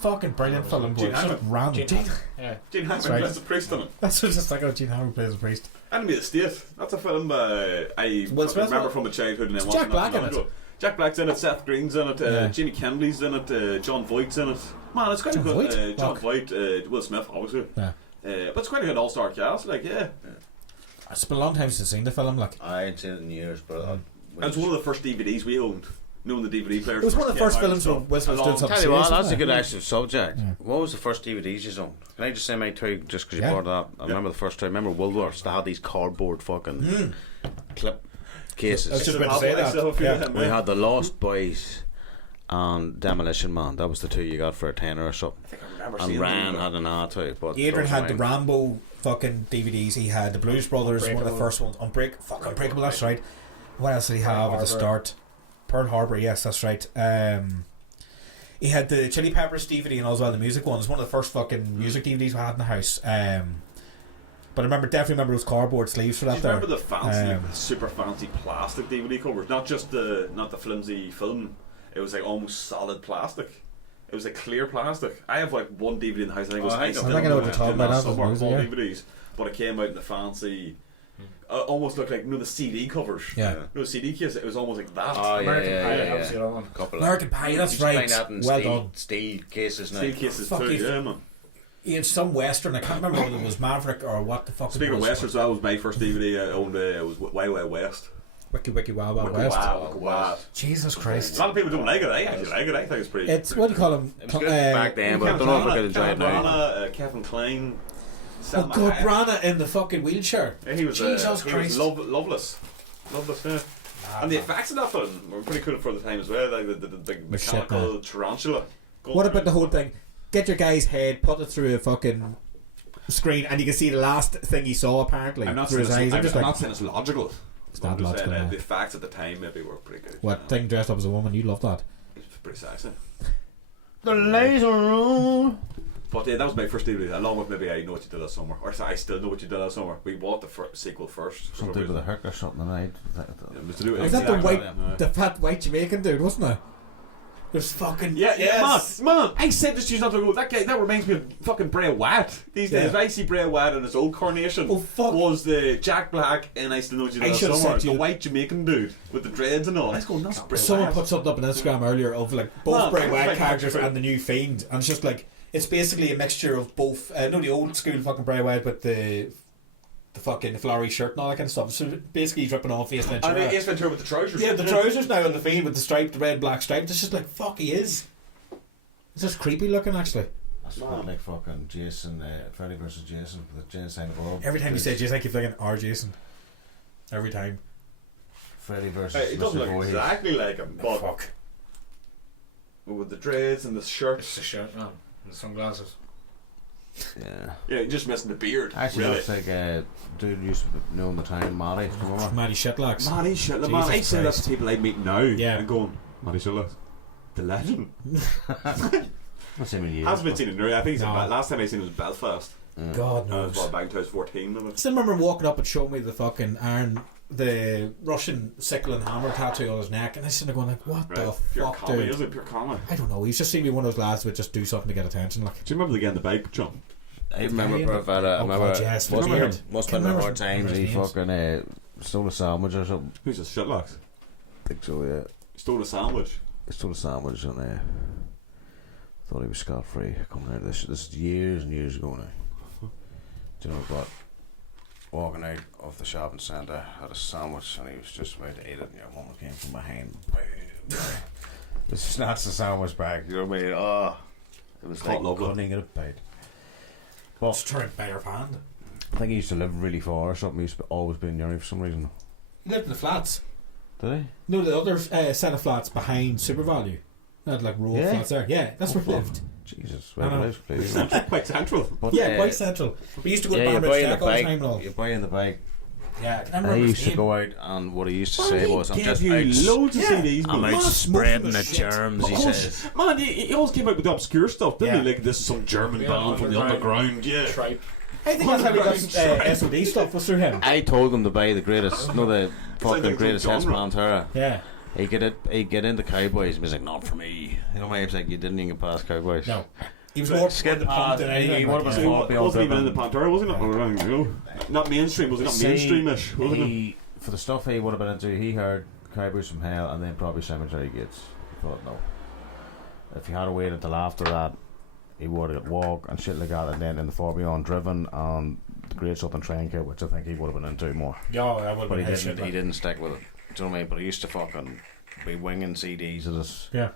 Fucking brilliant film, boy. It's just random. Gene Hammond right. plays the priest in it. That's just like how Gene Hammond plays a priest. Enemy of the State. That's a film I remember from my childhood and then Jack Black in it. Jack Black's in it, Seth Green's in it, Jamie Kennedy's in it, John Voight's in it. Man, it's quite a good. John Voight, Will Smith, obviously. Yeah. But it's quite a good all-star cast. Like, yeah. It's been a long time since I've seen the film. Like, I ain't seen it in years, but and it's one of the first DVDs we owned. Knowing the DVD players. It was one of the first films where Wesley was doing something Tell you what, serious, that's a good actual subject. Yeah. What was the first DVDs you owned? Can I just say my two, just because you brought it up? I remember the first two. I remember Woolworths. They had these cardboard fucking clip cases. I was just about to say that. We had The Lost Boys and Demolition Man. That was the two you got for a tenner or something. And Ran had an R too. But Adrian had the Rambo fucking DVDs. He had the Blues Brothers, one of the first ones. Unbreakable, that's right. What else did he have at the start? Pearl Harbor, yes, that's right. He had the Chili Peppers DVD and as well the music ones. One of the first fucking music DVDs we had in the house. But I definitely remember those cardboard sleeves for that. Do you remember the fancy, super fancy plastic DVD covers? Not the flimsy film. It was like almost solid plastic. It was like clear plastic. I have like one DVD in the house. I think it was. I think I know what you're talking about. Somewhere, small DVDs, but it came out in the fancy. Almost looked like the CD covers. Yeah. The CD case. It was almost like that. Oh American Pie, yeah. obviously, that one. American Pie, that's right. Well done. Steel cases now. Steel cases Fuck too. you. Yeah, man. He had some Western. I can't remember whether it was Maverick or what the fuck. Speaking of Westerns, that was my first DVD I owned. It was Wild Wild West. Wiki Wild Wild Wicked West. Wild. Jesus Christ. A lot of people don't like it. I actually like it. I think it's pretty. It's what do you call him? It was good back then, but I don't know if I could enjoy it now. Kevin Kline. Oh God, Brana in the fucking wheelchair. Yeah, he was. Jesus He Christ. was loveless. Yeah. And the effects of that film were pretty cool for the time as well. Like the big mechanical tarantula. What about the whole thing? Get your guy's head, put it through a fucking screen, and you can see the last thing he saw apparently I'm not through saying his eyes. it's, I'm I'm just not saying it's logical. It's not I'm just saying, logical, no. the effects at the time maybe were pretty good. what thing dressed up as a woman? You love that. It's pretty sexy. The laser room. But yeah, that was my first DVD, along with maybe I Know What You Did Last Summer. Or I Still Know What You Did Last Summer. We bought the sequel first. Something with a hook or something tonight. It was to do with Was that the exactly the fat white Jamaican dude, wasn't it? There's fucking man, I said this to you not to go. That reminds me of fucking Bray Wyatt. These days, I see Bray Wyatt in his old carnation. Oh, fuck. Was the Jack Black and I Still Know What You Did I Last Summer? said The white Jamaican dude with the dreads and all. I was going, that's Bray Someone Wyatt. put something up on Instagram earlier of like both Bray Wyatt like, characters and the new Fiend, and it's just like it's basically a mixture of both. The old school fucking Bray Wyatt with the fucking flowery shirt and all that kind of stuff. So basically, he's ripping off Ace Ventura. And Ace Ventura with the trousers. Yeah, the trousers now on the Fiend with the striped red black stripe. It's just like fuck, he is. It's just creepy looking actually. That's not like fucking Jason, Freddy versus Jason with the Jason Bob. Every time you say Jason, I keep thinking R. Jason. Every time. Freddy versus It doesn't Mr. look Voorhees. exactly like him, but Fuck. with the dreads and the shirt. It's the shirt, man. And the sunglasses. Yeah. Yeah, you're just missing the beard. Actually, really. looks like dude used to know in the time, Matty. Do you remember? Matty Shitlocks. Matty Shitlocks. Jesus Man, I say that Christ. to people I meet now. Yeah. And going, Matty Shitlocks. The legend. Not seen him in years. Hasn't been seen in Newry. I think No. last time I seen it was Belfast. God I was knows. back in 2014. I still remember him walking up and showing me the fucking the Russian sickle and hammer tattoo on his neck, and I was sitting there going like, what the Pure fuck, comedy, dude? isn't it? Pure comedy. I don't know. He's just seemed to be one of those lads that would just do something to get attention. Like, Do you remember the guy on the bike, John? I remember Yeah. poor fella. I Oh, remember. God, yes. Must Remember have him? been Remember hard times. his He names. fucking stole a sandwich or something. Who's this? Shitlocks? I think so, yeah. Stole a sandwich. He stole a sandwich and thought he was scot free coming out of this. This is years and years ago now. Do you know what? Walking out of the shopping centre, had a sandwich, and he was just about to eat it, and your woman came from behind. Just snatched the sandwich back. You know what I mean? Oh, it was like lovely. couldn't get a bite. Just turn it by your hand. I think he used to live really far or something. He used to always be in Newry for some reason. He lived in the flats. Did he? No, the other set of flats behind Super Value. They had like row of Yeah? flats there. Yeah, that's where he lived. Jesus, I know. well, please. Quite central. But, Yeah, quite central. We used to go to Yeah, you're Banbridge buying the Jack all the time bike. and all. you're buying the bike. Yeah, I can't I remember his used to name. go out, and what he used to Man, say he was, "I'm gave just you out." loads of Yeah. CDs. I'm man. out Man, spreading the smoking the germs, he Of course. says. Man, he always came out with the obscure stuff, didn't Yeah. he? Like, this is some German Yeah, band from the underground. Yeah. Tripe. I think that's how we got Right. SOD stuff was through him. I told him to buy the greatest, no, the fucking like greatest some hits genre. Pantera. Yeah. He get into Cowboys, and he was like, "Not for me." You know, my was like, "You didn't even get past Cowboys." No. He was more Skid the pump than past, anything. he would have like, been yeah. fought He beyond wasn't even in the Dublin. Pantera, was he? Not, not mainstream, was he? Not mainstreamish, wasn't he? He, for the stuff he would have been into, he heard Cowboys from Hell and then probably Cemetery Gates. He thought, no. If he had to wait until after that, he would have got Walk and shit like that, and then in the Far Beyond Driven and the Great Southern Train Kit, which I think he would have been into more. Yeah, I would have But been he his didn't. shit. He Like. didn't stick with it. Do you know what I mean? But he used to fucking be winging CDs of this. Yeah.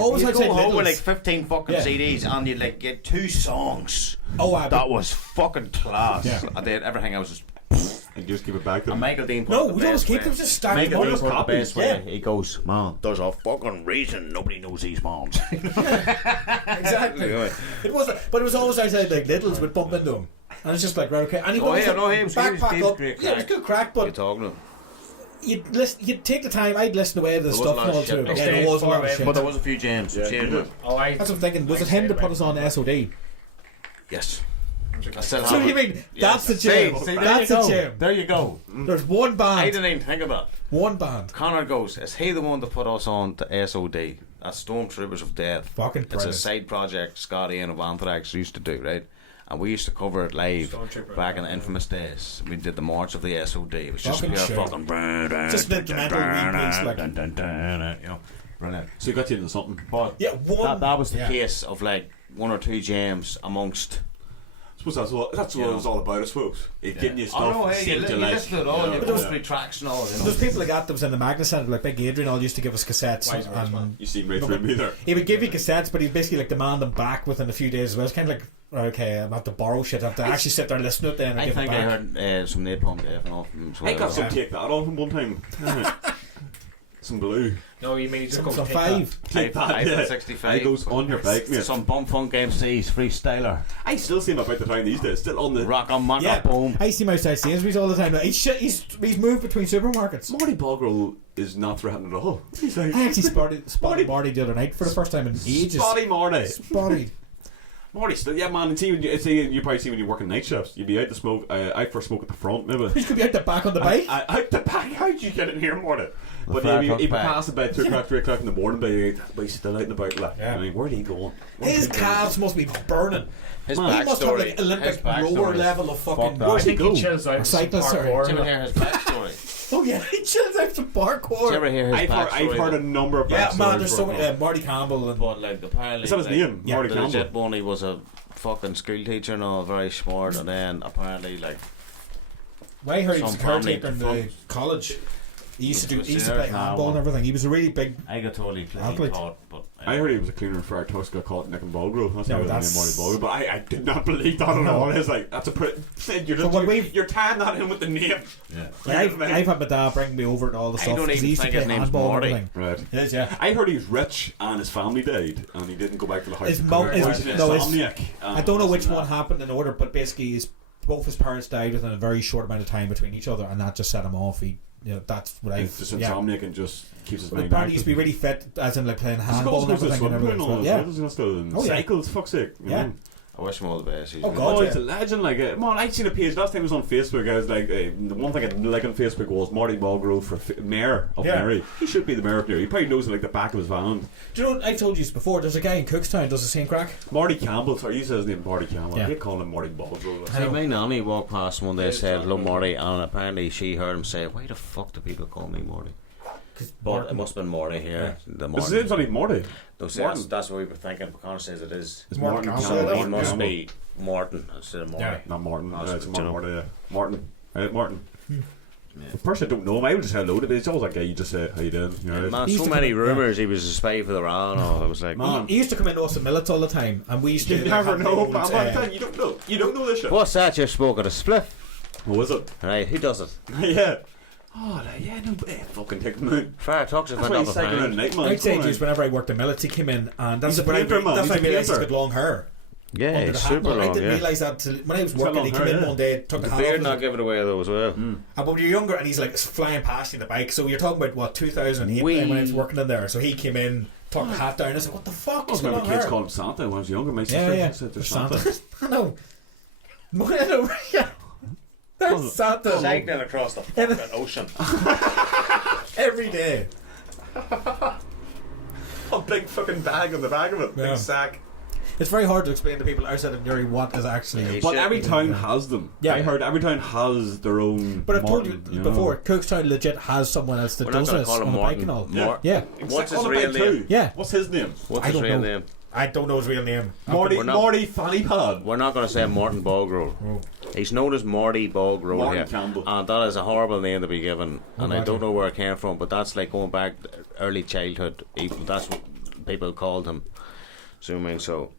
Always You'd outside go home with like Lidl's. 15 fucking Yeah. CDs and you'd like get 2 songs. Oh, I That was fucking class. Yeah. And then everything else was. And just give it back to And him. Michael Dean put No, it the we don't best keep way. them just stacked Michael them Dean up. put it the best way. Yeah. He goes, "Man, there's a fucking reason nobody knows these bombs." Exactly. It wasn't, but it was always outside like Lidl's would bump into him, and it's just like right, okay. And he Oh, was yeah, no, he was backpack up. great Yeah, it was crack. good crack, You're but talking to him. you'd take the time. I'd listen away to the There was a stuff lot and of all shit too. mixed Yeah, in. there was a lot of shit. But there was a few gems. Yeah, Cheers, you man. did. Oh, That's what I'm thinking. Was it him to put us on SOD? Yes. country. I still So have you it. mean Yeah, that's the gym? See, there That's you the go. gym. There you go. There's one I band. didn't even think of that. One band. Conor goes, is he the one that put us on to SOD? That's Stormtroopers of Death. Fucking It's a brilliant. side project Scott Ian of Anthrax used to do, right? And we used to cover it live Stormtrooper, back in the infamous days. We did the March of the SOD. It was just Fucking pure sure. fucking... Just an instrumental remix, like. You know, brilliant. So you got you into something. But Yeah, one. That was the Yeah. case of like one or two jams amongst... I suppose that's what it was all about, I suppose. It's getting you stuff. Oh no, hey, seemed you to like, listen to it all. you know, You But go those- through tracks and all. You know. There's people like that was in the Magna Centre, like Big Adrian, all used to give us cassettes. Wise words, man. You seem right through me there. He would give you cassettes, but he'd basically like demand them back within a few days as well. It's kind of like, okay, I'm have to borrow shit. I have to actually sit there and listen to it then and I give it think I back. heard some Napalm Death and off him. I got some take that off him one time. Some glue. No, you mean you just Some, go some take five. Take that, yeah. 65. I goes on your bike, mate. Some Bumfunk MCs, freestyler. I still see him about the time these days. Still on the... Rock on, mock Yeah, up, boom. I see him outside Sainsbury's all the time. He's moved between supermarkets. Marty Bogrel is not threatened at all. He's like... I actually spotted Marty the other night for the first time in ages. Spotty Marty. Spotted. Marty still... Yeah, man. And see, you probably see when you're working night shifts. You'd be out to smoke... out for a smoke at the front, maybe. He could be out the back on the bike. Out the back? How'd you get in here, Marty? But fat he'd be back. past about 2 o'clock, 3 o'clock in the morning, but he's still out and about. Like, Yeah. I mean, where'd he go? His calves must be burning. His He must have like his Olympic backstory rower is level of fucking. fucked up. Where's I he think go? he chills out Or with some cyclist, sorry. parkour. Did you ever hear his backstory? Oh yeah, he chills out some Did you ever parkour. hear his I've heard a number of Yeah, backstories man, there's so for many. it. Marty Campbell and But like apparently, Is that his like, name? Yeah, Marty the Campbell. legit one, he was a fucking school teacher and all, very smart, and then apparently like I heard he was a some family caretaker in the from- college. He used to He was play there, handball and everything. He was a really big. I got totally played Athlete. taught, but I heard he was a cleaner for our Tusk got caught Nick and Ballgrove. That's No, how he that's- named Marty Ballgrove. But I did not believe that at No. all. It's like, that's a pretty... You're, So what we've- you're tying that in with the name. yeah. I've had my dad bring me over to all the I stuff don't 'cause even he used to think play his name's handball and Marty. everything. Right. It is, yeah. I heard he was rich and his family died and he didn't go back to the house. His mum- He his- was an no, his- insomniac. I don't know which and one happened in order, but basically, both his parents died within a very short amount of time between each other, and that just set him off. That's what He's just yeah. insomniac and just keeps his But mind apparently, he active. used to be really fit, as in like playing He's handball and goes to everything. Sunderland and all Yeah. as well, he's still in Oh, yeah. cycles, fuck's sake. you Yeah. know. I wish him all the best. He's Oh, really God, Oh, yeah. he's a legend. Like, come on, I'd seen a page last time he was on Facebook. I was like, the one thing I didn't like on Facebook was Marty Ballgrove for mayor of Yeah. Mary. He should be the mayor of Mary. He probably knows it like the back of his van. Do you know? I've told you this before. There's a guy in Cookstown does the same crack. Marty Campbell. Sorry, you said his name Marty Campbell. Yeah. I hate calling him Marty Ballgrove. See, my nanny walked past one day and said, hello Marty, and apparently she heard him say, why the fuck do people call me Marty? But it must have been Marty here. The His Marty. name's not even Marty. No, see, Martin. that's what we were thinking. Conor says it is. It's Martin Martin Campbell. Campbell. So Yeah, it must Campbell. be Martin instead of Marty. Yeah. Not Martin. That's It's what you know. Martin. Yeah. Martin. Martin. Yeah. The person I don't know him. I would just say hello to him. It's always like, yeah, you just say, how you doing? You know, Man, He used so to many come- rumours he was a spy for the Iran. I was like, Man. He used to come in to us at Millets all the time, and we used to. you like, never have know, loads, man. I'm telling you, you don't know. You don't know this shit. what's that? You're smoking a spliff? What was it? Right, who does it? Yeah. Oh, like, yeah, no, fucking take him out. Fair talks That's about why that he's cycling around at night, man. I'd say Come to you, on. whenever I worked at Millets, he came in, and that's He's a when I painter, man. that's He's when I a realised he's painter. got long hair. Yeah, Under he's the hat. super I long, didn't yeah. realise that till when I was He's got working. He long came hair, in yeah. one day, took The the hat beard off. not give it away though as well. But when you're younger, and he's like flying past you in the bike. So you're talking about what 2008 Wee. when I was working in there. So he came in, took the hat down. I said, "What the fuck I is going remember on kids here?" called him Santa when I was younger. My Yeah, sister yeah. said there's Santa. Santa. I know. I know. Yeah. There's Santa Cycling across the fucking ocean. every day. A big fucking bag on the back of it. Yeah. Big sack. It's very hard to explain to people outside of Newry what is actually. Yeah, But shit. every town has them. Yeah. I heard every town has their own. But I've told you Martin, know. before, Cookstown legit has someone else that We're not does going to this call him on the bike and Martin. all. Yeah. What's his On a real bike name? too. Yeah. What's his name? What's I his don't real know. name? I don't know his real name. Marty. We're not- Marty Fanny Pad. We're not going to say Martin Ballgrove. Oh. He's known as Marty Ballgrove Martin here. Campbell. And that is a horrible name to be given. And I imagine. don't know where it came from, but that's like going back to early childhood. That's what people called him. Zooming, so.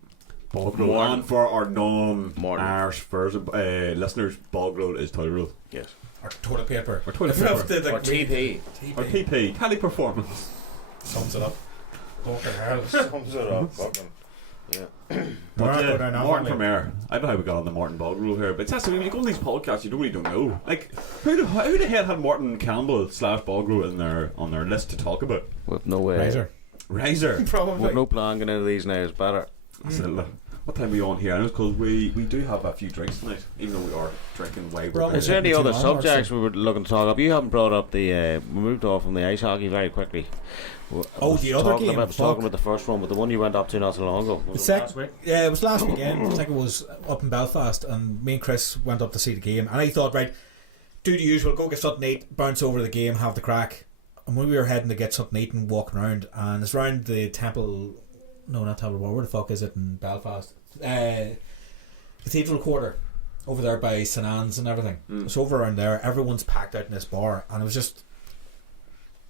Bogrove. Martin. And for our non-Irish Martin. version listeners, Bogrove is toilet roll. Yes. Or toilet paper. Or toilet If you paper. have to, like, Or TP. Or PP. Teleperformance. Sums it up. Fucking hell. Sums it up. Fucking. Yeah. But Go down Martin that from way. Air. I don't know how we got on the Martin Bogrove here, but it's actually when you go on these podcasts, you really don't know. Like, who the hell had Martin Campbell / Bogrove on their list to talk about? With no way. Razor. Razor. Probably. With no plan going into these now is better. That's it, look. What time are we on here? I know because we do have a few drinks tonight, even though we are drinking way. Is there any other subjects we were looking to talk about? You haven't brought up the. We moved off from the ice hockey very quickly. The other game. I was talking about the first one, but the one you went up to not so long ago. Was it last week? Yeah, it was last weekend. I think it was up in Belfast, and me and Chris went up to see the game. And I thought, right, do the usual, go get something to eat, bounce over to the game, have the crack. And when we were heading to get something to eat and walking around, and it's around the Temple. No, not Temple. Where the fuck is it in Belfast? Cathedral Quarter, over there by St Anne's and everything. It's over around there. Everyone's packed out in this bar, and it was just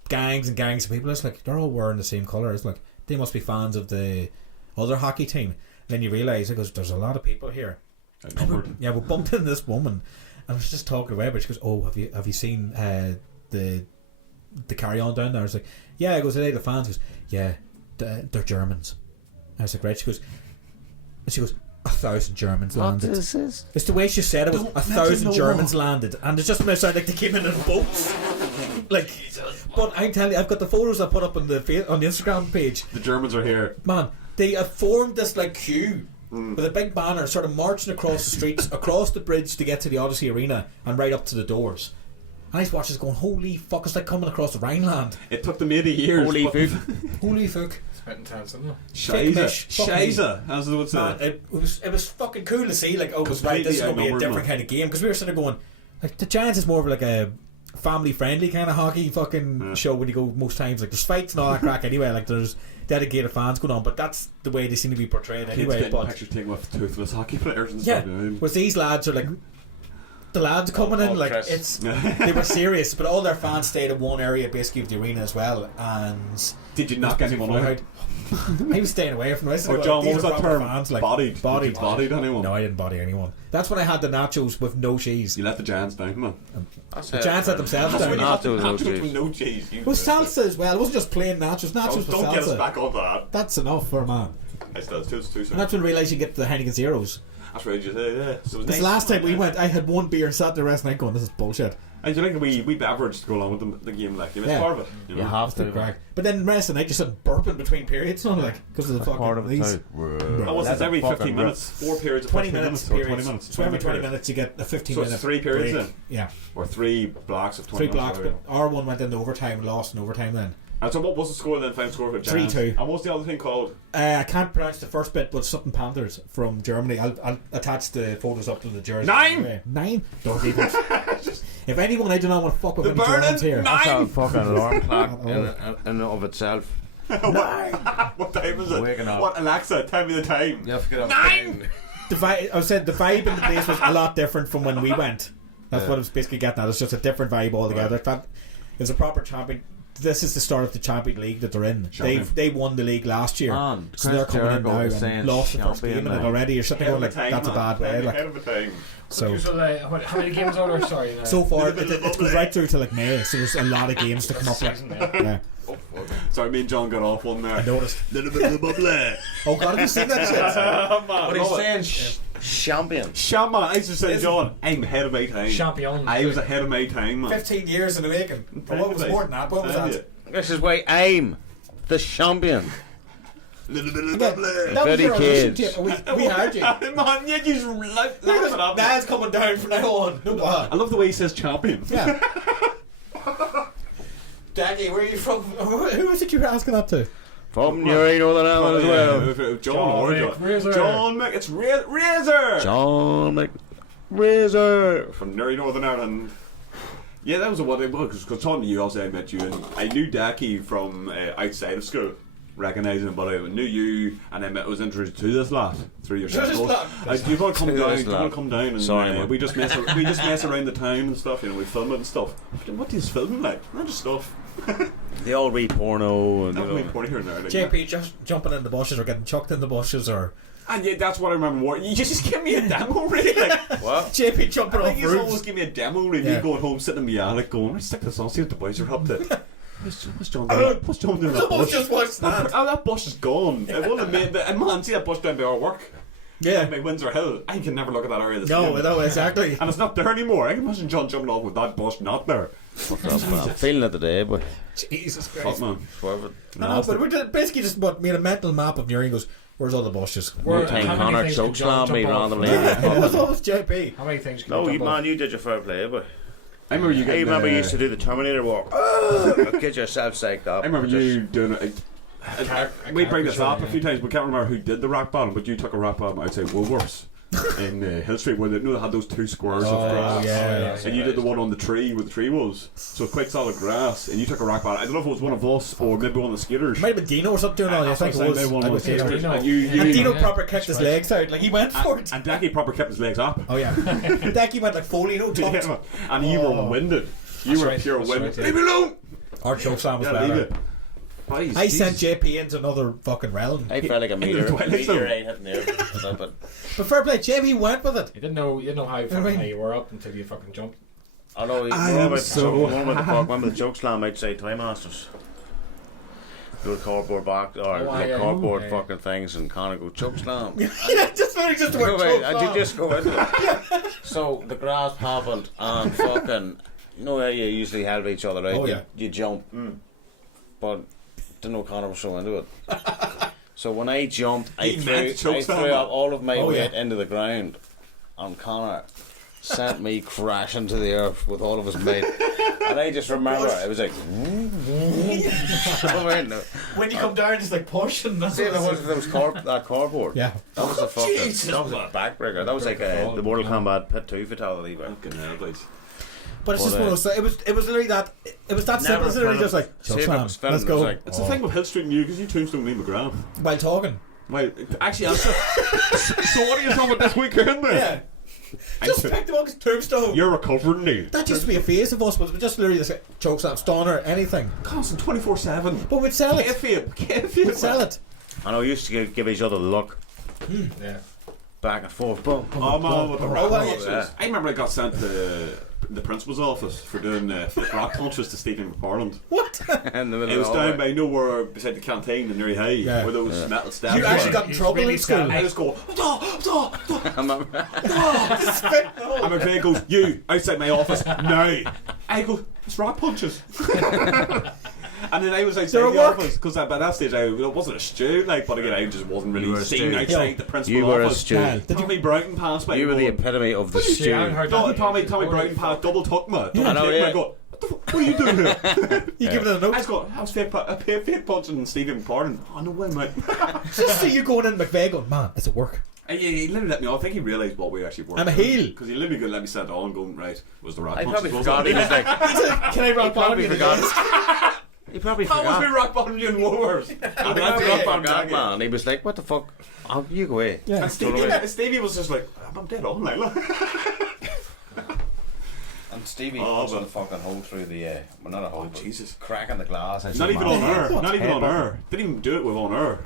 gangs and gangs of people. It's like they're all wearing the same colour. It's like they must be fans of the other hockey team. Then you realise because there's a lot of people here. We bumped into this woman, and I was just talking away, but she goes, "Oh, have you seen the carry on down there?" I was like, "Yeah." I goes, "Are they the fans?" She goes, "Yeah, they're Germans." I was like, "Right." She goes, 1,000 Germans landed. What is this? It's the way she said it was 1,000 Germans landed, and it just made it sound like they came in boats. Like, but I'm telling you, I've got the photos I put up on the Instagram page. The Germans are here. Man, they have formed this like queue with a big banner, sort of marching across the streets, across the bridge to get to the Odyssey Arena, and right up to the doors. And I was watching this going, holy fuck, it's like coming across the Rhineland. It took them 80 years. Holy fuck. Holy fuck. Intense, isn't it? Scheisse, as they would say. It was fucking cool to see. Like, oh, it was right, this is going to be a different kind of game, because we were sort of going, like, the Giants is more of like a family friendly kind of hockey fucking show when you go most times. Like, there's fights and all that crack anyway. Like, there's dedicated fans going on, but that's the way they seem to be portrayed anyway. But pictures taken with toothless hockey players and yeah, stuff. Yeah, whereas these lads are like. The lads coming in, like, Chris. they were serious, but all their fans stayed in one area basically of the arena as well. And did you knock anyone out? I was staying away from the rest of Or John, what was that term? Fans, like, bodied. Bodied anyone? No, I didn't body anyone. That's when I had the nachos with no cheese. You let the Giants down, man. The Giants let themselves down. Nachos with no cheese. It was salsa as well. It wasn't just plain nachos. Nachos with salsa. Don't get us back on that. That's enough for a man. It's too soon. And that's when I realised you get the Heineken Zeros. That's right, you say, yeah. So this last time we went, I had one beer and sat there the rest of the night going, this is bullshit. And you like a wee beverage to go along with the game, like, it's part of it. You have to. Crack. But then the rest of the night, you started burping between periods, like, because of the fucking part of these. It's every 15 minutes. 4 periods of 20 minutes. 20 minutes. So every 20 minutes you get a 15 minute. So it's 3 periods break. then? Yeah. Or 3 blocks of 20 3 minutes. blocks, but our one went into overtime and lost in overtime then. And so what was the score then? Final score for Giants? 3-2. And what's the other thing called? I can't pronounce the first bit, but something Panthers from Germany. I'll attach the photos up to the jersey. 9! 9? Don't even. If anyone, I do not want to fuck with the any Germans here. 9! That's a fucking alarm clock in and of itself. 9! What time is it? Waking up. What, Alexa, tell me the time. You have to get up 9! I said the vibe in the place was a lot different from when we went. That's what I was basically getting at. It's just a different vibe altogether. Right. It's a proper champion. This is the start of the Champion League that they're in. They won the league last year, so they're coming in now and lost the first game in it already. You're sitting there like, that's a bad way. Like, Ahead of a time. so How many games are there? Sorry. so far it goes right through to like May, so there's a lot of games to come up with. Yeah. Sorry, me and John got off one there. I noticed. Little bit of the bubble. Oh God, have you seen that shit? What he's saying, champion. Shaman, I used to say, John, I'm ahead of my time. Champion. I was ahead of my time, man. 15 years in the making. But what was more than that? What was that? This is why I'm the champion. Little bit of the bubble. That was Very your audition kids. tape. We had you. Man, you just laugh it up. Dad's coming down from now on. No bother. I love the way he says champion. Yeah. Decky, where are you from? Who was it you were asking that to? From Newry, Northern Ireland as well. John Mick, it's Razor. John McRazor. From Newry, Northern Ireland. Yeah, that was what it was. Because talking to you, obviously, I met you, and I knew Decky from outside of school, recognising him, but I knew you, and I was introduced to this lad through your channel. Do you want to come down? Do you want to come down? And sorry, we just mess around the town and stuff. You know, we film it and stuff. What is filming like? Not just stuff. They all read porno and Not really porn here now. Like, JP just jumping in the bushes or getting chucked in the bushes or. And yeah, that's what I remember more. You just give me a demo, really. Like, what? JP jumping I off think you roofs. always give me a demo, really. Yeah. Me going home, sitting in my attic, going, "Let's stick this on, see what the boys are up to." What's John doing? What's John doing? That bush? Just watch that. Oh, that bush is gone. It wouldn't have made. Man, see that bush down by our work. Yeah. by Windsor Hill. I can never look at that area. No, exactly. And it's not there anymore. I can imagine John jumping off with that bus not there. I'm feeling it today, but Jesus Fuck, Christ. man. No, but we're basically just made a mental map of Newry. Goes, where's all the buses? one time how many Conor things can chokeslammed John me jump off? randomly. It was always JP. How many things can No, you you jump off? man, you did your fair play, but I remember you I getting, remember you used to do the Terminator walk. Get yourself psyched up. I remember you doing it. We bring this up a yeah. few times. We can't remember who did the rock bottom, but you took a rock bottom outside Woolworths in Hill Street where they had those 2 squares of grass. yeah. And you did the one on the tree where the tree was. So quite solid grass. And you took a rock bottom. I don't know if it was one of us or maybe one of the skaters. Might have been Dino or something doing all. I think it was. One I of was the Dino. skaters. Dino. And you And Dino Yeah. proper kept his legs out, like he went for it. and Decky proper kept his legs up. Oh yeah, Decky went like Foley, no tucked. Yeah, and you were winded. You That's were right, pure that's winded. right, Leave me alone! Our chokeslam was Yeah, leave better. it. Boys, I sent Jesus. JP into another fucking realm. I felt like a Twilight meteorite Zone. hitting there. But But fair play, JP went with it. You didn't know how you were up until you fucking jumped. I know I am so remember the chokeslam outside Time Masters. Do a cardboard box or yeah. cardboard Yeah. fucking things, and Conor go chokeslam. Yeah, just the word I did chokeslam. just go into it. So the grass happened, and fucking, you know how you usually help each other out. Oh, yeah. You jump, but didn't know Conor was so into it. So when I jumped, I He meant threw chokeslam. up all of my Oh, weight yeah. into the ground, and Conor sent me crashing to the earth with all of his might. And I just remember it was like. When you come down, just like pushing. See, if it was that cardboard. Yeah. That was a fucking. Jesus, That was a backbreaker. That was like the Mortal Kombat Pit 2 fatality. Fucking hell, boys. But it's just But, one of those. It was literally that. It was that simple. It's literally just like chokeslam. Let's go. It's the thing with Hill Street and you, because you tombstone Lee McGrath. While talking. Well, actually, so what are you talking about this weekend then? Yeah. Just pick the monk's tombstone. You're recovering, Neil. That used to be a phase of us, but we just literally just chokeslam, stoner, anything. Constant 24/7. But we'd sell it. Kayfabe. We'd sell it. I know we used to give each other the look Yeah. back and forth. Boom. Oh man, with the Oh, rock well, punches. yeah. I remember I got sent to the principal's office for doing flip rock punches to Stephen McFarland. What? In the middle It was of down the by nowhere beside the canteen in Newry High, Yeah. where those metal stabs. You were. actually got in He's trouble really in school. I just go, I remember. and my friend goes, you, outside my office, now. I go, it's rock punches. And then I was outside They're the work. office, because by that stage it wasn't a stew, like, but again, I just wasn't You were really a seen stew. outside Yo, the principal's you were a office. stew. Did Tommy Broughton passed by. You were the going, epitome of the Yeah, I stew. heard No, that. Tommy Broughton passed double tuck me. I know, yeah. I go, what the fuck are you doing here? You give it a I note. just go, I was fake punching Stephen McFarland. Oh, no way, mate. Just see you going in McVeigh going, man, it's a work. And he literally let me off. I think he realised what we actually were. I'm a heel. Because he literally could let me sit on going, right, was the rock I punches, probably was forgot it? he was like. Can I rock bottom Probably you? forgot. He probably How was we forgot. rock bottom you in Woolworths? And He that's probably rock bottom forgot, Daggy. man. He was like, "What the fuck? Oh, you go away." Yeah. And Stevie was just like, I'm dead on, like, look. And Stevie Oh, punched but- the fucking hole through the well, not a hole, but Jesus. crack in the glass. I Not said, even "Man, on air. Not even on headbutt." air. Didn't even do it with on air.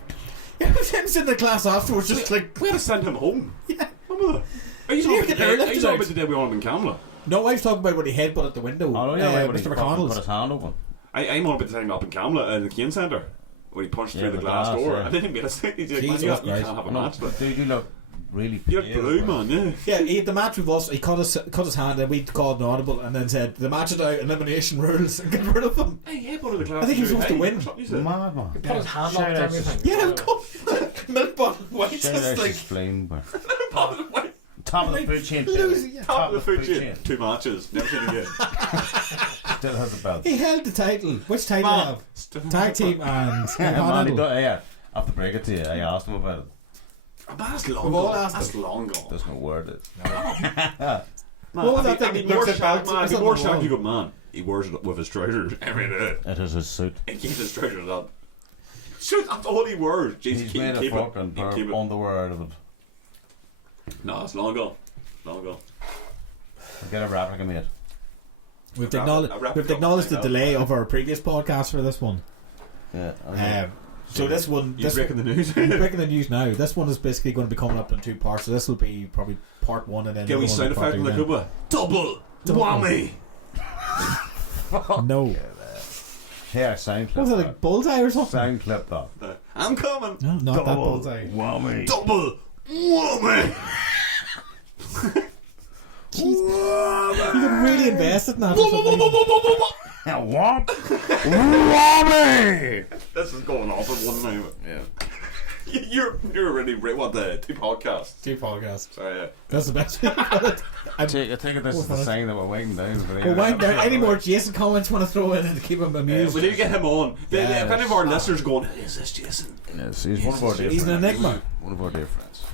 Yeah, was him sitting in the class afterwards, just like, We had to send him home. yeah. Remember that? Are you You're talking getting about airlifted out. the day we were on in Camla? No, I was talking about when he headbutted the window. Oh yeah, when he Mr. fucking put McConnell's. his hand open. I'm on about the time up in Camla in the Kane Centre where he punched Yeah, through the the glass glass, door yeah. and then he made us think he's like, man, Jesus you Christ. can't have a No, match. but dude, you look really You're pale, blue, bro. man, yeah. Yeah, he had the match with us. He cut his hand, and we called an audible, and then said the match is out, elimination rules, and get rid of him. Hey, he headbutted the glass. I think he was supposed to win. Mad man. He put his hand Shout up and out everything. Yeah, of course. Milk bottle white, Shout just out to like Flame, bro. Top Top of the food chain. losing. Yeah. of the food chain. 2 matches. Never seen again. Still has the belt. He held the title. Which title do you have? Tag team and Yeah, man, he Honourable. do- yeah. I have to break it to you. I asked him about it. Oh, that's long We've all gone. asked That's him. long gone. There's no word. It. Man, What was I'd that be thing? more Looks at shocked, belts, man. I'd it's be on more the shocked wall. you go, man. He wears it with his trousers every day. It is his suit. He keeps his trousers on. Shoot, that's all he wears. Jesus, He's keep made a it. fucking Keep it. underwear out of it. No, it's long gone. Long gone. I'll get a replica made. We've A acknowledged wrap we've it up, acknowledged the like delay of our previous podcast for this one. Yeah. So this one, You're this breaking the news. we're breaking the news now. This one is basically going to be coming up in 2 parts. So this will be probably part 1 and then. Get we the other sound one effect will on be the part Cuba. Double whammy. 2. No. Here, sound clip. What was it, that. like bullseye or something? Sound clip that. I'm coming. No, not that bullseye. Whammy. Double Woman! You got really invested in that. Womp! Wommy! This is going off at one moment. Yeah. You're really what the two podcasts. Two podcasts. Sorry, yeah. That's the best way to put it. I take it this is the sign that we're waiting down for the Well, why there any more Jason comments want to throw in and to keep him amused? We need to get him on. Yes. If any of our listeners going, is this Jason? Yes, he's one of our dear He's an friends. enigma. One of our dear friends.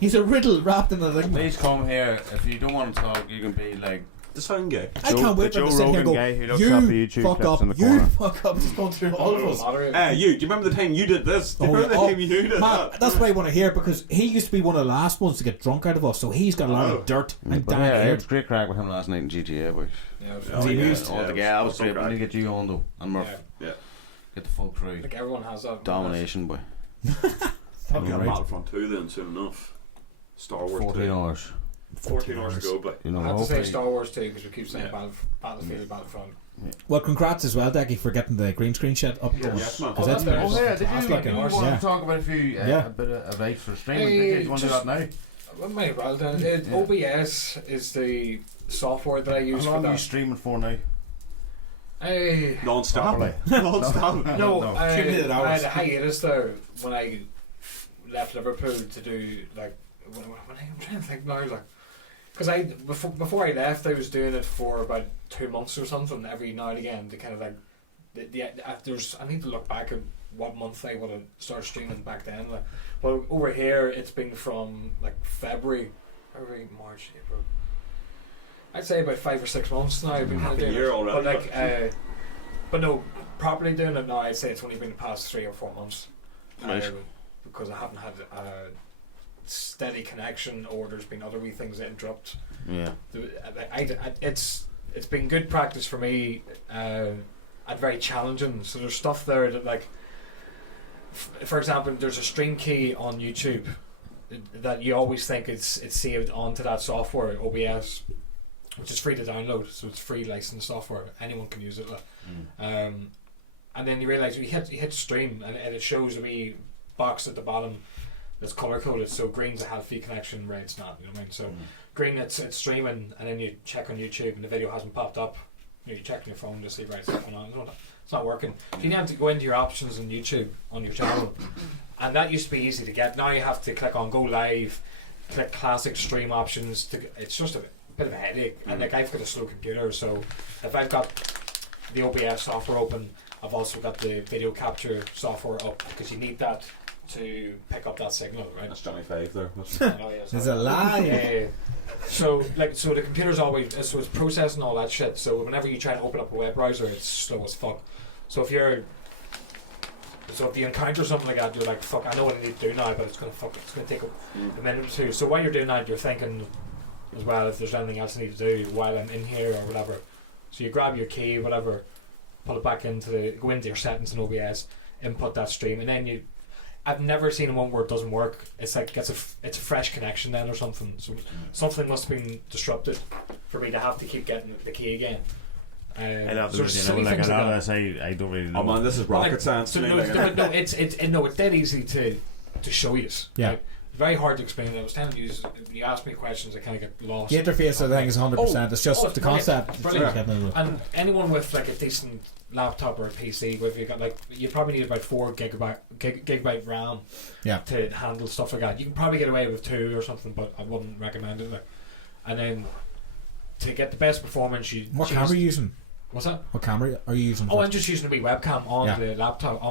He's a riddle wrapped in a enigma. Please come here. If you don't want to talk, you can be like The sound guy. I can't wait for him to sit here and go, guy who looks up the you YouTube fuck clips up, in the you corner. fuck up, just going through all of us. You, do you remember the time you did this? Do you remember the time you did man, that? that's what I want to hear, because he used to be one of the last ones to get drunk out of us, so he's got a lot of dirt. I'm But dying yeah, to it hear was great crack with him last night in GTA, boys. Yeah, Was he amused? All the Yeah, I it was was so great. We crack. need to get you on though, and Murph. Yeah. Get the full crew. like everyone has that. Domination, boy. I've got right. Battlefront 2 then soon enough. Star Wars 14 2. hours. 14 hours ago, but You know, I have to say hopefully- Star Wars too, because we keep saying Yeah. Battlefield, Battlefront. Well, congrats as well, Decky, for getting the green screen shit up. Yes, man. Because Oh, that's that's been nice. Oh yeah, did fantastic you and- want yeah. to talk about a few Yeah. a bit of advice for streaming? Hey, Did you? Do you want to do just- that now? Well, may well then. OBS is the software that I use How for long are you that. streaming for now? Hey, Non-stop. Properly. Non-stop. no, No. I Cumulative had hours. a hiatus there when I left Liverpool to do like when I'm trying to think now, like because I before I left I was doing it for about 2 months or something every now and again to kind of like I need to look back at what month I would have started streaming back then. Like, well, over here it's been from like February, March, April. I'd say about 5 or 6 months now. I've been kind of doing year it. already, But like, but no, properly doing it now. I'd say it's only been the past 3 or 4 months. Right. Because I haven't had a steady connection, or there's been other wee things that interrupt. Yeah. It's been good practice for me, and very challenging. So there's stuff there that, like, for example, there's a stream key on YouTube that you always think it's saved onto that software, OBS, which is free to download. So it's free licensed software. Anyone can use it. And then you realise you hit stream, and it shows a wee box at the bottom that's colour coded. So green's a healthy connection, red's not. You know what I mean? So green, it's streaming, and then you check on YouTube and the video hasn't popped up. You check on your phone to see right what's going on. No, it's not working. So you have to go into your options on YouTube on your channel, and that used to be easy to get. Now you have to click on go live, click classic stream options. It's just a bit of a headache. And like, I've got a slow computer, so if I've got the OBS software open, I've also got the video capture software up, because you need that to pick up that signal, right? That's Johnny Five there. Oh, yeah, There's sorry. a lie. Yeah. So the computer's always, so it's processing all that shit. So whenever you try to open up a web browser, it's slow as fuck. So if you encounter something like that, you're like, fuck, I know what I need to do now, but it's gonna take a minute or two. So while you're doing that, you're thinking as well if there's anything else I need to do while I'm in here or whatever. So you grab your key, whatever, put it back go into your settings in OBS, input that stream, and then I've never seen one where it doesn't work. It's like it's a fresh connection then or something. So something must have been disrupted for me to have to keep getting the key again. I love so the silly like things a like lot that. of this. I don't really know. Oh man, this is rocket Like, science. So to me, no, like, it's dead easy to show you. Yeah. Like, very hard to explain. I was telling you, when you ask me questions, I kind of get lost. The interface, I think, is 100%. It's just it's the brilliant. concept. Brilliant. And anyone with like a decent laptop or a PC, where you got like, you probably need about 4 gigabyte RAM to handle stuff like that. You can probably get away with 2 or something, but I wouldn't recommend it. Like. And then to get the best performance, What camera are you using? What's that? What camera are you using? Oh, I'm just using a wee webcam on Yeah. the laptop.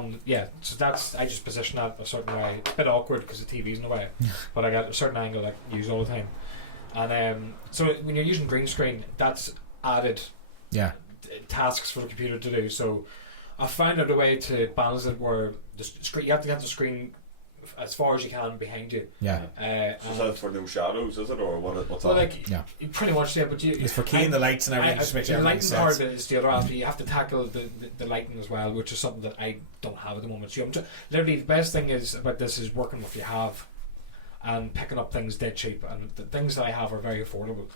So that's, I just position that a certain way. It's a bit awkward because the TV's in the way, but I got a certain angle I use all the time. And so when you're using green screen, that's added tasks for the computer to do. So I found out a way to balance it where the screen, you have to get the screen as far as you can behind you. Yeah. So is that for no shadows, is it, or what's Well, that? like, you pretty much do, but it's for keying the lights and everything. Just make sure the everything lighting part sets. is the other aspect. You have to tackle the lighting as well, which is something that I don't have at the moment. So literally, the best thing is about this is working with what you have and picking up things dead cheap, and the things that I have are very affordable.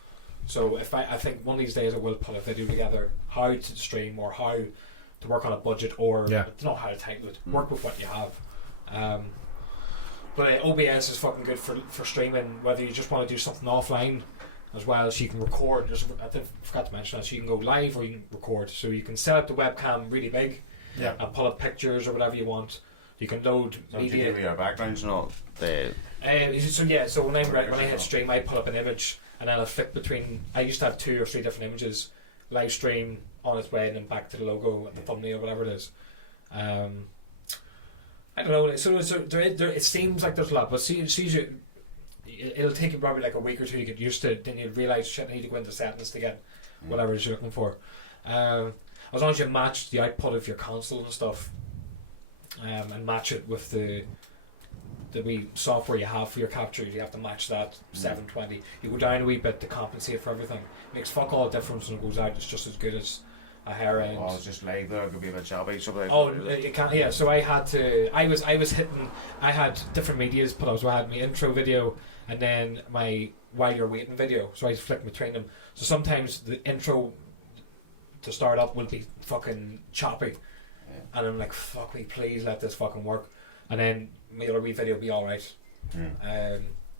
So if I think one of these days I will put a video together how to stream or how to work on a budget, or not how to title it. Work with what you have. But OBS is fucking good for streaming, whether you just want to do something offline as well, so you can record. I forgot to mention that, so you can go live or you can record. So you can set up the webcam really big and pull up pictures or whatever you want. You can load media. Give me your backgrounds and all. So when I hit stream, I pull up an image and then I flick between. I used to have 2 or 3 different images. Live stream on its way and then back to the logo and the thumbnail, whatever it is. I don't know. So there, it seems like there's a lot, but it'll take you probably like a week or 2 to get used to it. Then you'll realise shit, I need to go into settings to get whatever it is you're looking for. As long as you match the output of your console and stuff, and match it with the wee software you have for your capture, you have to match that 720. You go down a wee bit to compensate for everything. It makes fuck all difference when it goes out. It's just as good as a hair end. Oh, it's just like there. It could be a bit choppy. Something. Oh, it can't. Yeah. So I had to. I was hitting. I had different medias put out. So I had my intro video and then my while you're waiting video. So I flick between them. So sometimes the intro to start up will be fucking choppy, and I'm like, fuck me, please let this fucking work. And then my other wee video will be alright.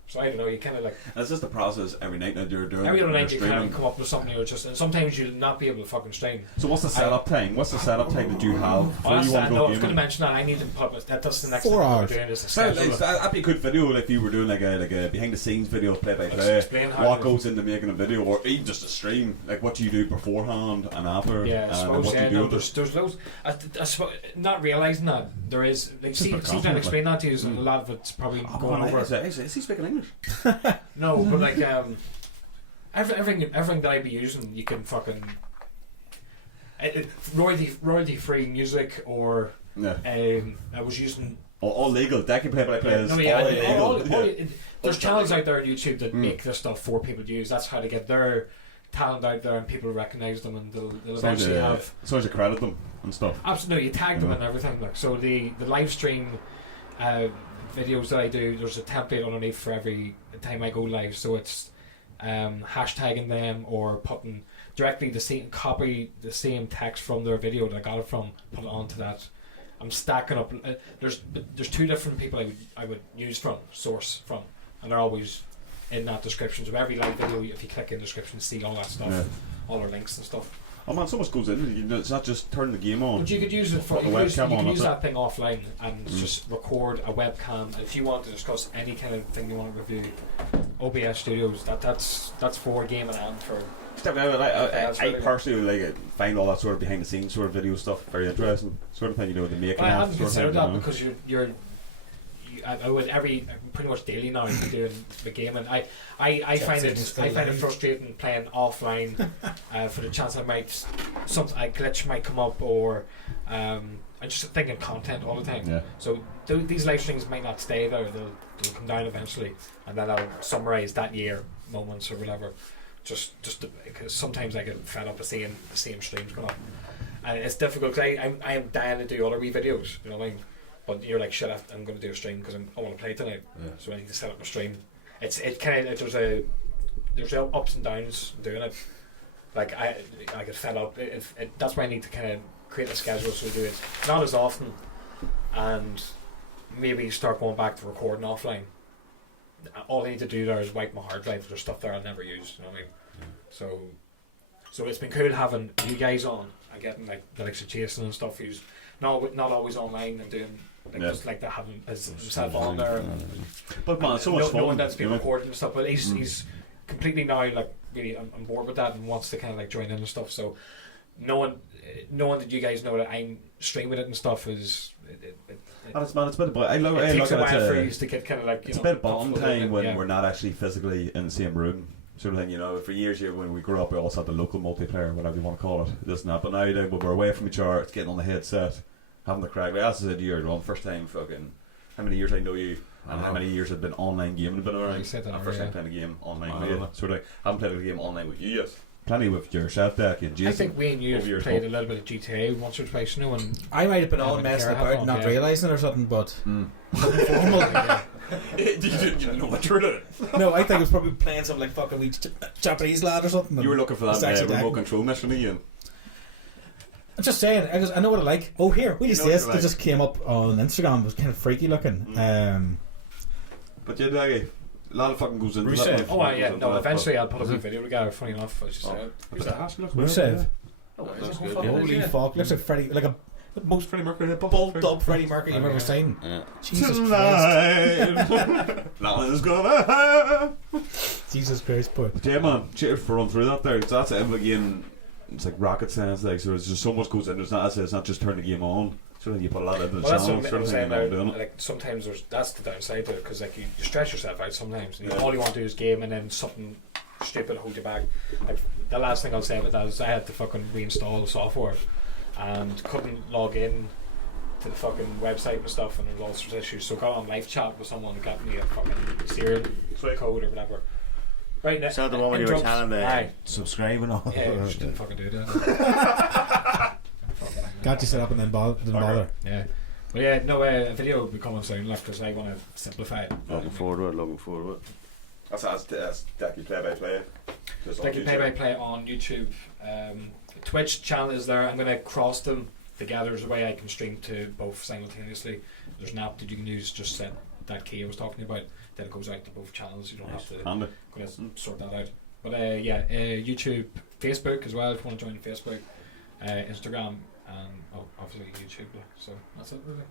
So I don't know, you kind of like... That's just the process every night that you're doing. Every other night you kind of come up with something or just... And sometimes you'll not be able to fucking stream. So what's the setup time? What's the setup time that you have before you want to go I was going to mention that. I need to publish... That's the next 4 thing hours. we're doing is that'd be a good video if you were doing like a behind the scenes video, play by play. What goes into making a video, or even just a stream? Like what do you do beforehand and after? Yeah, I suppose. What do you do? There's loads. I suppose, not realising that there is. Like, see, trying to explain that to you, and a lot of it's probably going over. Is he speaking English? No, but like everything that I'd be using, you can fucking royalty free music, or I was using all legal. Decky Play By is all legal. There's channels out there on YouTube that make this stuff for people to use. That's how to get their talent out there and people recognise them, and they'll eventually have. So as you credit them and stuff. Absolutely, you tag them and everything. Like, so the live stream videos that I do, there's a template underneath for every time I go live. So it's hashtagging them or putting directly copy the same text from their video that I got it from, put it onto that. I'm stacking up. There's 2 different people I would source from, and they're always in that description. So every live video, if you click in the description, see all that stuff, all our links and stuff. Oh man, so much goes in it. It's not just turn the game on. But you could use it for you can use that thing offline and just record a webcam. And if you want to discuss any kind of thing you want to review, OBS Studios, that's for gaming and for. I personally find all that sort of behind the scenes sort of video stuff very interesting. Sort of thing, the making. But I haven't considered that because I would pretty much daily now doing the gaming. I find it frustrating playing offline for the chance a glitch might come up, or I'm just thinking content all the time. Yeah. So these live streams might not stay there. They'll come down eventually, and then I'll summarise that year moments or whatever. Just because sometimes I get fed up of seeing the same streams going on, and it's difficult because I am dying to do other wee videos. You know what I mean? But you're like, shit, I'm going to do a stream because I want to play tonight. So I need to set up a stream. There's ups and downs doing it. Like I get fed up. That's why I need to kind of create a schedule so we do it not as often, and maybe start going back to recording offline. All I need to do there is wipe my hard drive. There's stuff there I'll never use. You know what I mean? So it's been cool having you guys on. I get like the likes of Jason and stuff who's not always online and doing just like that, having himself on there. But man, so much fun. No one that's been recording and stuff. But he's completely now like really on board with that and wants to kind of like join in and stuff. So knowing that you guys know that I'm streaming it and stuff is. It's a bit. I look it takes at a while it for you to get kind of like. It's a bit of bonding time when we're not actually physically in the same room, sort of thing. For years here when we grew up, we also had the local multiplayer, whatever you want to call it, this and that. But now when we're away from each other, it's getting on the headset, having the crack. Like, as I said, you're first time fucking. How many years I know you, and how many years have been online gaming been around? You said that first time playing a game online with you, sort of. Haven't played a game online with you yet. Plenty with yourself, Decky and Jason. I think we and you have played a little bit of GTA once or twice, and I might have been all messing about, not realising or something, but you didn't know what you were doing. No, I think it was probably playing something like fucking wee Japanese lad or something. You were looking for that remote control mission again. I'm just saying, I know what I like. Oh, here, we just this. It just came up on Instagram. It was kind of freaky looking. But yeah, like, a lot of fucking goes into Rusev. that. Oh, yeah, no, eventually I'll put up a video together, funny enough, as you said. Who's that? Rusev. Oh, That is looks it? good, Oh, yeah. Holy yeah. fuck! Looks like Freddie, like a most Freddie Mercury, bulked up Freddie Mercury you've ever seen. Yeah. Jesus Christ! Tonight, nothing's gonna happen. Jesus Christ! But Yeah, man, cheers for running through that there. So that's it again. It's like rocket science, like, so there's just so much goes in. It's not just turn the game on. Sort of you put a lot into the Well, that's channel. what I Sort of was thing saying I'm now, doing it. like sometimes that's the downside to it, because like you stress yourself out sometimes, and Yeah. all you want to do is game, and then something stupid hold you back. Like the last thing I'll say about that is I had to fucking reinstall the software and couldn't log in to the fucking website and stuff, and there was all sorts of issues. So I got on live chat with someone and got me a fucking serial code or whatever. Right now, So the one when you were telling the aye, Subscribe and all. yeah, just didn't fucking do that. got you set up and then didn't bother. Yeah. But yeah, no, a video will be coming soon, like, because I want to simplify it. Looking forward to it, looking forward to it. That's Decky Play By Play. Decky Play By Play on YouTube. Twitch channel is there. I'm going to cross them together. There's a way I can stream to both simultaneously. There's an app that you can use, just set that key I was talking about. Then it goes out to both channels. You don't have to Handy. go and sort that out. But YouTube, Facebook as well, if you want to join Facebook, Instagram, and obviously YouTube. So that's it, really.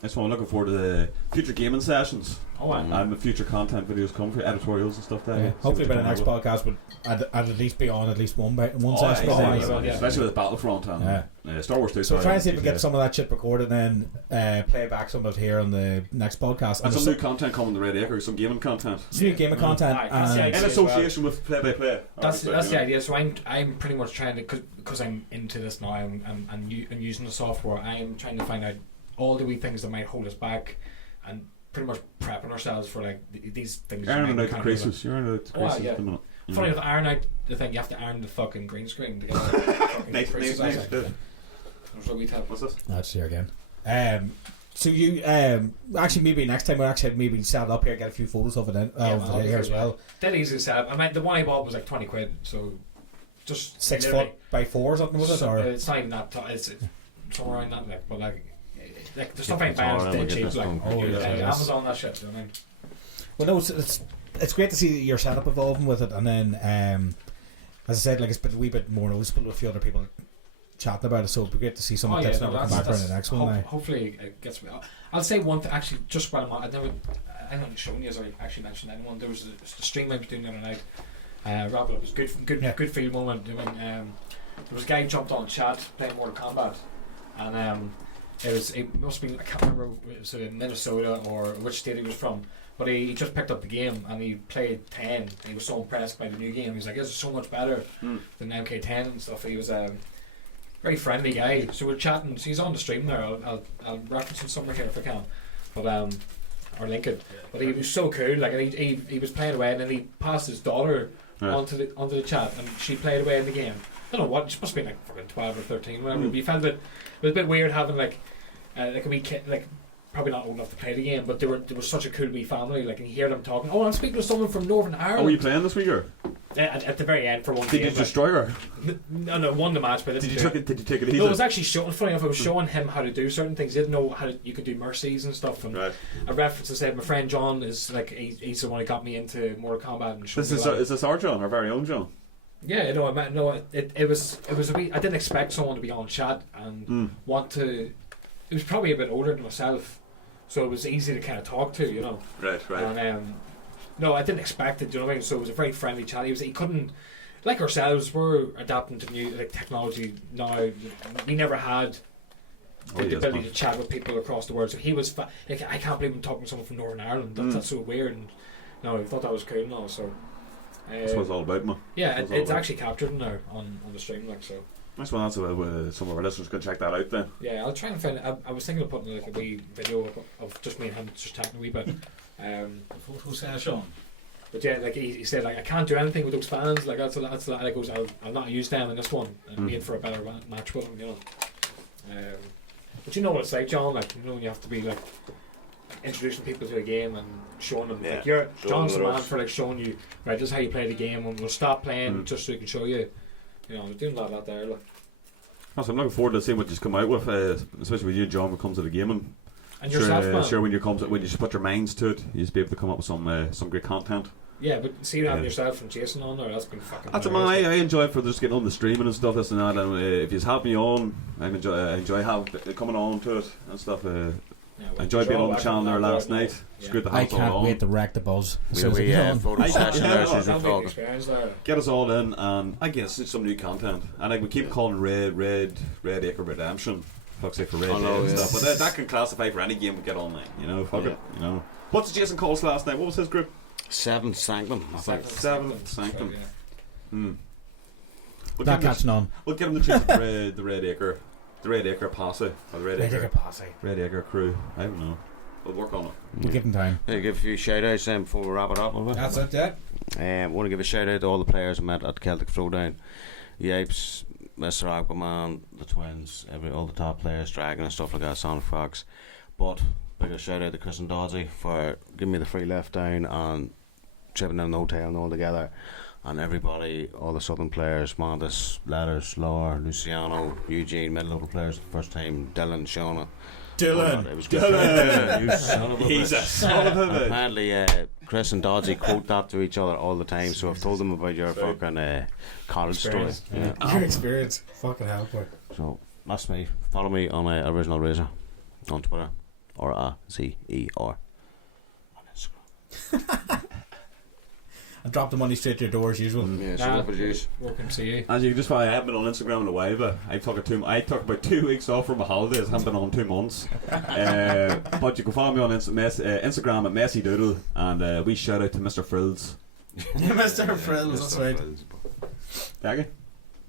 That's why I'm looking forward to the future gaming sessions. Oh, And future content videos come for editorials and stuff there. Yeah. Hopefully by the next podcast would I'd at least be on at least one session. Especially with Battlefront and Star Wars 2. So try and see if we get some of that shit recorded and then play back some of it here on the next podcast. And some new content coming to Red Acre, some gaming content. Some new gaming content. In association with Play By Play. That's the idea. So I'm pretty much trying to, because I'm into this now, I'm using the software. I am trying to find out all the wee things that might hold us back, and pretty much prepping ourselves for like these things. Ironing out the creases. You're ironing out the creases at the minute. Funny enough, iron out the thing. You have to iron the fucking green screen to get the fucking creases out. There's what we tell. What's this? That's here again. So you actually maybe next time we'll actually maybe set it up here, get a few photos of it here as well. Dead easy to set up. I mean, the one I bought was like 20 quid, so just 6 foot by 4 or something was it? Or it's not even that tall. It's somewhere around that, like, but like the stuff ain't buying dead cheap, like Amazon, that shit. You know what I mean? Well, no, it's great to see your setup evolving with it, and then as I said, like it's been a wee bit more noticeable with a few other people chatting about it, so it'd be great to see some of the tips now come back around the next one. Hopefully it gets me. I'll say one thing actually, just while I'm not showing you as I actually mentioned anyone. There was the stream I was doing the other night. Wrap it up. It was good field moment. I mean, there was a guy who jumped on chat playing Mortal Kombat, and it must have been, I can't remember if it was in Minnesota or which state he was from, but he just picked up the game and he played 10 and he was so impressed by the new game. He was like, this is so much better than MK10 and stuff. He was a very friendly guy, so we're chatting. So he's on the stream there. I'll reference it somewhere here if I can, but or link it. But he was so cool, like, and he was playing away, and then he passed his daughter onto the chat, and she played away in the game. I don't know what, she must have been like fucking 12 or 13, whatever. But you felt it was a bit weird having like a wee kid, like probably not old enough to play the game, but they were such a cool wee family. Like, and you hear them talking. Oh, I'm speaking to someone from Northern Ireland. Oh, were you playing this week or? At the very end for one Did game. you destroy her? No, won the match, but Did you take it easy? No, it was actually showing. Funny enough, I was showing him how to do certain things. He didn't know how you could do mercies and stuff. And a reference to said, my friend John is like he's the one who got me into Mortal Kombat. And is this our John, our very own John? Yeah, it was a wee. I didn't expect someone to be on chat and want to. It was probably a bit older than myself, so it was easy to kind of talk to, you know. Right. And no, I didn't expect it. Do you know what I mean? So it was a very friendly chat. He couldn't, like ourselves, we're adapting to new technology now. We never had the ability to chat with people across the world. So he was like, I can't believe I'm talking to someone from Northern Ireland. That's so weird. And no, I thought that was cool and all. So that's what it's all about, man. Yeah, it's actually captured in there on the stream, like so. That's one. That's some of our listeners can check that out then. Yeah, I'll try and find. I was thinking of putting like a wee video of just me and him just chatting a wee bit. Photo session. But yeah, like he said, like I can't do anything with those fans. Like that's like goes. I'll not use them in this one and made for a better match with them, you know. But you know what it's like, John. Like, you know, you have to be like introducing people to a game and showing them. Yeah, like John's the man for like showing you, right, this is how you play the game, and we'll stop playing just so he can show you. You know, doing a lot of that there. Like. So I'm looking forward to seeing what you come out with, especially with you, John, when it comes to the gaming. And yourself, man. Sure, when you put your minds to it, you just be able to come up with some great content. Yeah, but see you having yourself and Jason on there, that's been fucking That's I enjoy it for just getting on the streaming and stuff, this and that, and if you have me on, I enjoy coming on to it and stuff. I enjoyed being on the channel there last night. It's good to have I us all can't on. wait to wreck the buzz. Photo session there, so we're talking. Get us all in, and I guess it's some new content. And like we keep calling Red Acre Redemption. Fuck's sake for Red and stuff. But that can classify for any game we get online. You know, fuck it. You know. What's Jason Cole's last night? What was his group? Seventh Sanctum. Seventh Sanctum. Not catching on. We'll get him to choose the Red Acre. The Red Acre Posse. Or the Red Acre Posse. Red Acre Crew. I don't know. We'll work on it. We'll give him time. I'll give a few shout outs before we wrap it up. That's it, yeah. I want to give a shout out to all the players I met at Celtic Throwdown. Yapes, Mr. Aquaman, the Twins, all the top players, Dragon and stuff like that, Sonic Fox. But bigger shout out to Chris and Dodgy for giving me the free lift down and chipping in the hotel and all together. And everybody, all the Southern players, Montes, Letters, Laura, Luciano, Eugene, mid-level players, first time, Dylan, Shauna. Dylan! It was good. Dylan! You son of a He's a son of a bitch. Apparently, Chris and Dodgy quote that to each other all the time, so I've told them about your fucking college story. Yeah. Your experience. Fucking hell, boy. So, that's me. Follow me on Original Razor on Twitter, or R-A-Z-E-R on Instagram. And drop the money straight to your door as usual. Yeah, so produce. Welcome to you. As you can just find, I haven't been on Instagram in a while, but I took about 2 weeks off from my holidays. I haven't been on 2 months. But you can follow me on Instagram at Messy Doodle, and we shout out to Mr. Frills. Mr. Frills, that's right. Decky?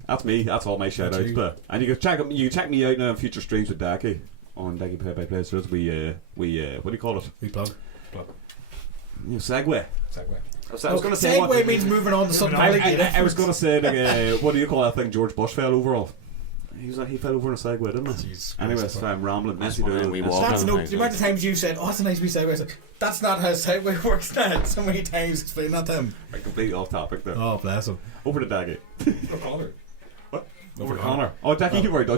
That's me. That's all my shout outs. And you can check me out now on future streams with Decky on Decky Play By. So we what do you call it? We plug. Segue. I was going to say segue means moving on to something. I was going to say, like, what do you call that thing George Bush fell over off? He fell over in a Segway, didn't he? Anyways, I'm rambling. Messy Doodle. We That's no. The amount of times you said, "Oh, that's a nice wee Segway." Like, that's not how Segway works. That so many times explain that to him. Right, completely off topic there. Oh, bless him. Over to Decky. Conor. What? Over to Conor. Oh, Decky, you've already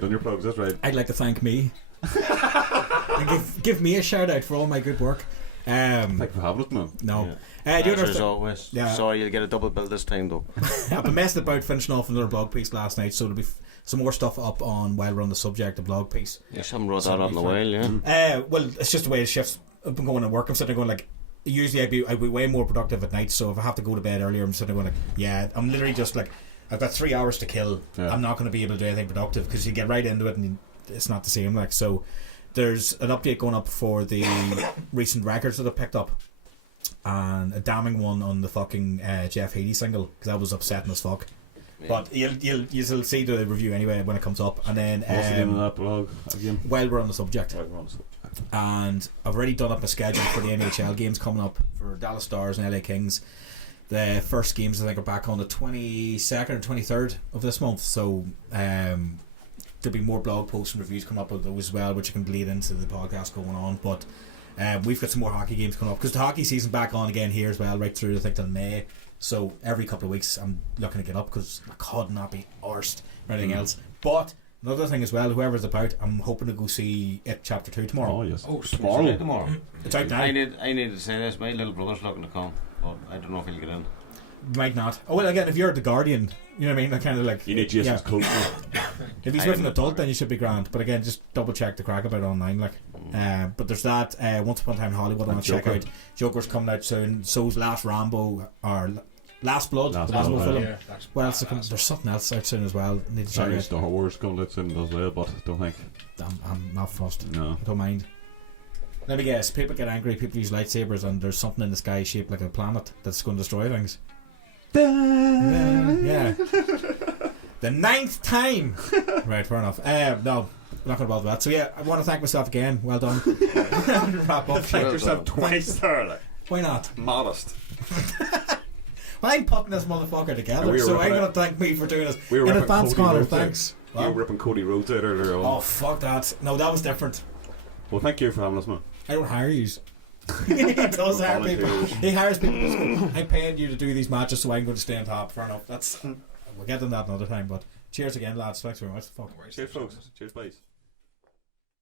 done your plugs. That's right. I'd like to thank me. And give me a shout out for all my good work. Thank you for having us, man. No. As always. Yeah. Sorry, you'll get a double bill this time though. I've been messing about finishing off another blog piece last night, so there'll be some more stuff up on while we're on the subject, the blog piece. You haven't wrote that up in a while, yeah. Well, it's just the way it shifts. I've been going to work. I'm sitting there going like, usually I'd be way more productive at night. So if I have to go to bed earlier, I'm sitting there going like, yeah, I'm literally just like, I've got 3 hours to kill. Yeah. I'm not going to be able to do anything productive because you get right into it and it's not the same. Like, so there's an update going up for the recent records that I picked up. And a damning one on the fucking Jeff Healy single because that was upsetting as fuck. Yeah. But you'll see the review anyway when it comes up. And then what's the name of that blog again? While we're on the subject. And I've already done up a schedule for the NHL games coming up for Dallas Stars and LA Kings. The first games I think are back on the 22nd and 23rd of this month. So there'll be more blog posts and reviews coming up with those as well, which you can bleed into the podcast going on. But we've got some more hockey games coming up because the hockey season back on again here as well, right through I think till May. So every couple of weeks I'm looking to get up because I could not be arsed or anything else. But another thing as well, whoever's about, I'm hoping to go see It Chapter 2 tomorrow. Oh yes. Oh, tomorrow. It's out now. I need to say this. My little brother's looking to come, but I don't know if he'll get in. Might not. Oh well, again, if you're at the Guardian, you know what I mean. That kind of like you need Jason's coat. If he's with an adult, then you should be grand. But again, just double check the crack about it online, like. But there's that. Once Upon a Time in Hollywood, I want to check out. Joker's coming out soon. So's Last Rambo or Last Blood, the Rambo film. Yeah, well, there's something else out soon as well. Need to check out. Star Wars coming out soon as well, but don't think. I'm not fussed. No, I don't mind. Let me guess. People get angry. People use lightsabers, and there's something in the sky shaped like a planet that's going to destroy things. Yeah. The 9th time. Right, fair enough. No, I'm not going to bother with that. So yeah, I want to thank myself again. Well done. Wrap up. Thank yourself twice there. Like. Why not? Modest. Well, I'm putting this motherfucker together, so I'm going to thank me for doing this. We were in advance, Conor. Thanks. You were ripping Cody Rhodes out earlier on. Oh fuck that! No, that was different. Well, thank you for having us, man. I don't hire you. He does hire people. He hires people. I'm paying you to do these matches, so I'm going to stay on top. Fair enough. We'll get to that another time. But cheers again, lads. Thanks very much. Fuck. Cheers, folks. Cheers, boys.